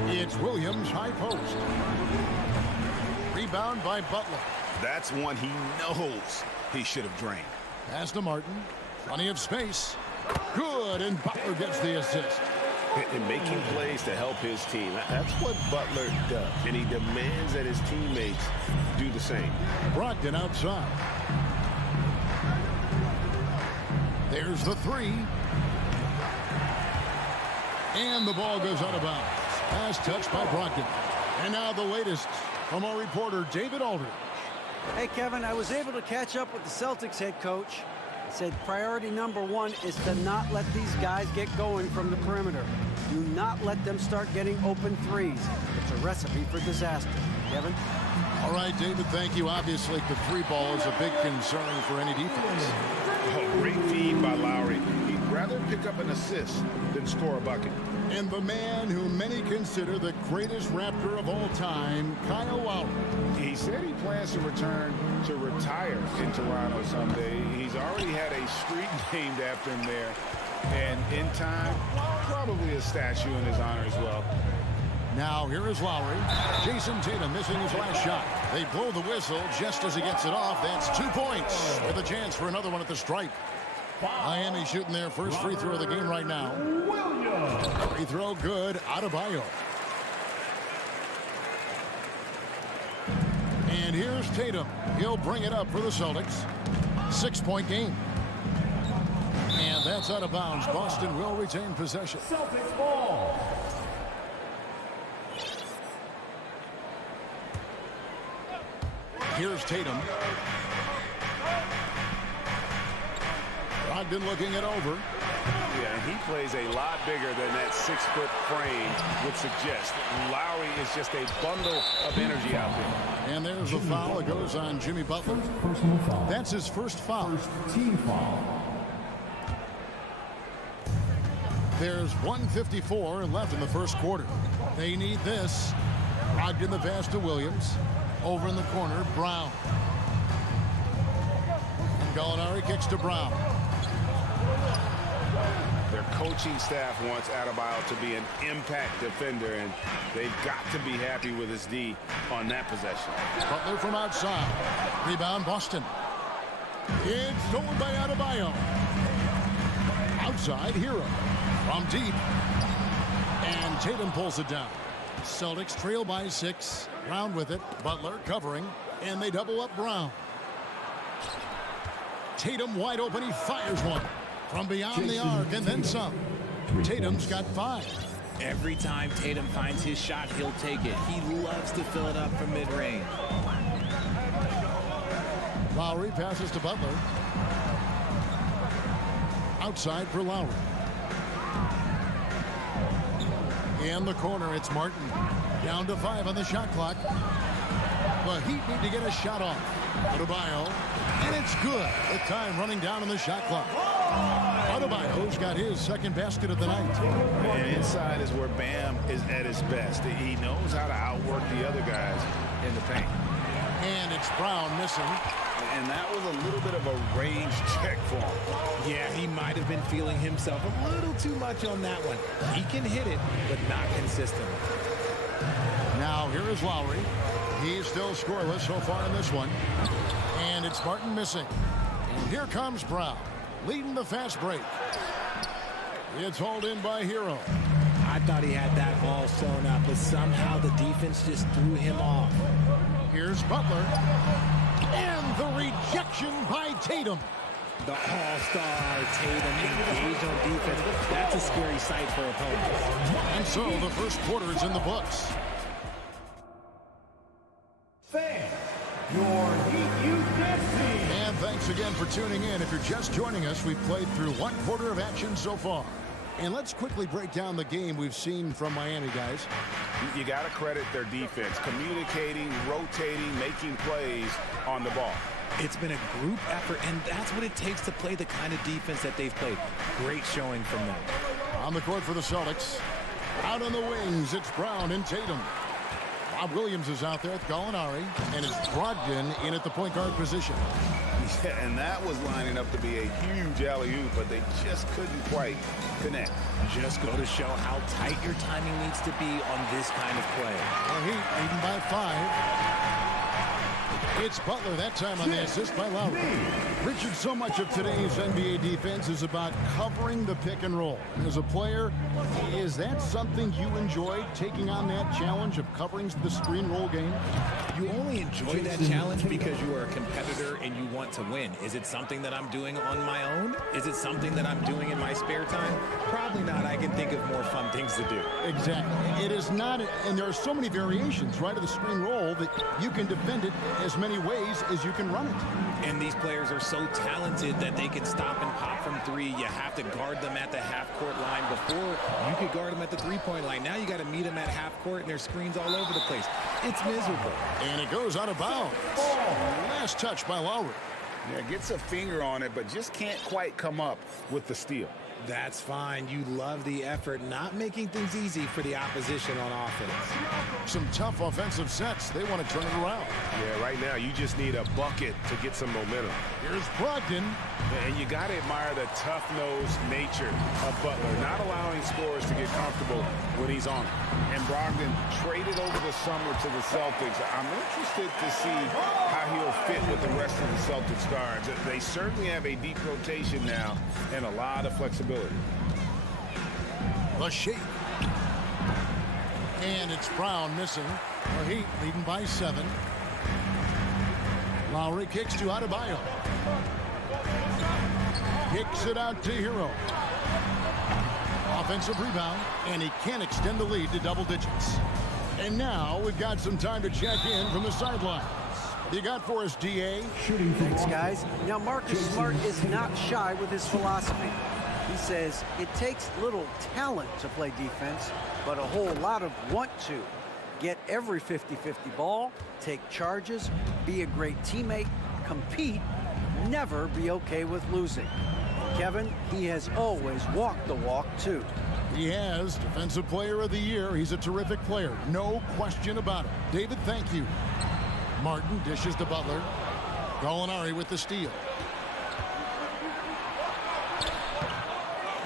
It's Williams, high post. Rebound by Butler. That's one he knows he should have drained. Pass to Martin. Plenty of space. Good, and Butler gets the assist. And making plays to help his team. That's what Butler does. And he demands that his teammates do the same. Brogdon outside. There's the 3. And the ball goes out of bounds. Pass touched by Brogdon. And now the latest from our reporter, David Aldridge. Hey, Kevin, I was able to catch up with the Celtics head coach. He said priority number 1 is to not let these guys get going from the perimeter. Do not let them start getting open threes. It's a recipe for disaster. Kevin? All right, David, thank you. Obviously, the 3 ball is a big concern for any defense. Oh, great feed by Lowry. He'd rather pick up an assist than score a bucket. And the man who many consider the greatest Raptor of all time, Kyle Lowry. He said he plans to return to retire in Toronto someday. He's already had a street named after him there. And in time, probably a statue in his honor as well. Now here is Lowry. Jason Tatum missing his last shot. They blow the whistle just as he gets it off. That's 2 points with a chance for another one at the stripe. Miami shooting their first free throw of the game right now. Free throw good. Adebayo. And here's Tatum. He'll bring it up for the Celtics. 6-point game. And that's out of bounds. Boston will retain possession. Celtics ball. Here's Tatum. Brogdon looking it over. Yeah, he plays a lot bigger than that 6-foot frame would suggest. Lowry is just a bundle of energy out there. And there's a foul that goes on Jimmy Butler. Personal foul. That's his first foul. First team foul. There's 1:54 left in the first quarter. They need this. Brogdon the pass to Williams. Over in the corner, Brown. And Gallinari kicks to Brown. Their coaching staff wants Adebayo to be an impact defender, and they've got to be happy with his D on that possession. Butler from outside. Rebound, Boston. It's stolen by Adebayo. Outside, Hero. From deep. And Tatum pulls it down. Celtics trail by 6. Brown with it. Butler covering. And they double up Brown. Tatum wide open. He fires one. From beyond the arc and then some. Tatum's got 5. Every time Tatum finds his shot, he'll take it. He loves to fill it up from mid-range. Lowry passes to Butler. Outside for Lowry. In the corner, it's Martin. Down to 5 on the shot clock. The Heat need to get a shot off. Adebayo, and it's good. The time running down on the shot clock. Adebayo's got his second basket of the night. And inside is where Bam is at his best. He knows how to outwork the other guys in the paint. And it's Brown missing. And that was a little bit of a range check for him. Yeah, he might have been feeling himself a little too much on that one. He can hit it, but not consistently. Now here is Lowry. He's still scoreless so far in this one. And it's Martin missing. And here comes Brown, leading the fast break. It's hauled in by Hero. I thought he had that ball sewn up, but somehow the defense just threw him off. Here's Butler. And the rejection by Tatum. The all-star Tatum engaged on defense. That's a scary sight for opponents. And so the first quarter is in the books. Fans, your Heat UTC. And thanks again for tuning in. If you're just joining us, we've played through one quarter of action so far. And let's quickly break down the game we've seen from Miami, guys. You got to credit their defense, communicating, rotating, making plays on the ball. It's been a group effort, and that's what it takes to play the kind of defense that they've played. Great showing from them. On the court for the Celtics. Out on the wings, it's Brown and Tatum. Bob Williams is out there with Gallinari, and it's Brogdon in at the point guard position. Yeah, and that was lining up to be a huge alley-oop, but they just couldn't quite connect. Just go to show how tight your timing needs to be on this kind of play. The Heat leading by 5. It's Butler that time on the assist by Lowry. Richard, so much of today's NBA defense is about covering the pick and roll. As a player, is that something you enjoy, taking on that challenge of covering the screen roll game? You only enjoy that challenge because you are a competitor and you want to win. Is it something that I'm doing on my own? Is it something that I'm doing in my spare time? Probably not. I can think of more fun things to do. Exactly. It is not, and there are so many variations, right, of the screen roll that you can defend it as many ways as you can run it. And these players are so talented that they can stop and pop from three. You have to guard them at the half-court line. Before, you could guard them at the three-point line. Now you got to meet them at half-court, and there's screens all over the place. It's miserable. And it goes out of bounds. Last touch by Lowry. Yeah, gets a finger on it, but just can't quite come up with the steal. That's fine. You love the effort, not making things easy for the opposition on offense. Some tough offensive sets. They want to turn it around. Yeah, right now you just need a bucket to get some momentum. Here's Brogdon. And you got to admire the tough-nosed nature of Butler, not allowing scorers to get comfortable when he's on it. And Brogdon traded over the summer to the Celtics. I'm interested to see how he'll fit with the rest of the Celtics guards. They certainly have a deep rotation now and a lot of flexibility. The shake. And it's Brown missing. The Heat leading by 7. Lowry kicks to Adebayo. Kicks it out to Hero. Offensive rebound, and he can't extend the lead to double digits. And now we've got some time to check in from the sidelines. What you got for us, DA? Thanks, guys. Now, Marcus Smart is not shy with his philosophy. He says it takes little talent to play defense, but a whole lot of want to. Get every 50-50 ball, take charges, be a great teammate, compete, never be okay with losing. Kevin, he has always walked the walk, too. He has. Defensive Player of the Year. He's a terrific player. No question about it. David, thank you. Martin dishes to Butler. Gallinari with the steal.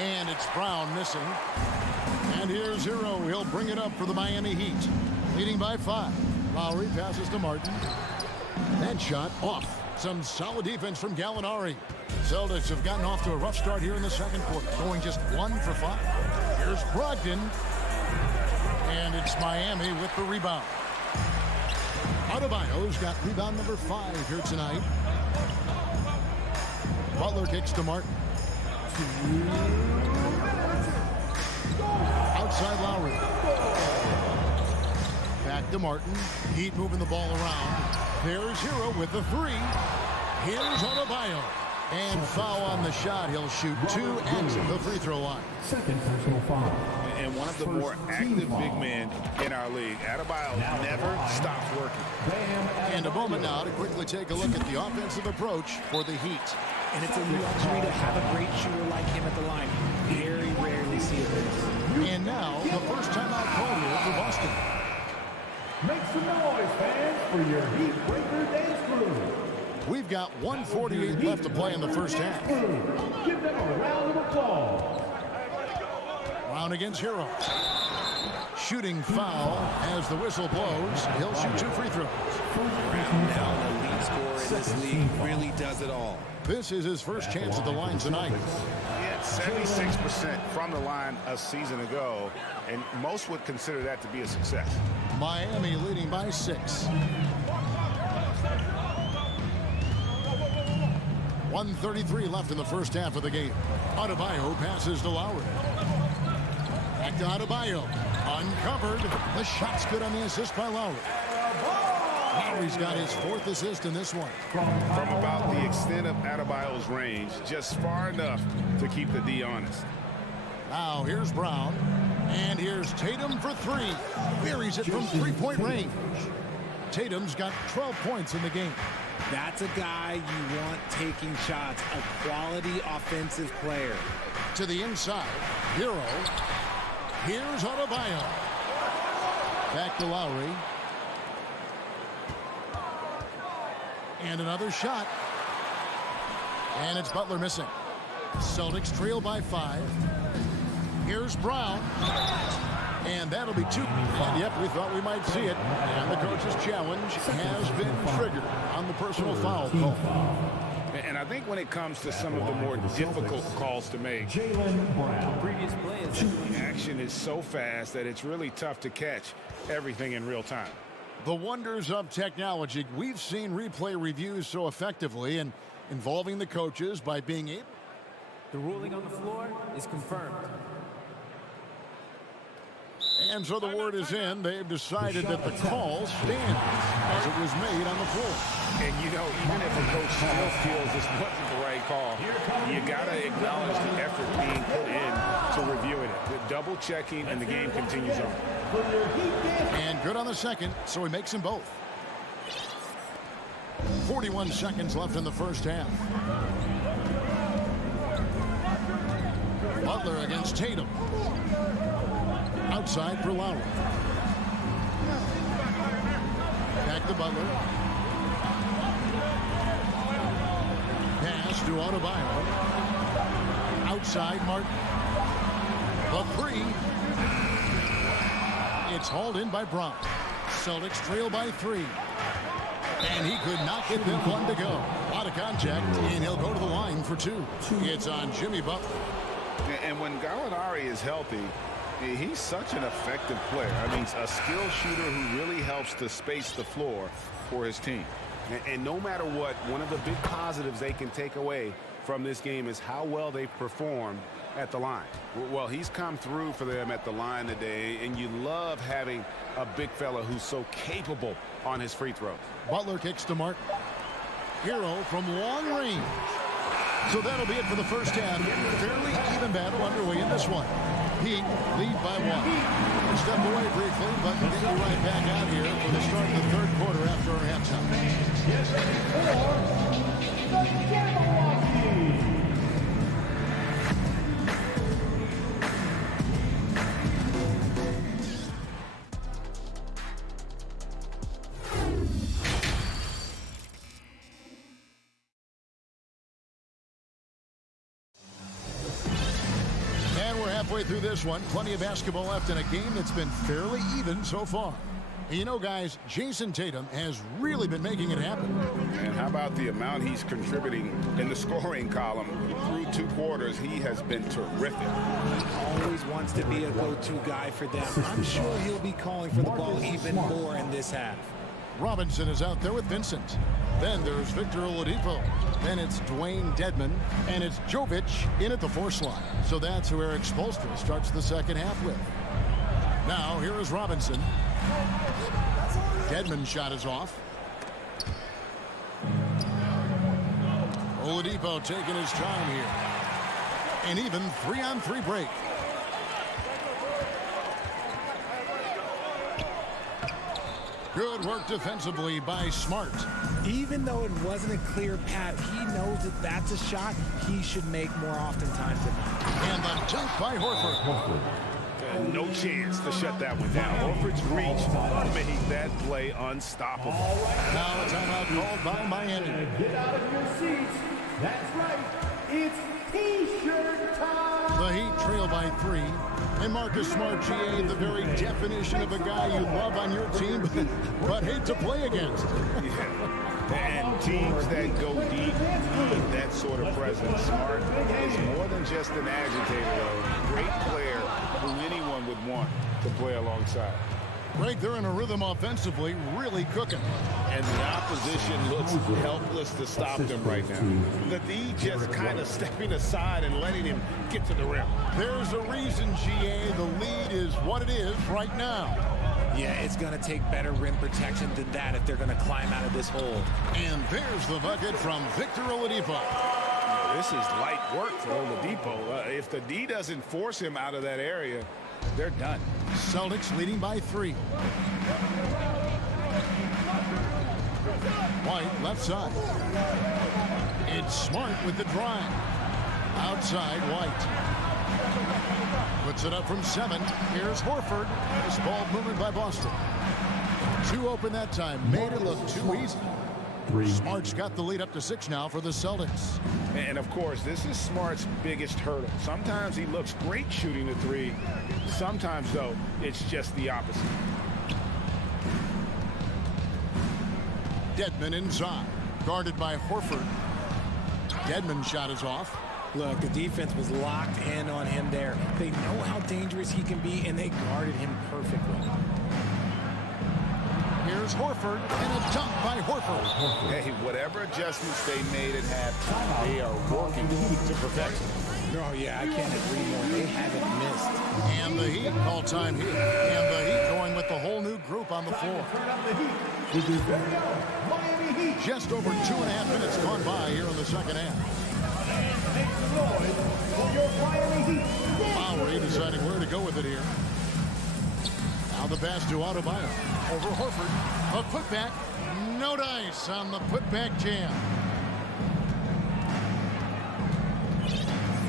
And it's Brown missing. And here's Hero. He'll bring it up for the Miami Heat. Leading by 5. Lowry passes to Martin. That shot off. Some solid defense from Gallinari. Celtics have gotten off to a rough start here in the second quarter, going just 1 for 5. Here's Brogdon. And it's Miami with the rebound. Adebayo's got rebound number 5 here tonight. Butler kicks to Martin. Outside Lowry. Back to Martin. Heat moving the ball around. There's Hero with the 3. Here's Adebayo. And foul on the shot. He'll shoot 2 at the free throw line. Second personal foul. And one of the more active big men in our league. Adebayo never stops working. And a moment now to quickly take a look at the offensive approach for the Heat. And it's a luxury to have a great shooter like him at the line. Very rarely see it. And now, the first timeout call here for Boston. Make some noise, fans, for your Heat Breaker Dance Crew. We've got 1:48 left to play in the first half. Give them a round of applause. Brown against Hero. Shooting foul as the whistle blows. He'll shoot 2 free throws. Brown now the lead scorer in this league, really does it all. This is his first chance at the line tonight. He had 76% from the line a season ago, and most would consider that to be a success. Miami leading by 6. 1:33 left in the first half of the game. Adebayo passes to Lowry. Back to Adebayo. Uncovered. The shot's good on the assist by Lowry. Lowry's got his 4th assist in this one. From about the extent of Adebayo's range, just far enough to keep the D honest. Now here's Brown. And here's Tatum for 3. Buries it from 3-point range. Tatum's got 12 points in the game. That's a guy you want taking shots, a quality offensive player. To the inside, Hero. Here's Adebayo. Back to Lowry. And another shot. And it's Butler missing. Celtics trail by 5. Here's Brown. And that'll be 2. And yep, we thought we might see it. And the coach's challenge has been triggered on the personal foul call. And I think when it comes to some of the more difficult calls to make, Previous the action is so fast that it's really tough to catch everything in real time. The wonders of technology. We've seen replay reviews so effectively and involving the coaches by being able. The ruling on the floor is confirmed. And so the word is in. They've decided that the call stands as it was made on the floor. And you know, even if a coach still feels this wasn't the right call, you got to acknowledge the effort being put in to reviewing it. The double checking, and the game continues on. And good on the second, so he makes them both. 41 seconds left in the first half. Butler against Tatum. Outside for Lowry. Back to Butler. Pass to Adebayo. Outside Martin. The 3. It's hauled in by Brown. Celtics trail by 3. And he could not get them one to go. Out of contact, and he'll go to the line for 2. It's on Jimmy Butler. And when Gallinari is healthy, he's such an effective player. I mean, a skilled shooter who really helps to space the floor for his team. And no matter what, one of the big positives they can take away from this game is how well they've performed at the line. Well, he's come through for them at the line today, and you love having a big fella who's so capable on his free throws. Butler kicks to Martin. Hero from long range. So that'll be it for the first half. Fairly even battle underway in this one. Heat lead by 1. We'll step away briefly, but we'll get you right back out here for the start of the third quarter after our halftime. Get ready for the Cavaliers. Halfway through this one, plenty of basketball left in a game that's been fairly even so far. You know, guys, Jason Tatum has really been making it happen. And how about the amount he's contributing in the scoring column? Through 2 quarters, he has been terrific. He always wants to be a go-to guy for them. I'm sure he'll be calling for the ball even more in this half. Robinson is out there with Vincent. Then there's Victor Oladipo. Then it's Dwayne Dedmon. And it's Jovic in at the 4 slot. So that's who Eric Spoelstra starts the second half with. Now, here is Robinson. Dedmon's shot is off. Oladipo Oladipo taking his time here. An even 3-on-3 break. Good work defensively by Smart. Even though it wasn't a clear path, he knows that that's a shot he should make more oftentimes than not. And the dunk by Horford. No chance to shut that one down. Horford's reach made that play unstoppable. Now a timeout called by Miami. Get out of your seats. That's right. It's T-shirt time. The Heat trail by 3. And Marcus Smart, GA, the very definition of a guy you love on your team, but hate to play against. And teams that go deep need that sort of presence. Smart is more than just an agitator, though. Great player who anyone would want to play alongside. Greg, they're in a rhythm offensively, really cooking. And the opposition looks helpless to stop them right now. The D just kind of stepping aside and letting him get to the rim. There's a reason, GA, the lead is what it is right now. Yeah, it's going to take better rim protection than that if they're going to climb out of this hole. And there's the bucket from Victor Oladipo. This is light work for Oladipo. If the D doesn't force him out of that area, they're done. Celtics leading by 3. White left side. It's Smart with the drive. Outside White. Puts it up from 7. Here's Horford. Nice ball movement by Boston. 2 open that time. Made it look too easy. Smart's got the lead up to 6 now for the Celtics. And of course, this is Smart's biggest hurdle. Sometimes he looks great shooting the 3. Sometimes, though, it's just the opposite. Dedmon inside. Guarded by Horford. Dedmon's shot is off. Look, the defense was locked in on him there. They know how dangerous he can be, and they guarded him perfectly. Here's Horford, and a dunk by Horford. Hey, whatever adjustments they made at halftime, they are working to perfection. Oh, yeah, I can't agree more. They haven't missed. And the Heat call time here. And the Heat going with the whole new group on the floor. Just over 2.5 minutes gone by here in the second half. Lowry deciding where to go with it here. Now the pass to Adebayo. Over Horford. A putback. No dice on the putback jam.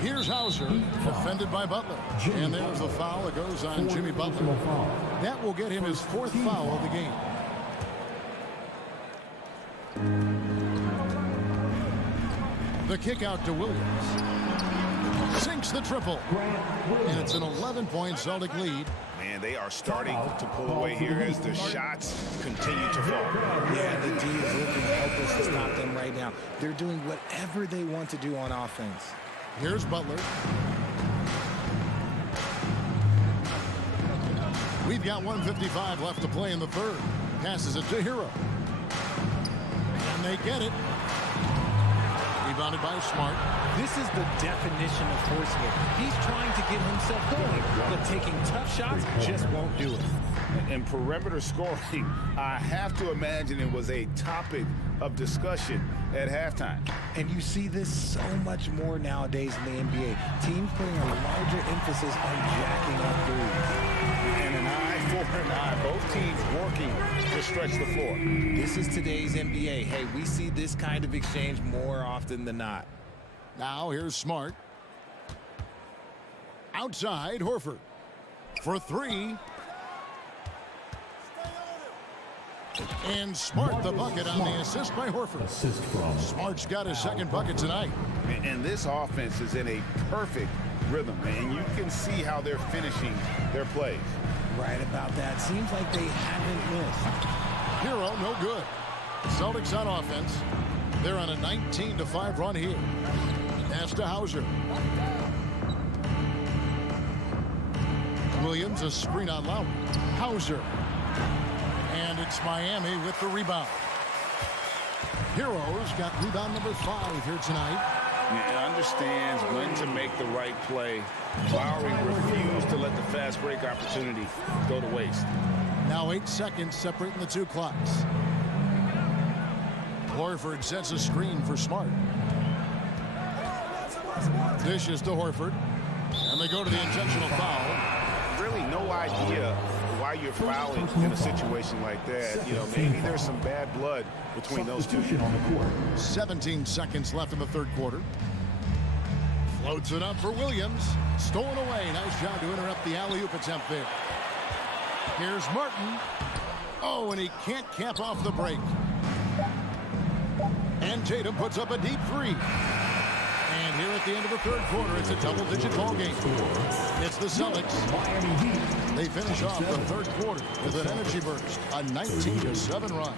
Here's Hauser, offended by Butler. And there's the foul that goes on Jimmy Butler. That will get him his 4th foul of the game. The kick out to Williams. Sinks the triple. And it's an 11-point Celtic lead. Man, they are starting to pull away here as the shots continue to fall. Yeah, the D is looking helpless to stop them right now. They're doing whatever they want to do on offense. Here's Butler. We've got 1:55 left to play in the third. Passes it to Hero. And they get it. Rebounded by Smart. This is the definition of forcing it. He's trying to get himself going, but taking tough shots just won't do it. And perimeter scoring, I have to imagine it was a topic of discussion at halftime. And you see this so much more nowadays in the NBA. Teams putting a larger emphasis on jacking up threes. And an eye for an eye. Both teams working to stretch the floor. This is today's NBA. Hey, we see this kind of exchange more often than not. Now here's Smart. Outside, Horford. For 3. And Smart the bucket on the assist by Horford. Smart's got his second bucket tonight. And this offense is in a perfect rhythm, and you can see how they're finishing their plays. Right about that. Seems like they haven't missed. Hero, no good. Celtics on offense. They're on a 19-5 run here. Pass to Hauser. Williams, a screen on Lowry. Hauser. And it's Miami with the rebound. Hero's got rebound number 5 here tonight. He understands when to make the right play. Lowry refused to let the fast break opportunity go to waste. Now 8 seconds separating the 2 clocks. Horford sets a screen for Smart. Dishes to Horford. And they go to the intentional foul. Really no idea why you're fouling in a situation like that. You know, maybe there's some bad blood between those two. 17 seconds left in the third quarter. Floats it up for Williams. Stolen away. Nice job to interrupt the alley-oop attempt there. Here's Martin. Oh, and he can't cap off the break. And Tatum puts up a deep three. And here at the end of the third quarter, it's a double-digit ball game. It's the Celtics. They finish off the third quarter with an energy burst, a 19-7 run.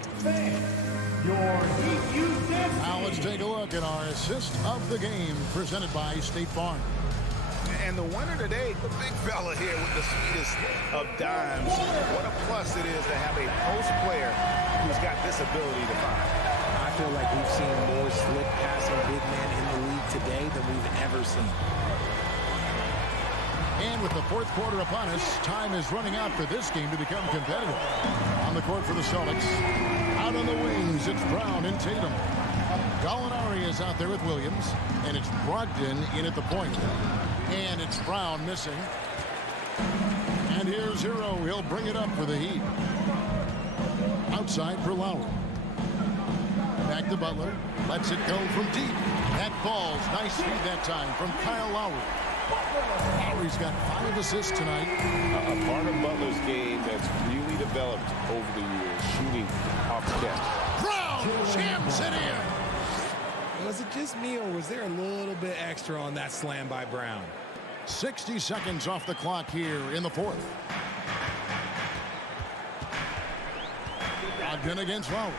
Now let's take a look at our assist of the game presented by State Farm. And the winner today, the big fella here with the sweetest of dimes. What a plus it is to have a post player who's got this ability to find. I feel like we've seen more slick passing big men in the league today than we've ever seen. And with the fourth quarter upon us, time is running out for this game to become competitive. On the court for the Celtics. Out on the wings, it's Brown and Tatum. Gallinari is out there with Williams. And it's Brogdon in at the point. And it's Brown missing. And here's Hero. He'll bring it up for the Heat. Outside for Lowry. Back to Butler. Lets it go from deep. That falls. Nice feed that time from Kyle Lowry. Lowry's got 5 assists tonight. A part of Butler's game that's really developed over the years, shooting off the catch. Brown jams it in. Was it just me, or was there a little bit extra on that slam by Brown? 60 seconds off the clock here in the fourth. Brogdon against Lowry.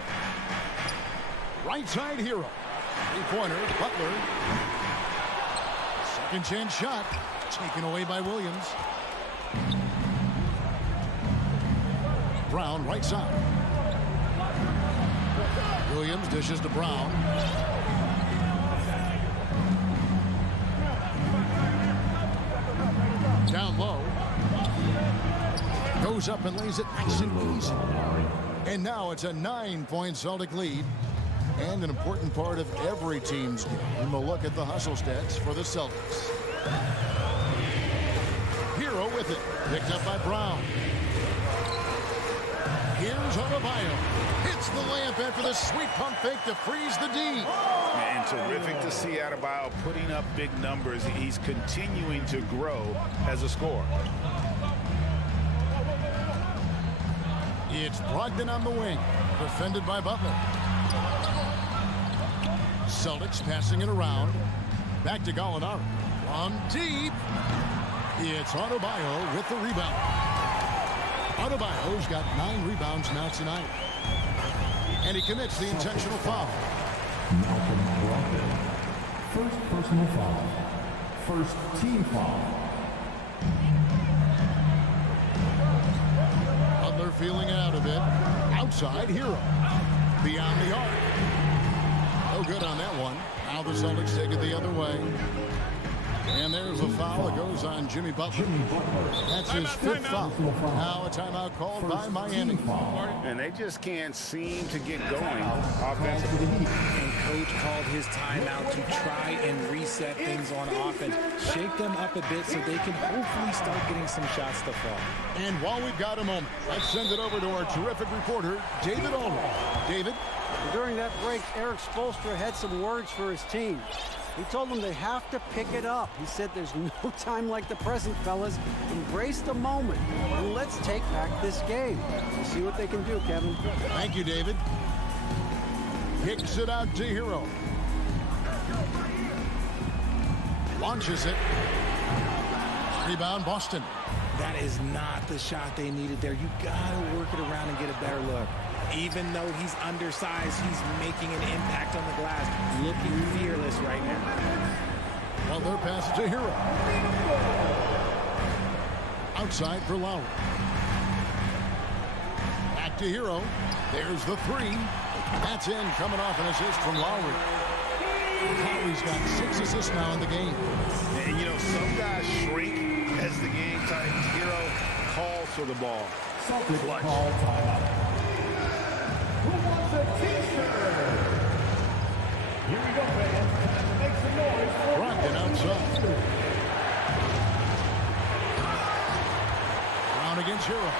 Right side Hero. Three-pointer, Butler. Second chance shot. Taken away by Williams. Brown right side. Williams dishes to Brown. Down low. Goes up and lays it nice and easy. And now it's a 9-point Celtic lead. And an important part of every team's game. We'll look at the hustle stats for the Celtics. Hero with it. Picked up by Brown. Here's Adebayo. Hits the layup after the sweet pump fake to freeze the D. And terrific to see Adebayo putting up big numbers. He's continuing to grow as a scorer. It's Brogdon on the wing. Defended by Butler. Celtics passing it around. Back to Gallinari. From deep. It's Adebayo with the rebound. Adebayo's got 9 rebounds now tonight. And he commits the intentional foul. Malcolm Brogdon. First personal foul. First team foul. Butler feeling out of it. Outside Hero. Beyond the arc. No good on that one. Now the Celtics take it the other way. And there's a foul that goes on Jimmy Butler. That's his 5th foul. Now a timeout called by Miami. And they just can't seem to get going offensively. And coach called his timeout to try and reset things on offense. Shake them up a bit so they can hopefully start getting some shots to fall. And while we've got a moment, let's send it over to our terrific reporter, David Allred. David? During that break, Eric Spoelstra had some words for his team. He told them they have to pick it up. He said there's no time like the present, fellas. Embrace the moment, and let's take back this game. We'll see what they can do, Kevin. Thank you, David. Kicks it out to Hero. Launches it. Rebound, Boston. That is not the shot they needed there. You got to work it around and get a better look. Even though he's undersized, he's making an impact on the glass. Looking fearless right now. Well, their pass to Hero. Outside for Lowry. Back to Hero. There's the 3. That's in, coming off an assist from Lowry. Lowry's got 6 assists now in the game. And, you know, some guys shrink as the game tightens. Hero calls for the ball. Celtics call timeout. Who wants a t-shirt? Here we go, fans. Make some noise. Brogdon inside. Brown against Hero.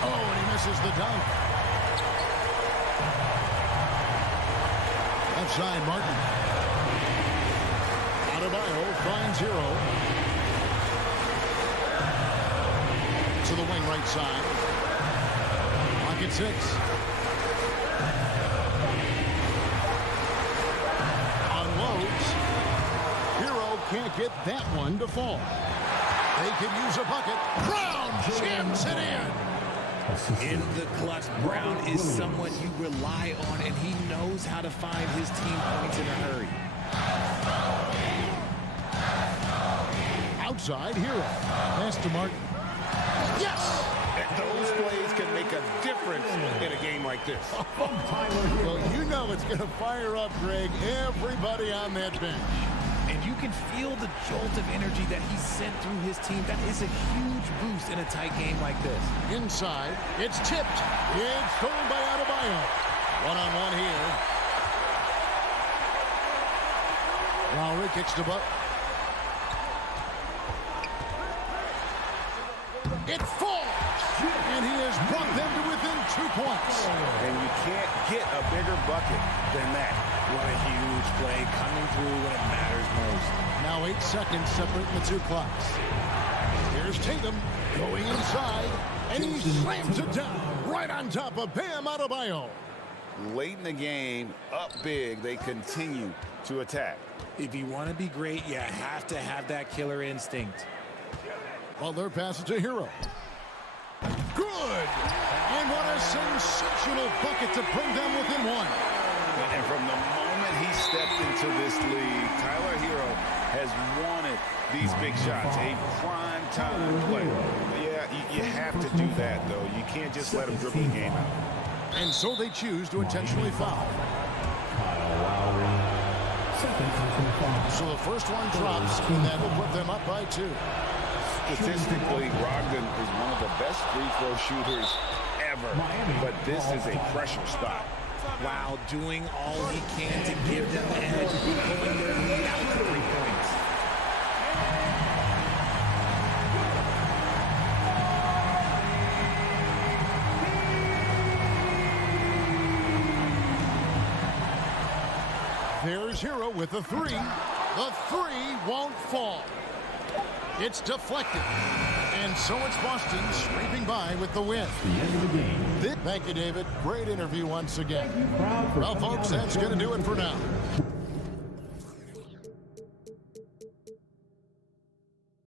Oh, and he misses the dunk. Left side, Martin. Adebayo finds Hero. To the wing right side. Pocket 6. Unloads. Hero can't get that one to fall. They could use a bucket. Brown jams it in. In the clutch, Brown is someone you rely on, and he knows how to find his team points in a hurry. Outside, Hero. Pass to Martin. Yes! And those plays can make a difference in a game like this. Well, you know it's going to fire up, Greg, everybody on that bench. And you can feel the jolt of energy that he sent through his team. That is a huge boost in a tight game like this. Inside, it's tipped. It's stolen by Adebayo. One-on-one here. Lowry kicks to Buck. It falls, and he has brought them to within 2 points. And you can't get a bigger bucket than that. What a huge play coming through when it matters most. Now 8 seconds separating the two clocks. Here's Tatum going inside, and he slams it down right on top of Bam Adebayo. Late in the game, up big, they continue to attack. If you want to be great, you have to have that killer instinct. Butler passes to Hero. Good! And what a sensational bucket to bring them within 1. And from the moment he stepped into this league, Tyler Hero has wanted these big shots. A prime time play. Yeah, you have to do that, though. You can't just let him dribble the game out. And so they choose to intentionally foul. So the first one drops, and that will put them up by 2. Statistically, Brogdon is one of the best free throw shooters ever, but this is a pressure spot. While doing all he can to give them the edge, pulling their lead out to 3 points. There's Hero with a 3. The 3 won't fall. It's deflected. And so it's Boston scraping by with the win. The end of the game. Thank you, David. Great interview once again. Well, folks, that's going to do it for now.